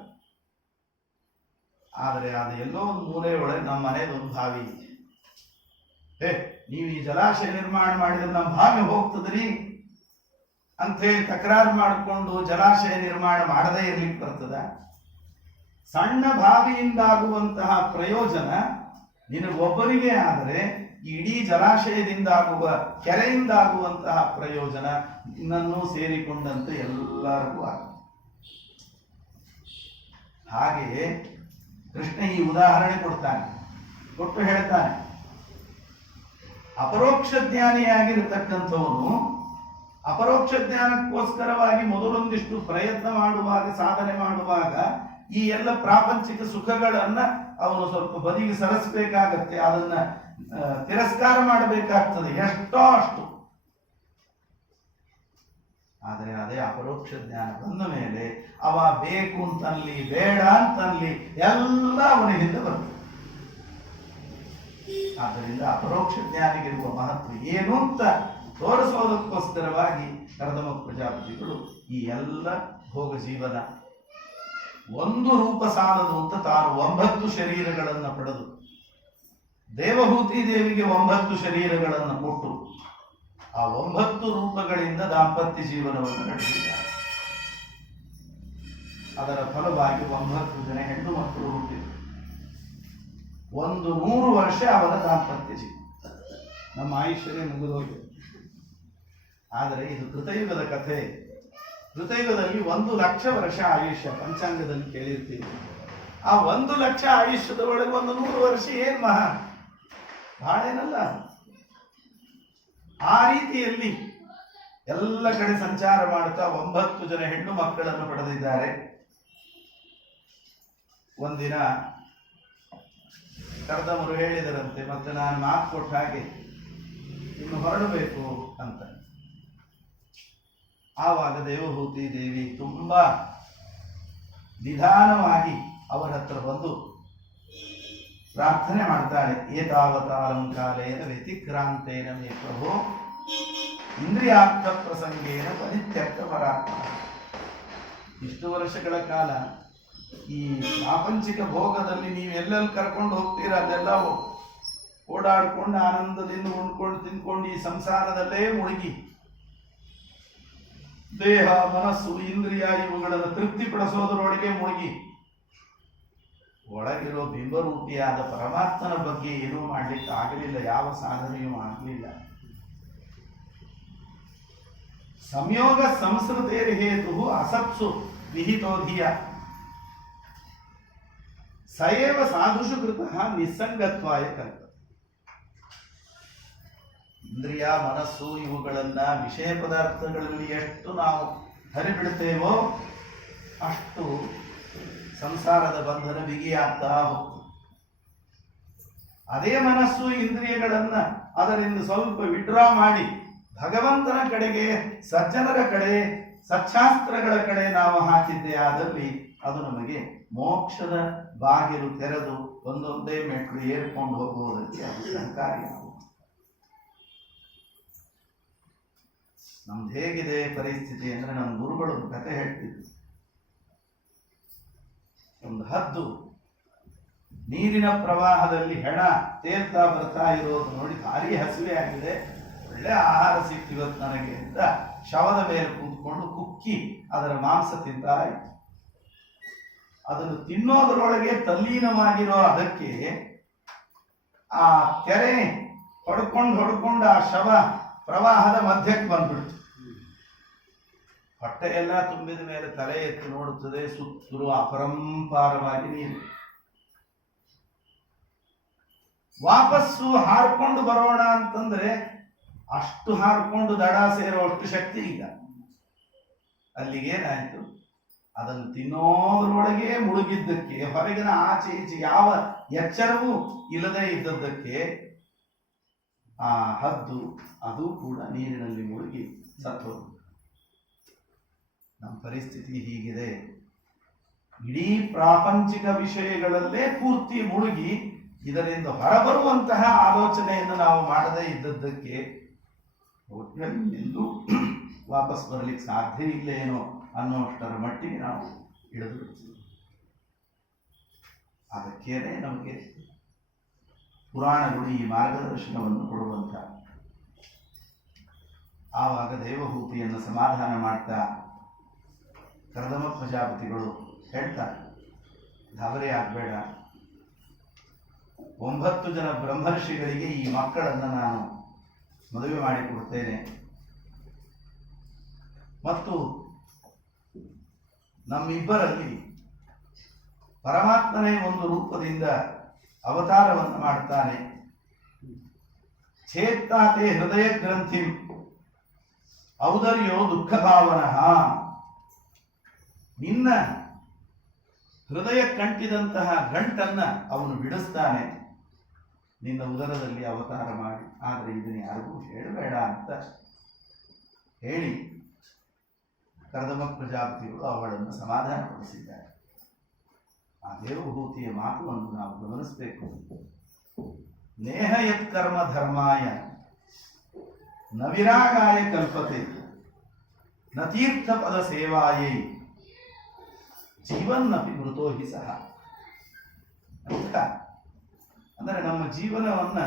ಆದರೆ ಅದು ಎಲ್ಲೋ ಒಂದು ಮೂಲೆಯೊಳಗೆ ನಮ್ಮ ಮನೆಯದೊಂದು ಬಾವಿ ಇದೆ. ನೀವು ಈ ಜಲಾಶಯ ನಿರ್ಮಾಣ ಮಾಡಿದ್ರೆ ನಮ್ಮ ಬಾವಿ ಹೋಗ್ತದ್ರಿ ಅಂತ ಹೇಳಿ ತಕರಾರು ಮಾಡಿಕೊಂಡು ಜಲಾಶಯ ನಿರ್ಮಾಣ ಮಾಡದೇ ಇರ್ಲಿಕ್ಕೆ ಬರ್ತದ? ಸಣ್ಣ ಬಾವಿಯಿಂದಾಗುವಂತಹ ಪ್ರಯೋಜನ ನಿನಗೊಬ್ಬರಿಗೆ ಆದರೆ ಇಡೀ ಜಲಾಶಯದಿಂದಾಗುವ, ಕೆರೆಯಿಂದಾಗುವಂತಹ ಪ್ರಯೋಜನ ಇನ್ನನ್ನೂ ಸೇರಿಕೊಂಡಂತೆ ಎಲ್ಲರಿಗೂ ಆಗುತ್ತೆ. ಹಾಗೆಯೇ ಕೃಷ್ಣ ಈ ಉದಾಹರಣೆ ಕೊಟ್ಟು ಹೇಳ್ತಾನೆ, ಅಪರೋಕ್ಷ ಜ್ಞಾನಿಯಾಗಿರತಕ್ಕಂಥವನು ಅಪರೋಕ್ಷ ಜ್ಞಾನಕ್ಕೋಸ್ಕರವಾಗಿ ಮೊದಲೊಂದಿಷ್ಟು ಪ್ರಯತ್ನ ಮಾಡುವಾಗ, ಸಾಧನೆ ಮಾಡುವಾಗ ಈ ಎಲ್ಲ ಪ್ರಾಪಂಚಿಕ ಸುಖಗಳನ್ನ ಅವನು ಸ್ವಲ್ಪ ಬದಿಗೆ ಸರಿಸಬೇಕಾಗತ್ತೆ. ಅದನ್ನ ತಿರಸ್ಕಾರ ಮಾಡಬೇಕಾಗ್ತದೆ, ಎಷ್ಟೋ ಅಷ್ಟು. ಆದರೆ ಅದೇ ಅಪರೋಕ್ಷ ಜ್ಞಾನ ಬಂದ ಮೇಲೆ ಅವ ಬೇಕು ಅಂತನ್ಲಿ, ಬೇಡ ಅಂತನ್ಲಿ, ಎಲ್ಲ ಅವನಿಂದ ಬರ್ತದೆ. ಆದ್ದರಿಂದ ಅಪರೋಕ್ಷ ಜ್ಞಾನಿಗಿರುವ ಮಹತ್ವ ಏನು ಅಂತ ತೋರಿಸೋದಕ್ಕೋಸ್ಕರವಾಗಿ ಕರ್ದಮ ಪ್ರಜಾಪತಿಗಳು ಈ ಎಲ್ಲ ಭೋಗ ಜೀವನ ಒಂದು ರೂಪ ಸಾಲದು ಅಂತ ತಾನು 9 ಶರೀರಗಳನ್ನು ಪಡೆದು, ದೇವಹೂತಿ ದೇವಿಗೆ 9 ಶರೀರಗಳನ್ನು ಕೊಟ್ಟು ಆ 9 ರೂಪಗಳಿಂದ ದಾಂಪತ್ಯ ಜೀವನವನ್ನು ನಡೆಸಿದ್ದಾರೆ. ಅದರ ಫಲವಾಗಿ 9 ಜನ ಹೆಣ್ಣು ಮಕ್ಕಳು ಹುಟ್ಟಿದರು. 100 ವರ್ಷ ಅವರ ದಾಂಪತ್ಯ ಜೀವನ. ನಮ್ಮ ಆಯುಷ್ಯವೇ ಮುಗಿದೋಗಿದೆ. ಆದರೆ ಇದು ಕೃತಯುಗದ ಕಥೆ. ಕೃತಯುಗದಲ್ಲಿ 1 ಲಕ್ಷ ವರ್ಷ ಆಯುಷ್ಯ ಪಂಚಾಂಗದಲ್ಲಿ ಕೇಳಿರ್ತೀವಿ. ಆ 1 ಲಕ್ಷ ಆಯುಷ್ಯದ ಒಳಗೆ 100 ವರ್ಷ ಏನ್ ಮಹಾ, ಬಹಳೇನಲ್ಲ. ಆ ರೀತಿಯಲ್ಲಿ ಎಲ್ಲ ಕಡೆ ಸಂಚಾರ ಮಾಡುತ್ತಾ 9 ಜನ ಹೆಣ್ಣು ಮಕ್ಕಳನ್ನು ಪಡೆದಿದ್ದಾರೆ. ಒಂದಿನ ಕರ್ದಮರು ಹೇಳಿದರಂತೆ, ಮತ್ತೆ ನಾನು ಮಾತು ಕೊಟ್ಟ ಹಾಗೆ ಇನ್ನು ಹೊರಡಬೇಕು ಅಂತ. ಆವಾಗ ದೇವಹೂತಿ ದೇವಿ ತುಂಬಾ ನಿಧಾನವಾಗಿ ಅವರ ಹತ್ರ ಬಂದು ಪ್ರಾರ್ಥನೆ ಮಾಡ್ತಾಳೆ. ಏತಾವತಾಲಂ ಕಾಲೇನ ವ್ಯತಿಕ್ರಾಂತೇನ ಮೇ ಪ್ರಭೋ ಇಂದ್ರಿಯಾರ್ಥ ಪ್ರಸಂಗೇನ ಪರಿತ್ಯಕ್ತ ಪರಾತ್ಮ. ಇಷ್ಟು ವರ್ಷಗಳ ಕಾಲ ಈ ಪ್ರಾಪಂಚಿಕ ಭೋಗದಲ್ಲಿ ನೀವು ಎಲ್ಲೆಲ್ಲಿ ಕರ್ಕೊಂಡು ಹೋಗ್ತೀರ ಅದೆಲ್ಲ ಓಡಾಡ್ಕೊಂಡು ಆನಂದದಿಂದ ಉಣ್ಕೊಂಡು ತಿನ್ಕೊಂಡು ಈ ಸಂಸಾರದಲ್ಲೇ ಮುಳುಗಿ ದೇಹ, ಮನಸ್ಸು, ಇಂದ್ರಿಯ ಇವುಗಳನ್ನು ತೃಪ್ತಿಪಡಿಸೋದರೊಳಗೆ ಮುಳುಗಿ ಒಳಗಿರೋ ಬಿಂಬರೂಪಿಯಾದ ಪರಮಾತ್ಮನ ಬಗ್ಗೆ ಏನೂ ಮಾಡ್ಲಿಕ್ಕೆ ಆಗಲಿಲ್ಲ. ಯಾವ ಸಾಧನೆಯೂ ಆಗಲಿಲ್ಲ. ಸಂಯೋಗ ಸಂಸ್ಕೃತೇರ್ ಹೇತು ಅಸತ್ಸು ವಿಹಿತೋಧಿಯ ಸಯೇವ ಸಾಧುಷು ಕೃತಃ ನಿಸ್ಸಂಗತ್ವಾಯ ಕಲ್ಪ. ಇಂದ್ರಿಯ, ಮನಸ್ಸು ಇವುಗಳನ್ನ ವಿಷಯ ಪದಾರ್ಥಗಳಲ್ಲಿ ಎಷ್ಟು ನಾವು ಹರಿಬಿಡ್ತೇವೋ ಅಷ್ಟು ಸಂಸಾರದ ಬಂಧನ ಬಿಗಿಯಾಗ್ತಾ ಹೋಗ್ತದೆ. ಅದೇ ಮನಸ್ಸು, ಇಂದ್ರಿಯಗಳನ್ನ ಅದರಿಂದ ಸ್ವಲ್ಪ ವಿಡ್ರಾ ಮಾಡಿ ಭಗವಂತನ ಕಡೆಗೆ, ಸಜ್ಜನರ ಕಡೆ, ಸಚ್ಚಾಸ್ತ್ರಗಳ ಕಡೆ ನಾವು ಹಾಕಿದ್ದೇ ಆದಲ್ಲಿ ಅದು ನಮಗೆ ಮೋಕ್ಷದ ಬಾಗಿಲು ತೆರೆದು ಒಂದೊಂದೇ ಮೆಟ್ಲು ಏರ್ಕೊಂಡು ಹೋಗುವುದಕ್ಕೆ ಅದು ಸಹಕಾರಿಯಾಗುವುದು. ನಮ್ದು ಹೇಗಿದೆ ಪರಿಸ್ಥಿತಿ ಅಂದ್ರೆ, ನಮ್ಮ ಗುರುಗಳು ಒಂದು ಕತೆ ಹೇಳ್ತಿದ್ರು. ಒಂದು ಹದ್ದು ನೀರಿನ ಪ್ರವಾಹದಲ್ಲಿ ಹೆಣ ತೇಲ್ತಾ ಬರ್ತಾ ಇರೋದು ನೋಡಿ ಭಾರಿ ಹಸಿವೆ ಆಗಿದೆ, ಒಳ್ಳೆ ಆಹಾರ ಸಿಕ್ತಿವತ್ತು ನನಗೆ ಅಂತ ಶವದ ಮೇಲೆ ಕೂತ್ಕೊಂಡು ಕುಕ್ಕಿ ಅದರ ಮಾಂಸ ತಿಂತಾ ಇತ್ತು. ಅದನ್ನು ತಿನ್ನೋದರೊಳಗೆ ತಲ್ಲೀನವಾಗಿರೋ ಅದಕ್ಕೆ ಆ ತೆರೆ ಹೊಡ್ಕೊಂಡು ಆ ಶವ ಪ್ರವಾಹದ ಮಧ್ಯಕ್ಕೆ ಬಂದ್ಬಿಡ್ತು. ಹೊಟ್ಟೆ ಎಲ್ಲ ತುಂಬಿದ ಮೇಲೆ ತಲೆ ಎತ್ತಿ ನೋಡುತ್ತದೆ, ಸುತ್ತಲೂ ಅಪರಂಪಾರವಾಗಿ ನೀರು. ವಾಪಸ್ಸು ಹಾರ್ಕೊಂಡು ಬರೋಣ ಅಂತಂದ್ರೆ ಅಷ್ಟು ಹಾರ್ಕೊಂಡು ದಡ ಸೇರೋ ಅಷ್ಟು ಶಕ್ತಿ ಇಲ್ಲ. ಅಲ್ಲಿಗೇನಾಯ್ತು, ಅದನ್ನು ತಿನ್ನೋದ್ರೊಳಗೆ ಮುಳುಗಿದ್ದಕ್ಕೆ, ಹೊರಗಿನ ಆಚೆ ಈಚೆ ಯಾವ ಎಚ್ಚರವೂ ಇಲ್ಲದೆ ಇದ್ದದ್ದಕ್ಕೆ ಆ ಹದ್ದು ಅದು ಕೂಡ ನೀರಿನಲ್ಲಿ ಮುಳುಗಿ ಸತ್ತು. ನಮ್ಮ ಪರಿಸ್ಥಿತಿ ಹೀಗಿದೆ. ಇಡೀ ಪ್ರಾಪಂಚಿಕ ವಿಷಯಗಳಲ್ಲೇ ಪೂರ್ತಿ ಮುಳುಗಿ ಇದರಿಂದ ಹೊರಬರುವಂತಹ ಆಲೋಚನೆಯನ್ನು ನಾವು ಮಾಡದೇ ಇದ್ದದ್ದಕ್ಕೆ ಎಲ್ಲೂ ವಾಪಸ್ ಬರಲಿಕ್ಕೆ ಸಾಧ್ಯ ಇಲ್ಲ ಏನೋ ಅನ್ನೋಷ್ಟರ ಮಟ್ಟಿಗೆ ನಾವು ಇಳಿದು ಬಿಡ್ತೀವಿ. ಅದಕ್ಕೇನೆ ನಮಗೆ ಪುರಾಣಗಳು ಈ ಮಾರ್ಗದರ್ಶನವನ್ನು ಕೊಡುವಂತ. ಆವಾಗ ದೇವಹೂತಿಯನ್ನು ಸಮಾಧಾನ ಮಾಡ್ತಾ ಕರ್ದಮ ಪ್ರಜಾಪತಿಗಳು ಹೇಳ್ತಾರೆ, ಗಾಬರಿ ಆಗಬೇಡ, 9 ಜನ ಬ್ರಹ್ಮರ್ಷಿಗಳಿಗೆ ಈ ಮಕ್ಕಳನ್ನು ನಾನು ಮದುವೆ ಮಾಡಿಕೊಡ್ತೇನೆ ಮತ್ತು ನಮ್ಮಿಬ್ಬರಲ್ಲಿ ಪರಮಾತ್ಮನೇ ಒಂದು ರೂಪದಿಂದ ಅವತಾರವನ್ನು ಮಾಡ್ತಾನೆ. ಛೇತ್ತಾತೆ ಹೃದಯ ಗ್ರಂಥಿ ಔದರ್ಯೋ ದುಃಖ ಭಾವನಃ, ನಿನ್ನ ಹೃದಯ ಕಂಟಿದಂತಹ ಗಂಟನ್ನ ಅವನು ಬಿಡಿಸ್ತಾನೆ ನಿನ್ನ ಉದರದಲ್ಲಿ ಅವತಾರ ಮಾಡಿ. ಆದರೆ ಇದನ್ನು ಯಾರಿಗೂ ಹೇಳಬೇಡ ಅಂತ ಹೇಳಿ ಕರ್ದಮ ಪ್ರಜಾಪತಿಗಳು ಅವಳನ್ನು ಸಮಾಧಾನಪಡಿಸಿದ್ದಾರೆ. ಆ ದೇವಭೂತಿಯ ಮಾತನ್ನು ನಾವು ಗಮನಿಸಬೇಕು. ನೇಹ ಯತ್ಕರ್ಮ ಧರ್ಮಾಯ ನ ವಿರಾಗಾಯ ಕಲ್ಪತೆ ನ ತೀರ್ಥ ಪದ ಸೇವಾಯೈ ಜೀವನ್ನಪಿ ಮೃತೋ ಹಿ ಸಹ ಅಂತ. ಅಂದರೆ ನಮ್ಮ ಜೀವನವನ್ನ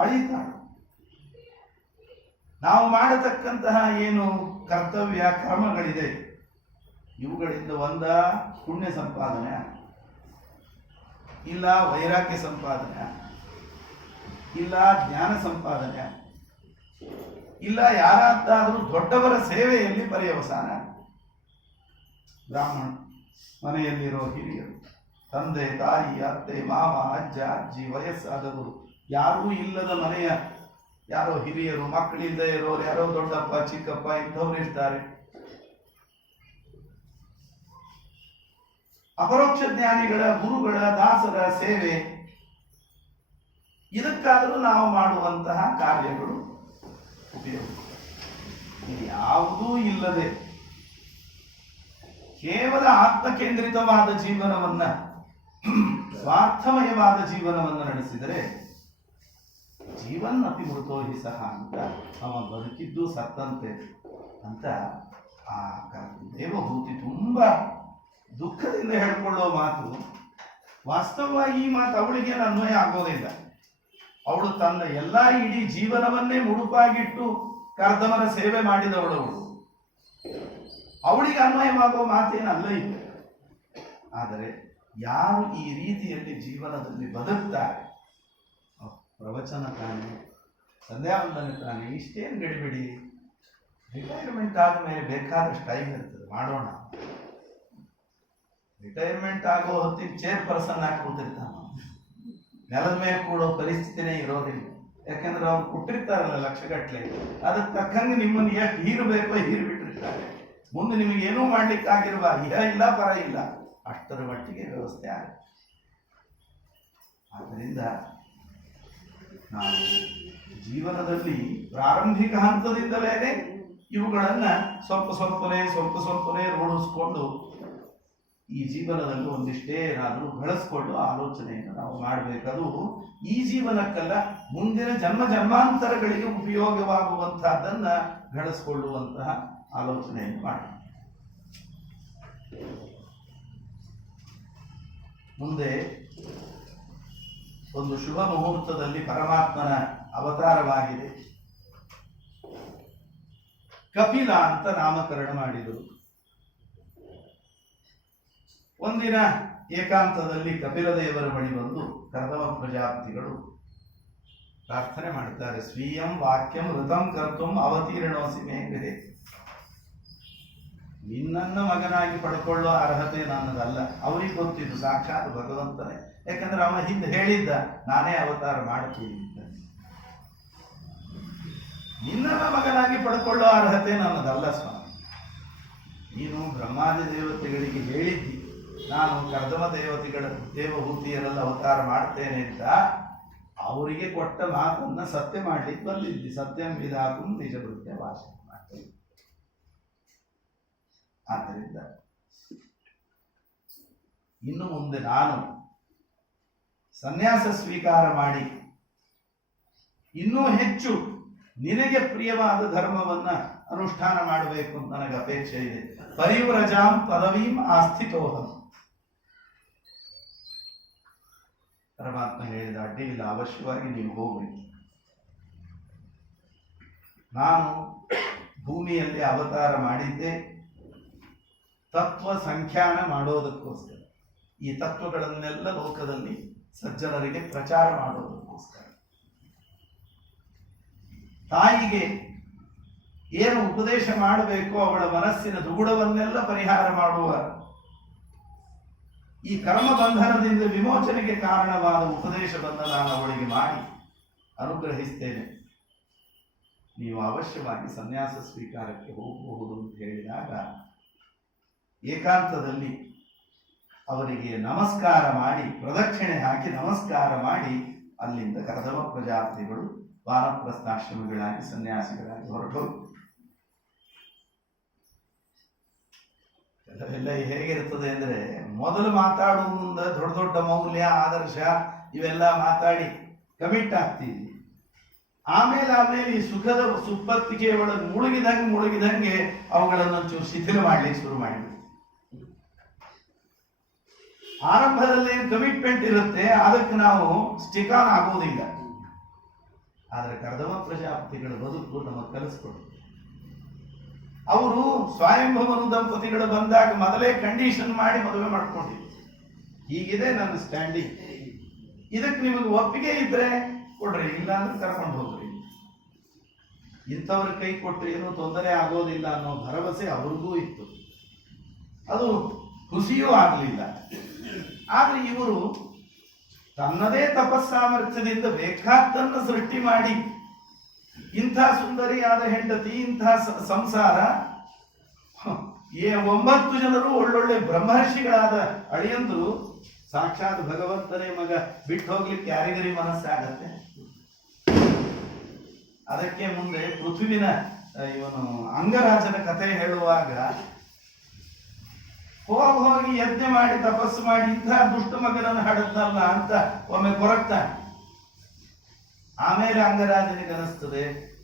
ಅಳಿತಾಳು. ನಾವು ಮಾಡತಕ್ಕಂತಹ ಏನು ಕರ್ತವ್ಯ ಕರ್ಮಗಳಿದೆ, ಇವುಗಳಿಂದ ಒಂದ ಪುಣ್ಯ ಸಂಪಾದನೆ, ಇಲ್ಲ ವೈರಾಗ್ಯ ಸಂಪಾದನೆ, ಇಲ್ಲ ಜ್ಞಾನ ಸಂಪಾದನೆ, ಇಲ್ಲ ಯಾರಾದರೂ ದೊಡ್ಡವರ ಸೇವೆಯಲ್ಲಿ ಪರ್ಯವಸಾನ. ಬ್ರಾಹ್ಮಣ ಮನೆಯಲ್ಲಿರೋ ಹಿರಿಯರು, ತಂದೆ ತಾಯಿ ಅತ್ತೆ ಮಾವ ಅಜ್ಜ ಅಜ್ಜಿ ವಯಸ್ಸಾದವರು, ಯಾರೂ ಇಲ್ಲದ ಮನೆಯ ಯಾರೋ ಹಿರಿಯರು, ಮಕ್ಕಳಿಲ್ಲದೆ ಇರೋರು ಯಾರೋ ದೊಡ್ಡಪ್ಪ ಚಿಕ್ಕಪ್ಪ ಇಂಥವ್ರು ಇರ್ತಾರೆ. ಅಪರೋಕ್ಷ ಜ್ಞಾನಿಗಳ ಗುರುಗಳ ದಾಸರ ಸೇವೆ, ಇದಕ್ಕಾದರೂ ನಾವು ಮಾಡುವಂತಹ ಕಾರ್ಯಗಳು ಉಪಯೋಗ. ಇದು ಯಾವುದೂ ಇಲ್ಲದೆ ಕೇವಲ ಆತ್ಮಕೇಂದ್ರಿತವಾದ ಜೀವನವನ್ನ, ಸ್ವಾರ್ಥಮಯವಾದ ಜೀವನವನ್ನು ನಡೆಸಿದರೆ ಜೀವನ್ನಪಿ ಮೃತೋ ಹಿ ಸಹ ಅಂತ, ಅವ ಬದುಕಿದ್ದು ಸತ್ತಂತೆ ಅಂತ ಆ ದೇವಭೂತಿ ತುಂಬಾ ದುಃಖದಿಂದ ಹೇಳ್ಕೊಳ್ಳೋ ಮಾತು. ವಾಸ್ತವವಾಗಿ ಈ ಮಾತು ಅವಳಿಗೆ ಅನ್ವಯ ಆಗೋದಿಲ್ಲ. ಅವಳು ತನ್ನ ಎಲ್ಲ ಇಡೀ ಜೀವನವನ್ನೇ ಮುಡುಪಾಗಿಟ್ಟು ಕರ್ದಮರ ಸೇವೆ ಮಾಡಿದವಳು. ಅವಳಿಗೆ ಅನ್ವಯವಾಗುವ ಮಾತೇನಲ್ಲ ಇಲ್ಲ. ಆದರೆ ಯಾರು ಈ ರೀತಿಯಲ್ಲಿ ಜೀವನದಲ್ಲಿ ಬದುಕ್ತಾರೆ, ಪ್ರವಚನ ತಾನೆ, ಸಂಧ್ಯಾವಂದನೆ ತಾನೆ, ಇಷ್ಟೇನು ಗಡಿಬಿಡಿ, ರಿಟೈರ್ಮೆಂಟ್ ಆದಮೇಲೆ ಬೇಕಾದಷ್ಟು ಟೈಮ್ ಇರ್ತದೆ, ಮಾಡೋಣ. ರಿಟೈರ್ಮೆಂಟ್ ಆಗೋ ಹೊತ್ತಿಗೆ ಚೇರ್ ಪರ್ಸನ್ ಆಗಿ ಕೂತಿರ್ತಾನ, ನೆಲದ ಮೇಲೆ ಕೂಡೋ ಪರಿಸ್ಥಿತಿನೇ ಇರೋದಿಲ್ಲ. ಯಾಕಂದ್ರೆ ಅವ್ರು ಕೊಟ್ಟಿರ್ತಾರಲ್ಲ ಲಕ್ಷಗಟ್ಟಲೆ, ಅದಕ್ಕೆ ತಕ್ಕಂಗೆ ನಿಮ್ಮನ್ನು ಎಷ್ಟು ಹೀರಬೇಕೋ ಹೀರಿಬಿಟ್ಟಿರ್ತಾರೆ. ಮುಂದೆ ನಿಮಗೇನೂ ಮಾಡ್ಲಿಕ್ಕೆ ಆಗಿರುವ ಇಹ ಇಲ್ಲ ಪರ ಇಲ್ಲ, ಅಷ್ಟರ ಮಟ್ಟಿಗೆ ವ್ಯವಸ್ಥೆ ಆಗುತ್ತೆ. ಆದ್ದರಿಂದ ನಾವು ಜೀವನದಲ್ಲಿ ಪ್ರಾರಂಭಿಕ ಹಂತದಿಂದಲೇ ಇವುಗಳನ್ನ ಸ್ವಲ್ಪ ಸ್ವಲ್ಪನೇ ರೂಢಿಸ್ಕೊಂಡು ಈ ಜೀವನದಲ್ಲಿ ಒಂದಿಷ್ಟೇ ಏನಾದರೂ ಬಳಸ್ಕೊಳ್ಳುವ ಆಲೋಚನೆಯನ್ನು ನಾವು ಮಾಡಬೇಕದು ಈ ಜೀವನಕ್ಕಲ್ಲ, ಮುಂದಿನ ಜನ್ಮ ಜನ್ಮಾಂತರಗಳಿಗೆ ಉಪಯೋಗವಾಗುವಂತಹದ್ದನ್ನ ಗಳಿಸ್ಕೊಳ್ಳುವಂತಹ ಆಲೋಚನೆಯನ್ನು ಮಾಡಿ. ಮುಂದೆ ಒಂದು ಶುಭ ಮುಹೂರ್ತದಲ್ಲಿ ಪರಮಾತ್ಮನ ಅವತಾರವಾಗಿದೆ. ಕಪಿಲ ಅಂತ ನಾಮಕರಣ ಮಾಡಿದರು. ಒಂದಿನ ಏಕಾಂತದಲ್ಲಿ ಕಪಿಲ ದೇವರ ಬಳಿ ಬಂದು ಕರ್ದಮ ಪ್ರಜಾಪತಿಗಳು ಪ್ರಾರ್ಥನೆ ಮಾಡುತ್ತಾರೆ. ಸ್ವೀಯಂ ವಾಕ್ಯಂ ಋತಂ ಕರ್ತುಂ ಅವತೀರ್ಣೋಸಿ ಮೇಘೆ. ನಿನ್ನನ್ನು ಮಗನಾಗಿ ಪಡ್ಕೊಳ್ಳುವ ಅರ್ಹತೆ ನನ್ನದಲ್ಲ. ಅವರಿಗೆ ಗೊತ್ತಿದ್ದು ಸಾಕ್ಷಾತ್ ಭಗವಂತನೇ. ಯಾಕಂದ್ರೆ ಅವ ಹಿಂದೆ ಹೇಳಿದ್ದ, ನಾನೇ ಅವತಾರ ಮಾಡ್ತೀನಿ ಅಂತ. ನಿನ್ನನ್ನ ಮಗನಾಗಿ ಪಡ್ಕೊಳ್ಳುವ ಅರ್ಹತೆ ನನ್ನದಲ್ಲ ಸ್ವಾಮಿ. ನೀನು ಬ್ರಹ್ಮಾದಿ ದೇವತೆಗಳಿಗೆ ಹೇಳಿದ್ದಿ, ನಾನು ಕರ್ದಮ ದೇವಹೂತಿಯರೆಲ್ಲ ಅವತಾರ ಮಾಡ್ತೇನೆ ಅಂತ. ಅವರಿಗೆ ಕೊಟ್ಟ ಮಾತನ್ನ ಸತ್ಯ ಮಾಡ್ಲಿಕ್ಕೆ ಬಂದಿದ್ದಿ. ಸತ್ಯಂ ವಿಧಾತು ನಿಜ ಕೃತ್ಯ ಭಾಷೆ ಮಾಡ್ತೇನೆ. ಆದ್ದರಿಂದ ಇನ್ನು ಮುಂದೆ ನಾನು ಸನ್ಯಾಸ ಸ್ವೀಕಾರ ಮಾಡಿ ಇನ್ನೂ ಹೆಚ್ಚು ನಿನಗೆ ಪ್ರಿಯವಾದ ಧರ್ಮವನ್ನ ಅನುಷ್ಠಾನ ಮಾಡಬೇಕು ಅಂತ ನನಗೆ ಅಪೇಕ್ಷೆ ಇದೆ. ಪರಿವ್ರಜಾಂ ಪದವೀಂ ಆಸ್ಥಿತೋಹಂ. ಪರಮಾತ್ಮ ಹೇಳಿದ, ಅಡ್ಡಿಯಿಲ್ಲ, ಅವಶ್ಯವಾಗಿ ನೀವು ಹೋಗ್ಬೇಕು. ನಾನು ಭೂಮಿಯಲ್ಲಿ ಅವತಾರ ಮಾಡಿದ್ದೆ ತತ್ವ ಸಂಖ್ಯಾನ ಮಾಡೋದಕ್ಕೋಸ್ಕರ. ಈ ತತ್ವಗಳನ್ನೆಲ್ಲ ಲೋಕದಲ್ಲಿ ಸಜ್ಜನರಿಗೆ ಪ್ರಚಾರ ಮಾಡೋದಕ್ಕೋಸ್ಕರ. ತಾಯಿಗೆ ಏನು ಉಪದೇಶ ಮಾಡಬೇಕು, ಅವಳ ಮನಸ್ಸಿನ ದುಗುಡವನ್ನೆಲ್ಲ ಪರಿಹಾರ ಮಾಡುವ, ಈ ಕರ್ಮ ಬಂಧನದಿಂದ ವಿಮೋಚನೆಗೆ ಕಾರಣವಾದ ಉಪದೇಶವನ್ನು ನಾನು ಅವಳಿಗೆ ಮಾಡಿ ಅನುಗ್ರಹಿಸ್ತೇನೆ. ನೀವು ಅವಶ್ಯವಾಗಿ ಸನ್ಯಾಸ ಸ್ವೀಕಾರಕ್ಕೆ ಹೋಗಬಹುದು ಅಂತ ಹೇಳಿದಾಗ ಏಕಾಂತದಲ್ಲಿ ಅವರಿಗೆ ನಮಸ್ಕಾರ ಮಾಡಿ, ಪ್ರದಕ್ಷಿಣೆ ಹಾಕಿ ನಮಸ್ಕಾರ ಮಾಡಿ ಅಲ್ಲಿಂದ ಕರ್ದಮ ಪ್ರಜಾಪತಿಗಳು ವಾನಪ್ರಸ್ಥಾಶ್ರಮಿಗಳಾಗಿ ಸನ್ಯಾಸಿಗಳಾಗಿ ಹೊರಟು. ಎಲ್ಲ ಹೇಗಿರ್ತದೆ ಅಂದ್ರೆ, ಮೊದಲು ಮಾತಾಡುವ ಮುಂದೆ ದೊಡ್ಡ ದೊಡ್ಡ ಮೌಲ್ಯ ಆದರ್ಶ ಇವೆಲ್ಲ ಮಾತಾಡಿ ಕಮಿಟ್ ಆಗ್ತೀವಿ. ಆಮೇಲೆ ಈ ಸುಖದ ಸುಪ್ಪತ್ತಿಗೆ ಒಳಗೆ ಮುಳುಗಿದಂಗೆ ಅವುಗಳನ್ನು ಚೂರು ಶಿಥಿಲ ಮಾಡ್ಲಿಕ್ಕೆ ಶುರು ಮಾಡಿದ್ರು. ಆರಂಭದಲ್ಲಿ ಕಮಿಟ್ಮೆಂಟ್ ಇರುತ್ತೆ, ಅದಕ್ಕೆ ನಾವು ಸ್ಟಿಕ್ ಆನ್ ಆಗೋದಿಲ್ಲ. ಆದರೆ ಕರ್ದಮ ಪ್ರಜಾಪತಿಗಳ ಬದುಕು ನಮಗೆ ಕಲಿಸ್ಕೊಡು. ಅವರು ಸ್ವಯಂಭವನು ದಂಪತಿಗಳು ಬಂದಾಗ ಮೊದಲೇ ಕಂಡೀಷನ್ ಮಾಡಿ ಮದುವೆ ಮಾಡ್ಕೊಂಡಿದ್ರು. ಹೀಗಿದೆ ನನ್ನ ಸ್ಟ್ಯಾಂಡಿಂಗ್, ಇದಕ್ಕೆ ನಿಮಗೆ ಒಪ್ಪಿಗೆ ಇದ್ರೆ ಕೊಡ್ರಿ, ಇಲ್ಲ ಅಂದ್ರೆ ಕರ್ಕೊಂಡು ಹೋಗ್ರಿ. ಇಂಥವ್ರ ಕೈ ಕೊಟ್ಟರೆ ಏನೂ ತೊಂದರೆ ಆಗೋದಿಲ್ಲ ಅನ್ನೋ ಭರವಸೆ ಅವ್ರಿಗೂ ಇತ್ತು. ಅದು ಖುಷಿಯೂ ಆಗಲಿಲ್ಲ. ಆದ್ರೆ ಇವರು ತನ್ನದೇ ತಪಸ್ಸಾಮರ್ಥ್ಯದಿಂದ ಬೇಕಾದ್ದನ್ನು ಸೃಷ್ಟಿ ಮಾಡಿ ಇಂಥ ಸುಂದರಿಯಾದ ಹೆಂಡತಿ, ಇಂಥ ಸಂಸಾರ, 9 ಜನರು ಒಳ್ಳೊಳ್ಳೆ ಬ್ರಹ್ಮರ್ಷಿಗಳಾದ ಅಳಿಯಂದ್ರು, ಸಾಕ್ಷಾತ್ ಭಗವಂತನೇ ಮಗ ಬಿಟ್ಟು ಹೋಗ್ಲಿಕ್ಕೆ ಯಾರಿಗರಿ ಮನಸ್ಸಾಗತ್ತೆ? ಅದಕ್ಕೆ ಮುಂದೆ ಪೃಥ್ವಿನ ಇವನು ಅಂಗರಾಜನ ಕಥೆ ಹೇಳುವಾಗ, ಹೋಗಿ ಯಜ್ಞ ಮಾಡಿ ತಪಸ್ಸು ಮಾಡಿ ಇಂಥ ದುಷ್ಟ ಮಗನನ್ನು ಹಡದ್ನಲ್ಲ ಅಂತ ಒಮ್ಮೆ ಕೊರಗ್ತಾನೆ. ಆಮೇಲೆ ಅಂಗರಾಜನಿಗೆ ಅನಿಸ್ತದೆ,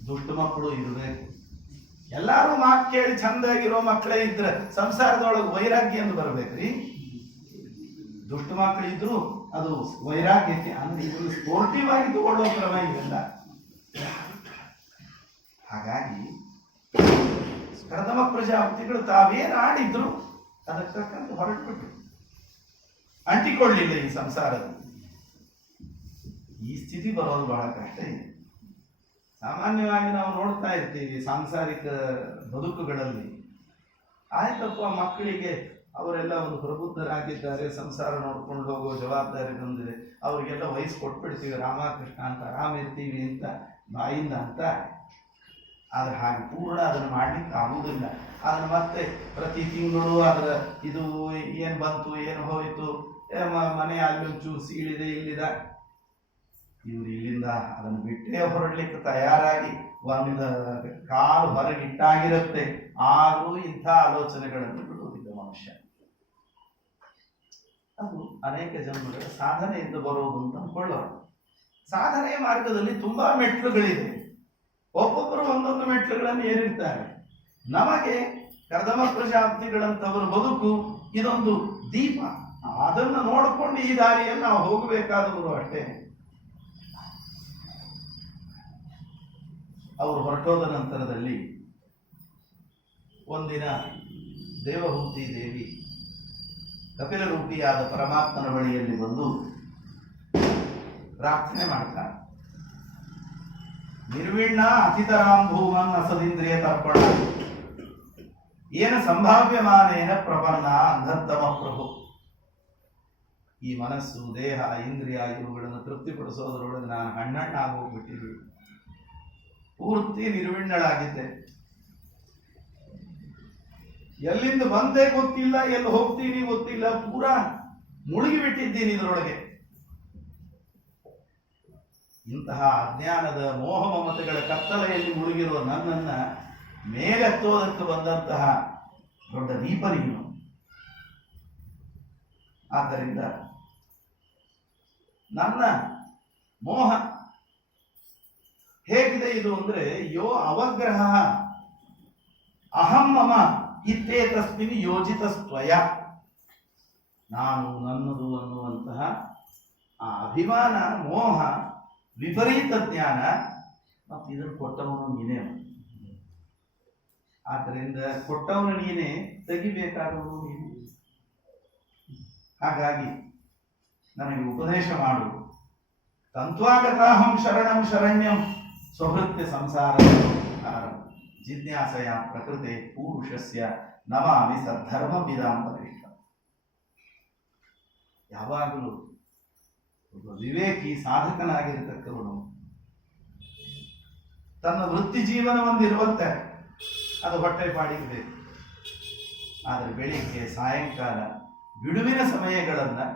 ದುಷ್ಟ ಮಕ್ಕಳು ಇರಬೇಕು. ಎಲ್ಲಾರು ಮಾತು ಕೇಳಿ ಚಂದಾಗಿರೋ ಮಕ್ಕಳೇ ಇದ್ರೆ ಸಂಸಾರದೊಳಗೆ ವೈರಾಗ್ಯ ಎಂದು ಬರ್ಬೇಕ್ರಿ. ದುಷ್ಟ ಮಕ್ಕಳು ಇದ್ರು ಅದು ವೈರಾಗ್ಯಕ್ಕೆ, ಅಂದ್ರೆ ಇದು ಸ್ಪೋರ್ಟಿವ್ ಆಗಿ ತಗೊಳ್ಳೋ ಕ್ರಮ ಇವೆಲ್ಲ. ಹಾಗಾಗಿ ಕರ್ದಮ ಪ್ರಜಾಪತಿಗಳು ತಾವೇನು ಆಡಿದ್ರು ಅದಕ್ಕೆ ತಕ್ಕಂತೆ ಹೊರಟುಬಿಟ್ರು. ಅಂಟಿಕೊಳ್ಳಿಲ್ಲ ಈ ಸಂಸಾರದಲ್ಲಿ. ಈ ಸ್ಥಿತಿ ಬರೋದು ಬಹಳ ಕಷ್ಟ ಇದೆ. ಸಾಮಾನ್ಯವಾಗಿ ನಾವು ನೋಡ್ತಾ ಇರ್ತೀವಿ ಸಾಂಸಾರಿಕ ಬದುಕುಗಳಲ್ಲಿ, ಆಯ್ತಪ್ಪ ಮಕ್ಕಳಿಗೆ ಅವರೆಲ್ಲ ಒಂದು ಪ್ರಬುದ್ಧರಾಗಿದ್ದಾರೆ, ಸಂಸಾರ ನೋಡ್ಕೊಂಡು ಹೋಗೋ ಜವಾಬ್ದಾರಿ ಬಂದಿದೆ, ಅವರಿಗೆಲ್ಲ ವಯಸ್ಸು ಕೊಟ್ಬಿಡ್ತೀವಿ, ರಾಮಕೃಷ್ಣ ಅಂತ ಆರಾಮ ಇರ್ತೀವಿ ಅಂತ ಬಾಯಿಂದ ಅಂತ. ಆದ್ರೆ ಹಾಗೆ ಪೂರ್ಣ ಅದನ್ನು ಮಾಡ್ಲಿಕ್ಕೆ ಆಗುವುದಿಲ್ಲ. ಅದನ್ನು ಮತ್ತೆ ಪ್ರತಿ ತಿಂಗಳು ಅದರ ಇದು ಏನು ಬಂತು ಏನು ಹೋಯಿತು, ಮನೆ ಅಲ್ಲೊಂಚು ಸೀಳಿದೆ ಇಲ್ಲಿದ, ಇವರು ಇಲ್ಲಿಂದ ಅದನ್ನು ಬಿಟ್ಟೇ ಹೊರಡ್ಲಿಕ್ಕೆ ತಯಾರಾಗಿ ಒಂದು ಕಾಲು ಹೊರಗಿಟ್ಟಾಗಿರುತ್ತೆ. ಆದರೂ ಇಂಥ ಆಲೋಚನೆಗಳನ್ನು ಬಿಡುವುದಿಲ್ಲ ಮನುಷ್ಯ. ಅದು ಅನೇಕ ಜನ್ಮಗಳ ಸಾಧನೆಯಿಂದ ಬರುವುದು ಅಂತ ಅಂದ್ಕೊಳ್ಳೋಣ. ಸಾಧನೆಯ ಮಾರ್ಗದಲ್ಲಿ ತುಂಬಾ ಮೆಟ್ಲುಗಳಿದೆ. ಒಬ್ಬೊಬ್ಬರು ಒಂದೊಂದು ಮೆಟ್ಲುಗಳನ್ನು ಏರಿರ್ತಾರೆ. ನಮಗೆ ಕರ್ದಮ ಪ್ರಜಾಪತಿಗಳಂತವರ ಬದುಕು ಇದೊಂದು ದೀಪ. ಅದನ್ನು ನೋಡಿಕೊಂಡು ಈ ದಾರಿಯಲ್ಲಿ ನಾವು ಹೋಗಬೇಕಾದವರು ಅಷ್ಟೇ. ಅವರು ಹೊರಟೋದ ನಂತರದಲ್ಲಿ ಒಂದಿನ ದೇವಹೂತಿ ದೇವಿ ಕಪಿಲ ರೂಪಿಯಾದ ಪರಮಾತ್ಮನ ಬಳಿಯಲ್ಲಿ ಬಂದು ಪ್ರಾರ್ಥನೆ ಮಾಡ್ತಾನೆ. ನಿರ್ವಿಣ್ಣ ಅತಿತರಾಂ ಭೂಮನ್ ಅಸದಿಂದ್ರಿಯ ತರ್ಪಣ ಏನ ಸಂಭಾವ್ಯಮಾನೇನ ಪ್ರಪನ್ನ ಅಂಧತ್ತಮ ಪ್ರಭು. ಈ ಮನಸ್ಸು, ದೇಹ, ಇಂದ್ರಿಯ ಇವುಗಳನ್ನು ತೃಪ್ತಿಪಡಿಸೋದ್ರೊಳಗೆ ನಾನು ಹಣ್ಣಾಗೋಗ್ಬಿಟ್ಟಿದ್ದೀನಿ. ಪೂರ್ತಿ ನಿರ್ವಿಣ್ಣಳಾಗಿದ್ದೆ. ಎಲ್ಲಿಂದ ಬಂದೇ ಗೊತ್ತಿಲ್ಲ, ಎಲ್ಲಿ ಹೋಗ್ತೀನಿ ಗೊತ್ತಿಲ್ಲ, ಪೂರಾ ಮುಳುಗಿಬಿಟ್ಟಿದ್ದೀನಿ ಇದರೊಳಗೆ. ಇಂತಹ ಅಜ್ಞಾನದ ಮೋಹ ಮಮತೆಗಳ ಕತ್ತಲೆಯಲ್ಲಿ ಮುಳುಗಿರುವ ನನ್ನನ್ನ ಮೇಲೆತ್ತೋದಕ್ಕೆ ಬಂದಂತಹ ದೊಡ್ಡ ದೀಪ ನೀನು. ಆದ್ದರಿಂದ ನನ್ನ ಮೋಹ ಹೇಗಿದೆ ಇದು ಅಂದ್ರೆ, ಯೋ ಅವಗ್ರಹ ಅಹಂ ಮಮ ಇತ್ತೇತಸ್ಮಿನ್ ಯೋಜಿತ ಸ್ವಯ. ನಾನು ನನ್ನದು ಅನ್ನುವಂತಹ ಆ ಅಭಿಮಾನ, ಮೋಹ, ವಿಪರೀತ ಜ್ಞಾನ, ಮತ್ತು ಇದನ್ನು ಕೊಟ್ಟವನು ನೀನೇ. ಆದ್ದರಿಂದ ಕೊಟ್ಟವನು ನೀನೇ, ತೆಗಿಬೇಕಾದವನು ನೀನು. ಹಾಗಾಗಿ ನನಗೆ ಉಪದೇಶ ಮಾಡು. ತಂತ್ವಾಗತಾಹಂ ಶರಣಂ ಶರಣ್ಯಂ ಸ್ವಭೃತ್ಯ ಸಂಸಾರ ಜಿಜ್ಞಾಸಯ ಪ್ರಕೃತೆ ಪುರುಷಸ್ಯ ನಮಾಮಿ ಸದ್ಧರ್ಮ ವಿಧಾಂಬರಿಷ್ಠ. ಯಾವಾಗಲೂ ಒಬ್ಬ ವಿವೇಕಿ ಸಾಧಕನಾಗಿರತಕ್ಕವನು ತನ್ನ ವೃತ್ತಿ ಜೀವನ ಒಂದಿರುವಂತೆ ಅದು ಹೊಟ್ಟೆ ಪಾಡಿಗೆ ಬೇಕು. ಆದರೆ ಬೆಳಿಗ್ಗೆ ಸಾಯಂಕಾಲ ಬಿಡುವಿನ ಸಮಯಗಳನ್ನು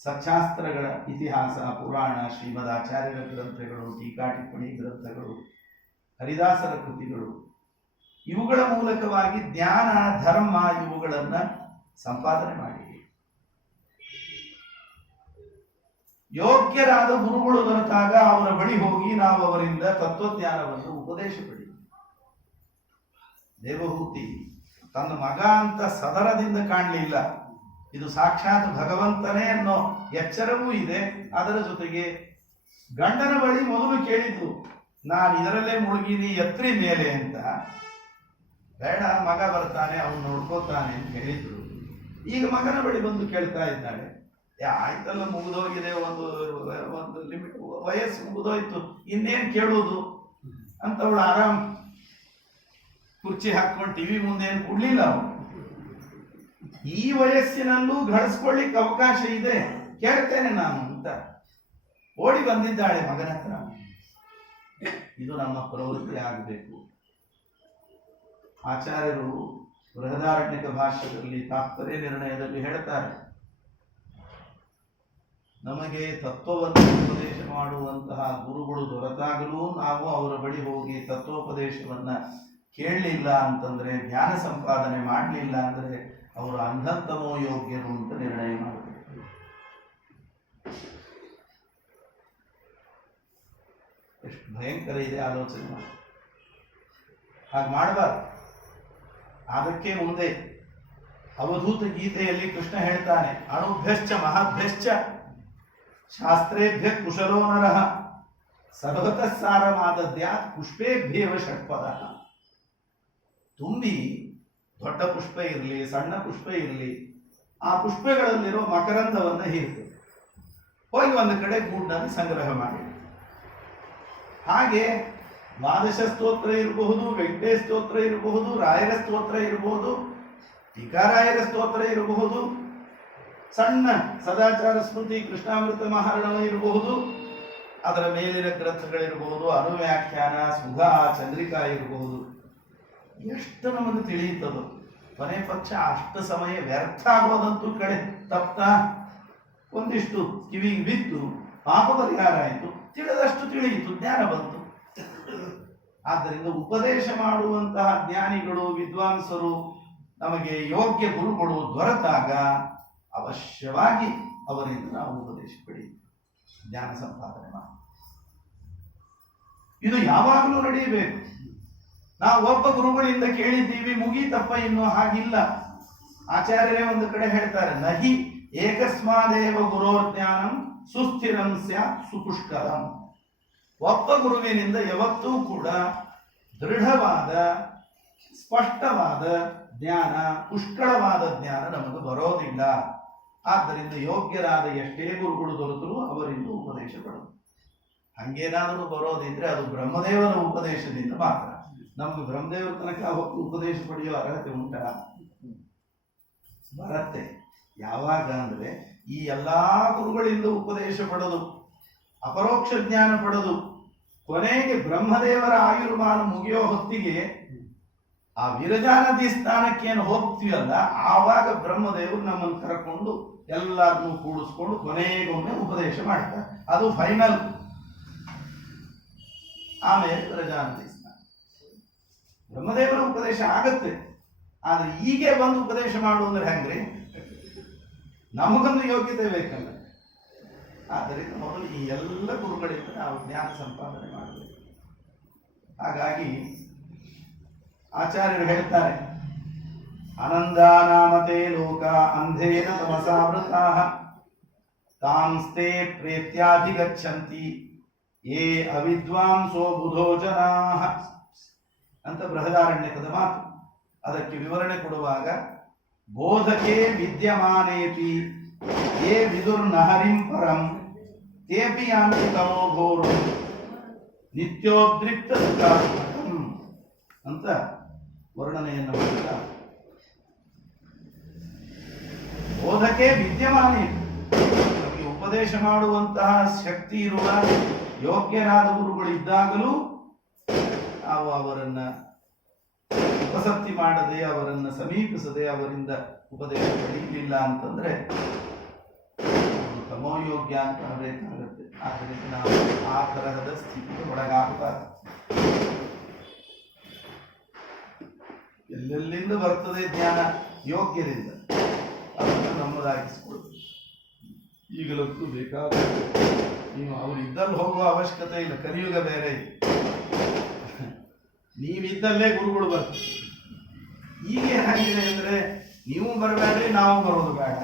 ಸಚ್ಚಾಸ್ತ್ರಗಳ ಇತಿಹಾಸ, ಪುರಾಣ, ಶ್ರೀಮದ್ ಆಚಾರ್ಯರ ಗ್ರಂಥಗಳು, ಟೀಕಾ ಟಿಪ್ಪಣಿ ಗ್ರಂಥಗಳು, ಹರಿದಾಸರ ಕೃತಿಗಳು, ಇವುಗಳ ಮೂಲಕವಾಗಿ ಜ್ಞಾನ, ಧರ್ಮ ಇವುಗಳನ್ನು ಸಂಪಾದನೆ ಮಾಡಿ ಯೋಗ್ಯರಾದ ಗುರುಗಳು ದೊರೆತಾಗ ಅವರ ಬಳಿ ಹೋಗಿ ನಾವು ಅವರಿಂದ ತತ್ವಜ್ಞಾನವನ್ನು ಉಪದೇಶ ಪಡಿ. ದೇವಹೂತಿ ತನ್ನ ಮಗ ಅಂತ ಸದರದಿಂದ ಕಾಣಲಿಲ್ಲ. ಇದು ಸಾಕ್ಷಾತ್ ಭಗವಂತನೇ ಅನ್ನೋ ಎಚ್ಚರವೂ ಇದೆ. ಅದರ ಜೊತೆಗೆ ಗಂಡನ ಬಳಿ ಮೊದಲು ಕೇಳಿದ್ದು, ನಾನು ಇದರಲ್ಲೇ ಮುಳುಗಿನಿ, ಎತ್ರಿ ಮೇಲೆ ಅಂತ. ಬೇಡ, ಮಗ ಬರ್ತಾನೆ, ಅವನು ನೋಡ್ಕೋತಾನೆ ಅಂತ ಹೇಳಿದ್ರು. ಈಗ ಮಗನ ಬಳಿ ಬಂದು ಕೇಳ್ತಾ ಇದ್ದಾಳೆ, ಆಯ್ತಲ್ಲ, ಮುಗಿದೋಗಿದೆ, ಒಂದು ಲಿಮಿಟ್, ವಯಸ್ಸು ಮುಗಿದೋಯ್ತು, ಇನ್ನೇನ್ ಕೇಳುವುದು ಅಂತ ಅವಳು ಆರಾಮ್ ಕುರ್ಚಿ ಹಾಕೊಂಡು ಟಿವಿ ಮುಂದೇನು ಕೊಡ್ಲಿಲ್ಲ. ಅವನು ಈ ವಯಸ್ಸಿನಲ್ಲೂ ಗಳಿಸ್ಕೊಳ್ಳಿಕ್ಕೆ ಅವಕಾಶ ಇದೆ, ಕೇಳ್ತೇನೆ ನಾನು ಅಂತ ಓಡಿ ಬಂದಿದ್ದಾಳೆ ಮಗನ ಹತ್ರ. ಇದು ನಮ್ಮ ಪ್ರವೃತ್ತಿ ಆಗಬೇಕು. ಆಚಾರ್ಯರು ಬೃಹದಾರಣ್ಯಕ ಭಾಷ್ಯದಲ್ಲಿ ತಾತ್ಪರ್ಯ ನಿರ್ಣಯದಲ್ಲಿ ಹೇಳ್ತಾರೆ, ನಮಗೆ ತತ್ವವನ್ನು ಉಪದೇಶ ಮಾಡುವಂತಹ ಗುರುಗಳು ದೊರೆತಾಗಲೂ ನಾವು ಅವರ ಬಳಿ ಹೋಗಿ ತತ್ವೋಪದೇಶವನ್ನ ಕೇಳಲಿಲ್ಲ ಅಂತಂದ್ರೆ, ಜ್ಞಾನ ಸಂಪಾದನೆ ಮಾಡಲಿಲ್ಲ ಅಂದ್ರೆ ಅವರು ಅಂಧತಮೋ ಯೋಗ್ಯರು ಅಂತ ನಿರ್ಣಯ ಮಾಡಬೇಕು. ಎಷ್ಟು ಭಯಂಕರ ಇದೆ ಆಲೋಚನೆ ಮಾಡಿ. ಹಾಗೆ ಮಾಡಬಾರ್ದು. ಅದಕ್ಕೆ ಮುಂದೆ ಅವಧೂತ ಗೀತೆಯಲ್ಲಿ ಕೃಷ್ಣ ಹೇಳ್ತಾನೆ, ಅಣುಭ್ಯಶ್ಚ ಮಹಾಭ್ಯಶ್ಚ ಶಾಸ್ತ್ರೇಭ್ಯ ಕುಶಲೋ ನರಃ ಸರ್ವತಃ ಸಾರಮಾದದ್ಯಾತ್ ಪುಷ್ಪೇಭ್ಯೇವ ಷಟ್ಪದ. ತುಂಬಿ ದೊಡ್ಡ ಪುಷ್ಪ ಇರಲಿ, ಸಣ್ಣ ಪುಷ್ಪ ಇರಲಿ, ಆ ಪುಷ್ಪಗಳಲ್ಲಿರೋ ಮಕರಂದವನ್ನು ಹೀರ್ತದೆ, ಹೋಗಿ ಒಂದು ಕಡೆ ಗೂಡನ್ನು ಸಂಗ್ರಹ ಮಾಡಿ. ಹಾಗೆ ದ್ವಾದಶ ಸ್ತೋತ್ರ ಇರಬಹುದು, ವೆಂಕಟೇಶ ಸ್ತೋತ್ರ ಇರಬಹುದು, ರಾಯರ ಸ್ತೋತ್ರ ಇರಬಹುದು, ಟೀಕಾರಾಯರ ಸ್ತೋತ್ರ ಇರಬಹುದು, ಸಣ್ಣ ಸದಾಚಾರ ಸ್ಮೃತಿ ಕೃಷ್ಣಾಮೃತ ಮಹಾರಣವ ಇರಬಹುದು, ಅದರ ಮೇಲಿನ ಗ್ರಂಥಗಳಿರಬಹುದು, ಅನುವ್ಯಾಖ್ಯಾನ, ಸುಧಾ, ಚಂದ್ರಿಕಾ ಇರಬಹುದು. ಎಷ್ಟು ನಮಗೆ ತಿಳಿಯುತ್ತದೋ, ಕೊನೆ ಪಕ್ಷ ಅಷ್ಟು ಸಮಯ ವ್ಯರ್ಥ ಆಗೋದಂತೂ ಕಡೆ ತಪ್ಪ. ಒಂದಿಷ್ಟು ಕಿವಿಗೆ ಬಿದ್ದು ಪಾಪ ಪರಿಹಾರ ಆಯಿತು, ತಿಳಿದಷ್ಟು ತಿಳಿಯಿತು, ಜ್ಞಾನ ಬಂತು. ಆದ್ದರಿಂದ ಉಪದೇಶ ಮಾಡುವಂತಹ ಜ್ಞಾನಿಗಳು, ವಿದ್ವಾಂಸರು, ನಮಗೆ ಯೋಗ್ಯ ಗುರುಗಳು ದೊರೆತಾಗ ಅವಶ್ಯವಾಗಿ ಅವರಿಂದ ನಾವು ಉಪದೇಶ ಪಡಿ, ಜ್ಞಾನ ಸಂಪಾದನೆ ಮಾಡಿ. ಇದು ಯಾವಾಗಲೂ ನಡೆಯಬೇಕು. ನಾವು ಒಬ್ಬ ಗುರುಗಳಿಂದ ಕೇಳಿದ್ದೀವಿ ಮುಗೀತಪ್ಪ, ಇನ್ನು ಹಾಗಿಲ್ಲ. ಆಚಾರ್ಯರೇ ಒಂದು ಕಡೆ ಹೇಳ್ತಾರೆ, ನಹಿ ಏಕಸ್ಮಾದೇವ ಗುರೋರ್ಜ್ಞಾನಂ ಸುಸ್ಥಿರಂ ಸ್ಯಾತ್ ಸುಪುಷ್ಕರಂ. ಒಬ್ಬ ಗುರುವಿನಿಂದ ಯಾವತ್ತೂ ಕೂಡ ದೃಢವಾದ ಸ್ಪಷ್ಟವಾದ ಜ್ಞಾನ, ಪುಷ್ಕಳವಾದ ಜ್ಞಾನ ನಮಗೆ ಬರೋದಿಲ್ಲ. ಆದ್ದರಿಂದ ಯೋಗ್ಯರಾದ ಎಷ್ಟೇ ಗುರುಗಳು ದೊರೆತರೂ ಅವರಿಂದ ಉಪದೇಶ ಪಡೆದು, ಹಂಗೇನಾದರೂ ಬರೋದಿದ್ರೆ ಅದು ಬ್ರಹ್ಮದೇವರ ಉಪದೇಶದಿಂದ ಮಾತ್ರ. ನಮ್ಗೆ ಬ್ರಹ್ಮದೇವರ ತನಕ ಉಪದೇಶ ಪಡೆಯುವ ಅರ್ಹತೆ ಉಂಟಾ? ಬರತ್ತೆ. ಯಾವಾಗ ಅಂದ್ರೆ ಈ ಎಲ್ಲಾ ಗುರುಗಳಿಂದ ಉಪದೇಶ ಪಡೆದು ಅಪರೋಕ್ಷ ಜ್ಞಾನ ಪಡೆದು ಕೊನೆಗೆ ಬ್ರಹ್ಮದೇವರ ಆಯುರ್ಮಾನ ಮುಗಿಯೋ ಹೊತ್ತಿಗೆ ಆ ವಿರಜಾ ನದಿ ಸ್ಥಾನಕ್ಕೇನು ಹೋಗ್ತೀವಲ್ಲ, ಆವಾಗ ಬ್ರಹ್ಮದೇವರು ನಮ್ಮನ್ನು ಕರ್ಕೊಂಡು ಎಲ್ಲರನ್ನೂ ಕೂಡಿಸ್ಕೊಂಡು ಕೊನೆಗೊಮ್ಮೆ ಉಪದೇಶ ಮಾಡ್ತಾರೆ. ಅದು ಫೈನಲ್. ಆಮೇಲೆ ವಿರಜಾ ನದಿ ಸ್ನಾನ. ಬ್ರಹ್ಮದೇವರ ಉಪದೇಶ ಆಗತ್ತೆ, ಆದ್ರೆ ಹೀಗೆ ಬಂದು ಉಪದೇಶ ಮಾಡುವಂದ್ರೆ ಹೆಂಗ್ರಿ? ನಮಗೊಂದು ಯೋಗ್ಯತೆ ಬೇಕಲ್ಲ. ಆದ್ದರಿಂದ ಮೊದಲು ಈ ಎಲ್ಲ ಗುರುಗಳಿಂದ ನಾವು ಜ್ಞಾನ ಸಂಪಾದನೆ ಮಾಡಬೇಕು. ಹಾಗಾಗಿ ಆಚಾರ್ಯರು ಹೇಳ್ತಾರೆ, ಅನಂದಾನಾಮತೆ ಲೋಕ ಅಂಧೇನ ತಮಸಾವೃತಾ ತಾಂಸ್ತೆ ಪ್ರೇತ್ಯಾಧಿಗಚ್ಚಂತಿ ಯೇ ಅವಿದ್ವಾಂಸೋ ಬುಧೋ ಜನಾಃ ಅಂತ ಬೃಹದಾರಣ್ಯಕದ ಮಾತು. ಅದಕ್ಕೆ ವಿವರಣೆ ಕೊಡುವಾಗ, ಬೋಧಕೆ ವಿದ್ಯಮಾನೇಪಿ ಯೇ ವಿದುರ್ನಹರಿಂ ಪರಂ ತೇಪಿ ಯಾಂತಿ ತಮೋ ಘೋರಂ ನಿತ್ಯೋದ್ರಿಕ್ತ ಸುಖಾತ್ಮಕಂ ಅಂತ ವರ್ಣನೆಯನ್ನು ಮಾಡಿದ್ದಾರೆ. ಬೋಧಕೆ ವಿದ್ಯಮಾನೇ, ನಮಗೆ ಉಪದೇಶ ಮಾಡುವಂತಹ ಶಕ್ತಿ ಇರುವ ಯೋಗ್ಯರಾದ ಗುರುಗಳಿದ್ದಾಗಲೂ ನಾವು ಅವರನ್ನ ಉಪಸಕ್ತಿ ಮಾಡದೆ, ಅವರನ್ನು ಸಮೀಪಿಸದೆ ಅವರಿಂದ ಉಪದೇಶ ಪಡೆಯಲಿಲ್ಲ ಅಂತಂದ್ರೆ ತಮೋಯೋಗ್ಯ ಅಂತ ಬೇಕಾಗುತ್ತೆ. ಆದ್ದರಿಂದ ನಾವು ಆ ತರಹದ ಸ್ಥಿತಿಗೆ ಒಳಗಾಗಬಾರದು. ಎಲ್ಲೆಲ್ಲಿಂದ ಬರ್ತದೆ ಜ್ಞಾನ? ಯೋಗ್ಯರಿಂದ. ಅದನ್ನು ನಮ್ಮದಾಗಿಸಿಕೊಳ್ಬೇಕು. ಈಗಲಂತೂ ಬೇಕಾದ ನೀವು ಅವರಿದ್ದಲ್ಲಿ ಹೋಗುವ ಅವಶ್ಯಕತೆ ಇಲ್ಲ. ಕಲಿಯುಗ ಬೇರೆ ಇದೆ. ನೀವಿದ್ದಲ್ಲೇ ಗುರುಗಳು ಬರ್ತೀವಿ. ಈಗ ಏನಾಗಿದೆ ಅಂದ್ರೆ, ನೀವು ಬರಬೇಡ್ರಿ, ನಾವು ಬರೋದು ಬೇಡ.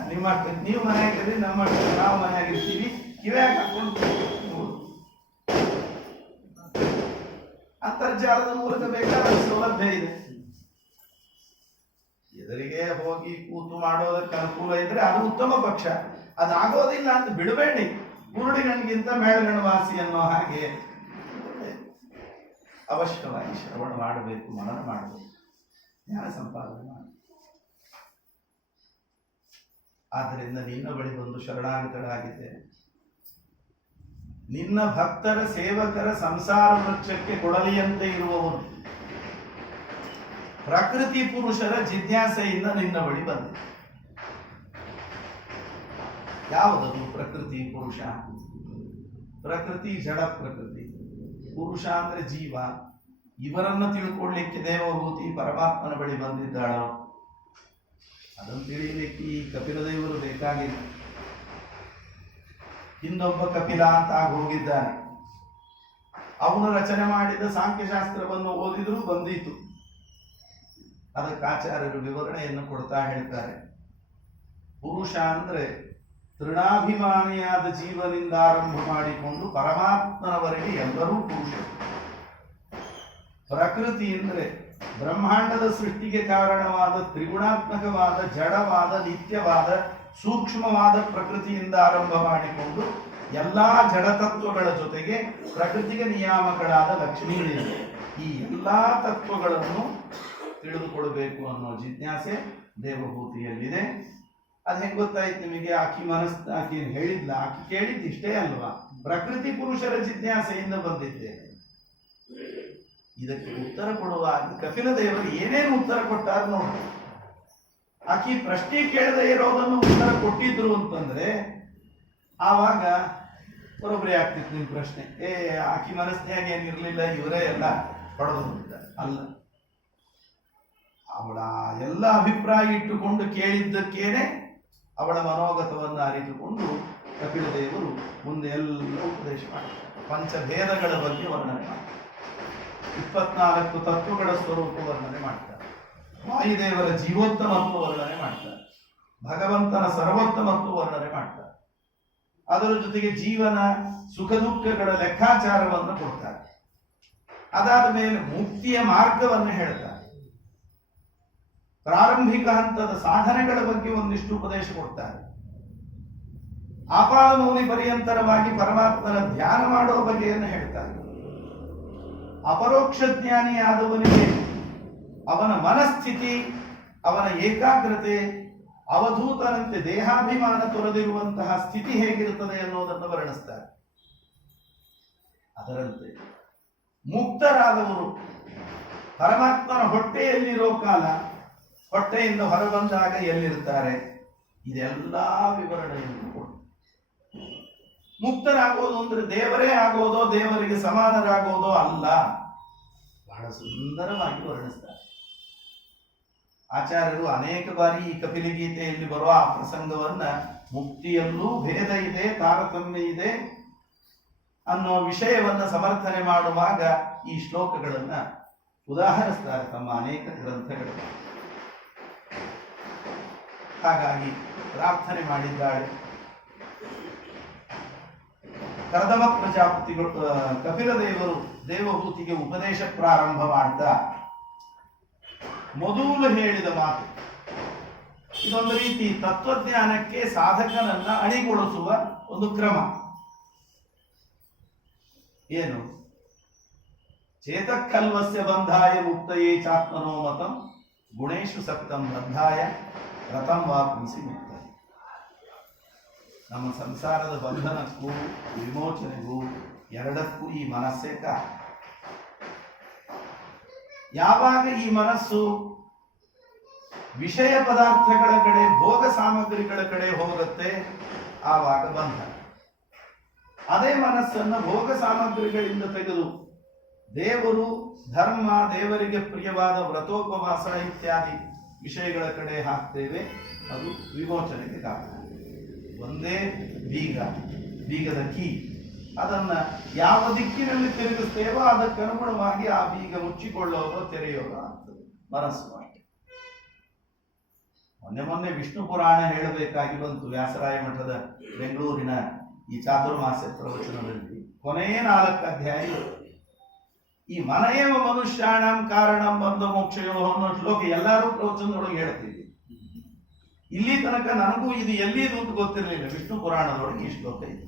ನೀವು ಮನೆಯಾಗಿರ್ರಿ, ನಾವು ಮನೆಯಾಗಿರ್ತೀವಿ. ಕಿವ್ಯಾಗ ಹಾಕೊಂಡು ಅಂತರ್ಜಾಲದ ಮೂಲಕ ಬೇಕಾದ ಸೌಲಭ್ಯ ಇದೆ. ಎದುರಿಗೆ ಹೋಗಿ ಕೂತು ಮಾಡೋದಕ್ಕೆ ಅನುಕೂಲ ಇದ್ರೆ ಅದು ಉತ್ತಮ ಪಕ್ಷ. ಅದಾಗೋದಿಲ್ಲ ಅಂತ ಬಿಡಬೇಡಿ. ಕುರುಡಿಗಣ್ಗಿಂತ ಮೇಳಗಣ ವಾಸಿ ಅನ್ನೋ ಹಾಗೆ ಅವಶ್ಯವಾಗಿ ಶ್ರವಣ ಮಾಡಬೇಕು, ಮನನ ಮಾಡಬೇಕು, ಜ್ಞಾನ ಸಂಪಾದನೆ ಮಾಡಿ. ಆದ್ದರಿಂದ ನಿನ್ನ ಬಳಿ ಬಂದು ಶರಣಾಗತರಾಗಿದ್ದೇನೆ. ನಿನ್ನ ಭಕ್ತರ ಸೇವಕರ ಸಂಸಾರ ವೃಕ್ಷಕ್ಕೆ ಕೊಡಲಿಯಂತೆ ಇರುವವನು ಪ್ರಕೃತಿ ಪುರುಷರ ಜಿಜ್ಞಾಸೆಯಿಂದ ನಿನ್ನ ಬಳಿ ಬಂದೆ. ಯಾವುದದು ಪ್ರಕೃತಿ ಪುರುಷ? ಪ್ರಕೃತಿ ಜಡ ಪ್ರಕೃತಿ, ಪುರುಷ ಅಂದ್ರೆ ಜೀವ. ಇವರನ್ನು ತಿಳ್ಕೊಳ್ಳಿಕ್ಕೆ ದೇವಭೂತಿ ಪರಮಾತ್ಮನ ಬಳಿ ಬಂದಿದ್ದಾಳೋ ಅದನ್ನು ತಿಳಿಯಲಿಕ್ಕೆ ಈ ಕಪಿಲದೇವರು ಬೇಕಾಗಿಲ್ಲ. ಹಿಂದೊಬ್ಬ ಕಪಿಲ ಅಂತ ಆಗಿ ಹೋಗಿದ್ದಾನೆ. ಅವನು ರಚನೆ ಮಾಡಿದ ಸಾಂಖ್ಯಶಾಸ್ತ್ರವನ್ನು ಓದಿದ್ರೂ ಬಂದೀತು. ಅದಕ್ಕೆ ಆಚಾರ್ಯರು ವಿವರಣೆಯನ್ನು ಕೊಡ್ತಾ ಹೇಳ್ತಾರೆ. ಪುರುಷ ಅಂದ್ರೆ ತೃಣಾಭಿಮಾನಿಯಾದ ಜೀವನಿಂದ ಆರಂಭ ಮಾಡಿಕೊಂಡು ಪರಮಾತ್ಮನವರೆಗೆ ಎಲ್ಲರೂ ಪುರುಷರು. ಪ್ರಕೃತಿ ಅಂದ್ರೆ ಬ್ರಹ್ಮಾಂಡದ ಸೃಷ್ಟಿಗೆ ಕಾರಣವಾದ ತ್ರಿಗುಣಾತ್ಮಕವಾದ ಜಡವಾದ ನಿತ್ಯವಾದ ಸೂಕ್ಷ್ಮವಾದ ಪ್ರಕೃತಿಯಿಂದ ಆರಂಭ ಮಾಡಿಕೊಂಡು ಎಲ್ಲಾ ಜಡತತ್ವಗಳ ಜೊತೆಗೆ ಪ್ರಕೃತಿಗೆ ನಿಯಾಮಕಳಾದ ಲಕ್ಷ್ಮೀದೇವಿ, ಈ ಎಲ್ಲಾ ತತ್ವಗಳನ್ನು ತಿಳಿದುಕೊಳ್ಳಬೇಕು ಅನ್ನೋ ಜಿಜ್ಞಾಸೆ ದೇವಭೂತಿಯಲ್ಲಿದೆ. ಅದು ಹೆಂಗ್ ಗೊತ್ತಾಯ್ತು ನಿಮಗೆ? ಆಕಿ ಹೇಳಿದ್ಲ, ಆಕಿ ಕೇಳಿದ್ದು ಇಷ್ಟೇ ಅಲ್ವಾ? ಪ್ರಕೃತಿ ಪುರುಷರ ಜಿಜ್ಞಾಸೆಯಿಂದ ಬಂದಿದ್ದೆ. ಇದಕ್ಕೆ ಉತ್ತರ ಕೊಡುವಾಗ ಕಪಿಲ ದೇವರು ಏನೇನು ಉತ್ತರ ಕೊಟ್ಟಾರ ನೋಡಿ. ಆಕಿ ಪ್ರಶ್ನೆ ಕೇಳದೆ ಇರೋದನ್ನು ಉತ್ತರ ಕೊಟ್ಟಿದ್ರು ಅಂತಂದ್ರೆ ಆವಾಗ ಬರೋಬ್ಬರಿ ಆಗ್ತಿತ್ತು ನಿಮ್ ಪ್ರಶ್ನೆ. ಆಕಿ ಮನಸ್ಸಿನಾಗ ಏನಿರ್ಲಿಲ್ಲ, ಇವರೇ ಎಲ್ಲ ಹೊಡೆದು ಬಿಟ್ಟಿದ್ದಾರೆ. ಅಲ್ಲ, ಅವಳ ಎಲ್ಲ ಅಭಿಪ್ರಾಯ ಇಟ್ಟುಕೊಂಡು ಕೇಳಿದ್ದಕ್ಕೇನೆ ಅವಳ ಮನೋಗತವನ್ನು ಅರಿತುಕೊಂಡು ಕಪಿಲ ದೇವರು ಮುಂದೆ ಎಲ್ಲ ಉಪದೇಶ ಮಾಡ್ತಾರೆ. ಪಂಚಭೇದಗಳ ಬಗ್ಗೆ ವರ್ಣನೆ ಮಾಡ್ತಾರೆ. 24 ತತ್ವಗಳ ಸ್ವರೂಪ ವರ್ಣನೆ ಮಾಡ್ತಾರೆ. ವಾಯುದೇವರ ಜೀವೋತ್ತಮತ್ವ ವರ್ಣನೆ ಮಾಡ್ತಾರೆ. ಭಗವಂತನ ಸರ್ವೋತ್ತಮತ್ವ ವರ್ಣನೆ ಮಾಡ್ತಾರೆ. ಅದರ ಜೊತೆಗೆ ಜೀವನ ಸುಖ ದುಃಖಗಳ ಲೆಕ್ಕಾಚಾರವನ್ನು ಕೊಡ್ತಾರೆ. ಅದಾದ ಮೇಲೆ ಮುಕ್ತಿಯ ಮಾರ್ಗವನ್ನು ಹೇಳ್ತಾರೆ. ಪ್ರಾರಂಭಿಕ ಹಂತದ ಸಾಧನೆಗಳ ಬಗ್ಗೆ ಒಂದಿಷ್ಟು ಉಪದೇಶ ಕೊಡ್ತಾರೆ. ಆಪಾದ ಮೌನಿ ಪರ್ಯಂತರವಾಗಿ ಪರಮಾತ್ಮನ ಧ್ಯಾನ ಮಾಡುವ ಬಗೆಯನ್ನು ಹೇಳ್ತಾರೆ. ಅಪರೋಕ್ಷ ಜ್ಞಾನಿಯಾದವನಿಗೆ ಅವನ ಮನಸ್ಥಿತಿ, ಅವನ ಏಕಾಗ್ರತೆ, ಅವಧೂತನಂತೆ ದೇಹಾಭಿಮಾನ ತೊರೆದಿರುವಂತಹ ಸ್ಥಿತಿ ಹೇಗಿರುತ್ತದೆ ಅನ್ನೋದನ್ನು ವರ್ಣಿಸ್ತಾರೆ. ಅದರಂತೆ ಮುಕ್ತರಾದವರು ಪರಮಾತ್ಮನ ಹೊಟ್ಟೆಯಲ್ಲಿರೋ ಕಾಲ, ಹೊಟ್ಟೆಯಿಂದ ಹೊರಬಂದಾಗ ಎಲ್ಲಿರ್ತಾರೆ, ಇದೆಲ್ಲ ವಿವರಣೆಯನ್ನು ಕೊಡು. ಮುಕ್ತರಾಗೋದು ಅಂದ್ರೆ ದೇವರೇ ಆಗೋದೋ, ದೇವರಿಗೆ ಸಮಾನರಾಗೋದೋ ಅಲ್ಲ. ಬಹಳ ಸುಂದರವಾಗಿ ವರ್ಣಿಸ್ತಾರೆ ಆಚಾರ್ಯರು. ಅನೇಕ ಬಾರಿ ಈ ಕಪಿಲ ಗೀತೆಯಲ್ಲಿ ಬರುವ ಆ ಪ್ರಸಂಗವನ್ನ ಮುಕ್ತಿಯಲ್ಲೂ ಭೇದ ಇದೆ, ತಾರತಮ್ಯ ಇದೆ ಅನ್ನೋ ವಿಷಯವನ್ನ ಸಮರ್ಥನೆ ಮಾಡುವಾಗ ಈ ಶ್ಲೋಕಗಳನ್ನ ಉದಾಹರಿಸ್ತಾರೆ ತಮ್ಮ ಅನೇಕ ಗ್ರಂಥಗಳಲ್ಲಿ. ಹಾಗಾಗಿ ಪ್ರಾರ್ಥನೆ ಮಾಡಿದ್ದಾಳೆ. ಕರ್ದಮ ಪ್ರಜಾಪತಿಗಳು ಕಪಿಲ ದೇವರು ದೇವಹೂತಿಗೆ ಉಪದೇಶ ಪ್ರಾರಂಭ ಮಾಡ್ತಾ ಮೊದಲು ಹೇಳಿದ ಮಾತು ಇದೊಂದು ರೀತಿ ತತ್ವಜ್ಞಾನಕ್ಕೆ ಸಾಧಕನನ್ನ ಅಣಿಗೊಳಿಸುವ ಒಂದು ಕ್ರಮ. ಏನು? ಚೇತಕ್ಕಲ್ವಸ್ಯ ಬಂಧಾಯ ಮುಕ್ತಯೇ ಚಾತ್ಮನೋ ಮತಂ ಗುಣೇಶು ಸಕ್ತಂ ಬಂಧಾಯ ರಥಂ ವಾಪುಂಸಿ ಮುಕ್ತ. ನಮ್ಮ ಸಂಸಾರದ ಬಂಧನಕ್ಕೂ ವಿಮೋಚನೆಗೂ ಎರಡಕ್ಕೂ ಈ ಮನಸ್ಸೇ ಕಾರಣ. ಯಾವಾಗ ಈ ಮನಸ್ಸು ವಿಷಯ ಪದಾರ್ಥಗಳ ಕಡೆ, ಭೋಗ ಸಾಮಗ್ರಿಗಳ ಕಡೆ ಹೋಗುತ್ತೆ, ಆವಾಗ ಬಂಧನ. ಅದೇ ಮನಸ್ಸನ್ನು ಭೋಗ ಸಾಮಗ್ರಿಗಳಿಂದ ತೆಗೆದು ದೇವರು, ಧರ್ಮ, ದೇವರಿಗೆ ಪ್ರಿಯವಾದ ವ್ರತೋಪವಾಸ ಇತ್ಯಾದಿ ವಿಷಯಗಳ ಕಡೆ ಹಾಕ್ತೇವೆ, ಅದು ವಿಮೋಚನೆಗೆ ಕಾರಣ. ಒಂದೇ ಬೀಗ, ಬೀಗದ ಕೀ, ಅದನ್ನ ಯಾವ ದಿಕ್ಕಿನಲ್ಲಿ ತಿರುಗಿಸ್ತೇವೋ ಅದಕ್ಕನುಗುಣವಾಗಿ ಆ ಬೀಗ ಮುಚ್ಚಿಕೊಳ್ಳೋದು ತೆರೆಯೋದು ಆಗ್ತದೆ. ಮನಸ್ಸು ಅಷ್ಟೆ. ಮೊನ್ನೆ ವಿಷ್ಣು ಪುರಾಣ ಹೇಳಬೇಕಾಗಿ ಬಂತು ವ್ಯಾಸರಾಯ ಮಠದ ಬೆಂಗಳೂರಿನ ಈ ಚಾತುರ್ಮಾಸ್ಯ ಪ್ರವಚನದಲ್ಲಿ. ಕೊನೆಯ 4 ಅಧ್ಯಾಯ ಈ ಮನೆಯವ ಮನುಷ್ಯಾಣಂ ಕಾರಣಂ ಬಂಧ ಮೋಕ್ಷಯೋ ಅನ್ನೋ ಶ್ಲೋಕ ಎಲ್ಲರೂ ಪ್ರವಚನದೊಳಗೆ ಹೇಳ್ತೀವಿ. ಇಲ್ಲಿ ತನಕ ನನಗೂ ಇದು ಎಲ್ಲಿದು ಅಂತ ಗೊತ್ತಿರಲಿಲ್ಲ. ವಿಷ್ಣು ಪುರಾಣದೊಳಗೆ ಈ ಶ್ಲೋಕ ಇದೆ.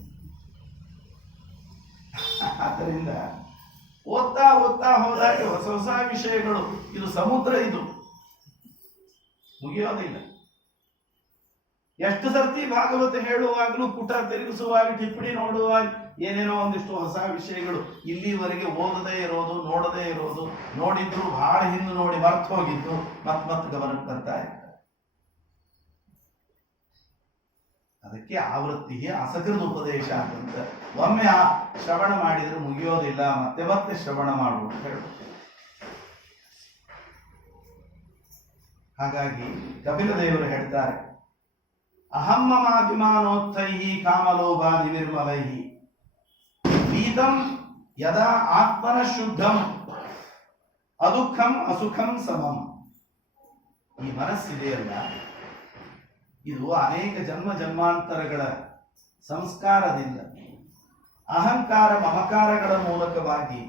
ಆದ್ದರಿಂದ ಓದ್ತಾ ಹೋದಾಗ ಹೊಸ ಹೊಸ ವಿಷಯಗಳು. ಇದು ಸಮುದ್ರ, ಇದು ಮುಗಿಯೋದಿಲ್ಲ. ಎಷ್ಟು ಸರ್ತಿ ಭಾಗವತ ಹೇಳುವಾಗಲೂ, ಪುಟ ತಿರುಗಿಸುವಾಗ, ಟಿಪ್ಪಣಿ ನೋಡುವಾಗ ಏನೇನೋ ಒಂದಿಷ್ಟು ಹೊಸ ವಿಷಯಗಳು. ಇಲ್ಲಿವರೆಗೆ ಓದದೇ ಇರೋದು, ನೋಡದೇ ಇರೋದು, ನೋಡಿದ್ರು ಬಹಳ ಹಿಂದೆ ನೋಡಿ ಮರ್ತು ಹೋಗಿದ್ದು ಮತ್ ಗಮನಕ್ಕೆ ಬರ್ತಾ ಇರ್ತಾರೆ. ಅದಕ್ಕೆ ಆವೃತ್ತಿಗೆ ಅಸಕೃತ ಉಪದೇಶ ಅಂತ. ಒಮ್ಮೆ ಆ ಶ್ರವಣ ಮಾಡಿದ್ರೆ ಮುಗಿಯೋದಿಲ್ಲ, ಮತ್ತೆ ಶ್ರವಣ ಮಾಡುವ ಹೇಳು. ಹಾಗಾಗಿ ಕಪಿಲ ದೇವರು ಹೇಳ್ತಾರೆ, ಅಹಮ್ಮಮಾಭಿಮಾನೋತ್ಥೈಹಿ ಕಾಮಲೋಭಾದಿ ನಿರ್ಮಲೈಹಿ ಪೀತಂ ಯದಾ ಆತ್ಮನ ಶುದ್ಧಂ ಅದುಃಖಂ ಅಸುಖಂ ಸಮಂ. ಈ ಮನಸ್ಸಿದೆಯಲ್ಲ, ಇದು ಅನೇಕ ಜನ್ಮಾಂತರಗಳ ಸಂಸ್ಕಾರದಿಂದ, ಅಹಂಕಾರ ಮಮಕಾರಗಳ ಮೂಲಕವಾಗಿ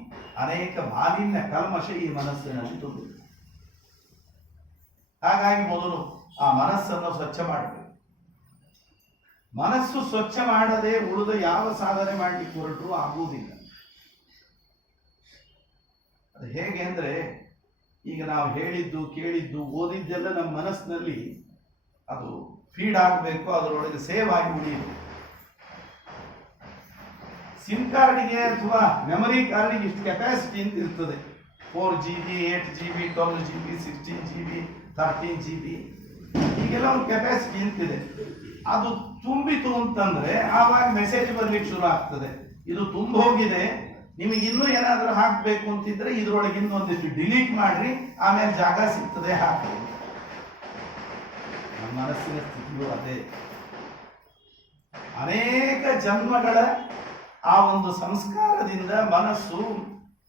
ಅನೇಕ ಮಾಲಿನ್ಯ ಕಲ್ಮಶ ಈ ಮನಸ್ಸಿನಲ್ಲಿ ತುಂಬಿದೆ. ಹಾಗಾಗಿ ಮೊದಲು ಆ ಮನಸ್ಸನ್ನು ಸ್ವಚ್ಛ ಮಾಡಬೇಕು. ಮನಸ್ಸು ಸ್ವಚ್ಛ ಮಾಡದೆ ಉಳಿದ ಯಾವ ಸಾಧನೆ ಮಾಡಲಿಕ್ಕೆ ಹೊರಟು ಆಗುವುದಿಲ್ಲ. ಅದು ಹೇಗೆ ಅಂದ್ರೆ, ಈಗ ನಾವು ಹೇಳಿದ್ದು, ಕೇಳಿದ್ದು, ಓದಿದ್ದೆಲ್ಲ ನಮ್ಮ ಮನಸ್ಸಿನಲ್ಲಿ ಅದು ಫೀಡ್ ಆಗಬೇಕು, ಅದರೊಳಗೆ ಸೇವ್ ಆಗಿ ಉಳಿಯಬೇಕು. ಸಿಮ್ ಕಾರ್ಡಿಗೆ ಅಥವಾ ಮೆಮರಿ ಕಾರ್ಡಿಗೆ ಇಷ್ಟು ಕೆಪಾಸಿಟಿ ಅಂತ ಇರ್ತದೆ. 4GB, 8GB, 12GB, 16GB, 13GB ಹೀಗೆಲ್ಲ ಒಂದು ಕೆಪಾಸಿಟಿ ಅಂತಿದೆ. ಅದು ತುಂಬಿತು ಅಂತಂದ್ರೆ ಆವಾಗ ಮೆಸೇಜ್ ಬರ್ಲಿಕ್ಕೆ ಶುರು ಆಗ್ತದೆ. ಇದು ತುಂಬ ಹೋಗಿದೆ, ನಿಮಗೆ ಇನ್ನೂ ಏನಾದರೂ ಹಾಕಬೇಕು ಅಂತಿದ್ರೆ ಇದ್ರೊಳಗೆ ಇನ್ನೊಂದಿಷ್ಟು ಡಿಲೀಟ್ ಮಾಡ್ರಿ, ಆಮೇಲೆ ಜಾಗ ಸಿಗ್ತದೆ ಹಾಕಿ. ನಮ್ಮ ಮನಸ್ಸಿನ ಸ್ಥಿತಿಯು ಅದೇ. ಅನೇಕ ಜನ್ಮಗಳ ಆ ಒಂದು ಸಂಸ್ಕಾರದಿಂದ ಮನಸ್ಸು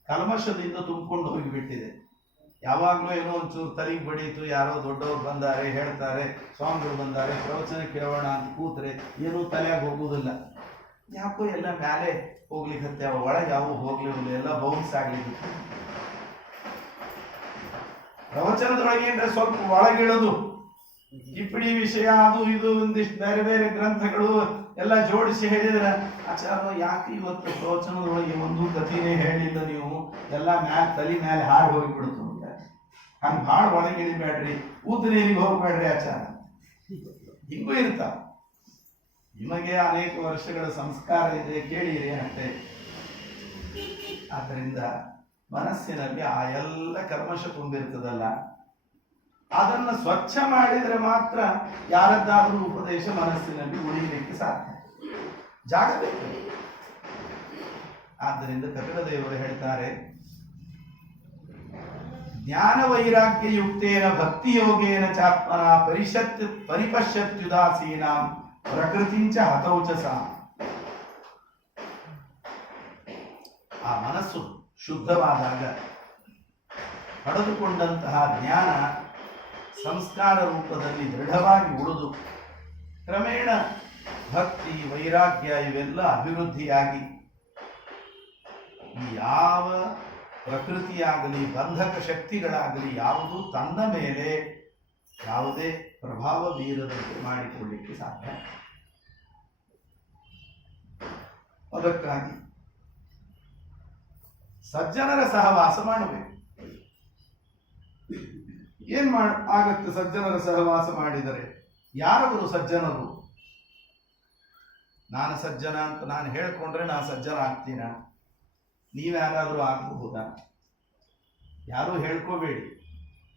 ಕಲ್ಮಶದಿಂದ ತುಂಬಿಕೊಂಡು ಹೋಗಿಬಿಟ್ಟಿದೆ. ಯಾವಾಗಲೂ ಏನೋ ಒಂಚೂರು ತಲೆಗೆ ಬಡೀತು, ಯಾರೋ ದೊಡ್ಡವ್ರು ಬಂದಾರೆ ಹೇಳ್ತಾರೆ, ಸ್ವಾಮಿಗಳು ಬಂದಾರೆ, ಪ್ರವಚನ ಕೇಳೋಣ ಅಂತ ಕೂತ್ರೆ ಏನೂ ತಲೆಯಾಗಿ ಹೋಗುವುದಿಲ್ಲ. ಯಾಕೋ ಎಲ್ಲ ಮ್ಯಾಲೆ ಹೋಗ್ಲಿಕ್ಕೆ ಒಳಗೆ ಯಾವ ಹೋಗ್ಲಿಲ್ಲ, ಎಲ್ಲ ಬೌನ್ಸ್ ಆಗ್ಲಿಕ್ಕೆ. ಪ್ರವಚನದೊಳಗೆ ಏನ್ರೆ ಸ್ವಲ್ಪ ಒಳಗಿಳೋದು, ಟಿಪ್ಪಣಿ ವಿಷಯ ಅದು ಇದು ಒಂದಿಷ್ಟು ಬೇರೆ ಬೇರೆ ಗ್ರಂಥಗಳು ಎಲ್ಲ ಜೋಡಿಸಿ ಹೇಳಿದ್ರೆ, ಆಚಾರ್ಯ ಯಾಕೆ ಇವತ್ತು ಪ್ರವಚನದೊಳಗೆ ಒಂದು ಕಥೆನೇ ಹೇಳಿಲ್ಲ ನೀವು, ಎಲ್ಲ ತಲೆ ಮ್ಯಾಲೆ ಹಾಡು ಹೋಗಿಬಿಡ್ತು ಅಂತ. ಹಂಗೆ ಭಾಳ ಒಳಗೆ ಇಳಿಬೇಡ್ರಿ, ಉದ್ದ ನೀರಿಗೆ ಹೋಗ್ಬೇಡ್ರಿ ಆಚಾರ. ಹಿಂಗೂ ಇರ್ತಾವ. ನಿಮಗೆ ಅನೇಕ ವರ್ಷಗಳ ಸಂಸ್ಕಾರ ಇದೆ, ಕೇಳಿರಿ ಅಷ್ಟೇ. ಆದ್ದರಿಂದ ಮನಸ್ಸಿನಲ್ಲಿ ಆ ಎಲ್ಲ ಕರ್ಮಶ ತುಂಬಿರ್ತದಲ್ಲ, ಅದನ್ನು ಸ್ವಚ್ಛ ಮಾಡಿದರೆ ಮಾತ್ರ ಯಾರದ್ದಾದರೂ ಉಪದೇಶ ಮನಸ್ಸಿನಲ್ಲಿ ಉಳಿಯಲಿಕ್ಕೆ ಸಾಧ್ಯ. ಜಾಗ ಬೇಕು. ಆದ್ದರಿಂದ ಕಪಿಲ ದೇವರು ಹೇಳ್ತಾರೆ, ಜ್ಞಾನ ವೈರಾಗ್ಯ ಯುಕ್ತೇನ ಭಕ್ತಿ ಯೋಗೇನ ಚಾತ್ಮನ ಪರಿಪಶ್ಯತ್ಯುದಾಸೀನ ಪ್ರಕೃತಿಂಚ ಹತೌಚಸ. ಆ ಮನಸ್ಸು ಶುದ್ಧವಾದಾಗ ಪಡೆದುಕೊಂಡಂತಹ ಜ್ಞಾನ ಸಂಸ್ಕಾರ ರೂಪದಲ್ಲಿ ದೃಢವಾಗಿ ಉಳಿದು ಕ್ರಮೇಣ ಭಕ್ತಿ ವೈರಾಗ್ಯ ಇವೆಲ್ಲ ಅಭಿವೃದ್ಧಿಯಾಗಿ ಯಾವ ಪ್ರಕೃತಿಯಾಗಲಿ ಬಂಧಕ ಶಕ್ತಿಗಳಾಗಲಿ ಯಾವುದೂ ತನ್ನ ಮೇಲೆ ಯಾವುದೇ ಪ್ರಭಾವ ಬೀರದಂತೆ ಮಾಡಿಕೊಳ್ಳಿಕ್ಕೆ ಸಾಧ್ಯ. ಅದಕ್ಕಾಗಿ ಸಜ್ಜನರ ಸಹವಾಸ ಮಾಡಬೇಕು. ಏನ್ ಆಗತ್ತೆ ಸಜ್ಜನರ ಸಹವಾಸ ಮಾಡಿದರೆ? ಯಾರವರು ಸಜ್ಜನರು? ನಾನು ಸಜ್ಜನ ಅಂತ ನಾನು ಹೇಳ್ಕೊಂಡ್ರೆ ನಾನು ಸಜ್ಜನ ಆಗ್ತೀನ? ನೀವ್ಯಾರಾದ್ರೂ ಆಗಬಹುದಾ? ಯಾರೂ ಹೇಳ್ಕೋಬೇಡಿ.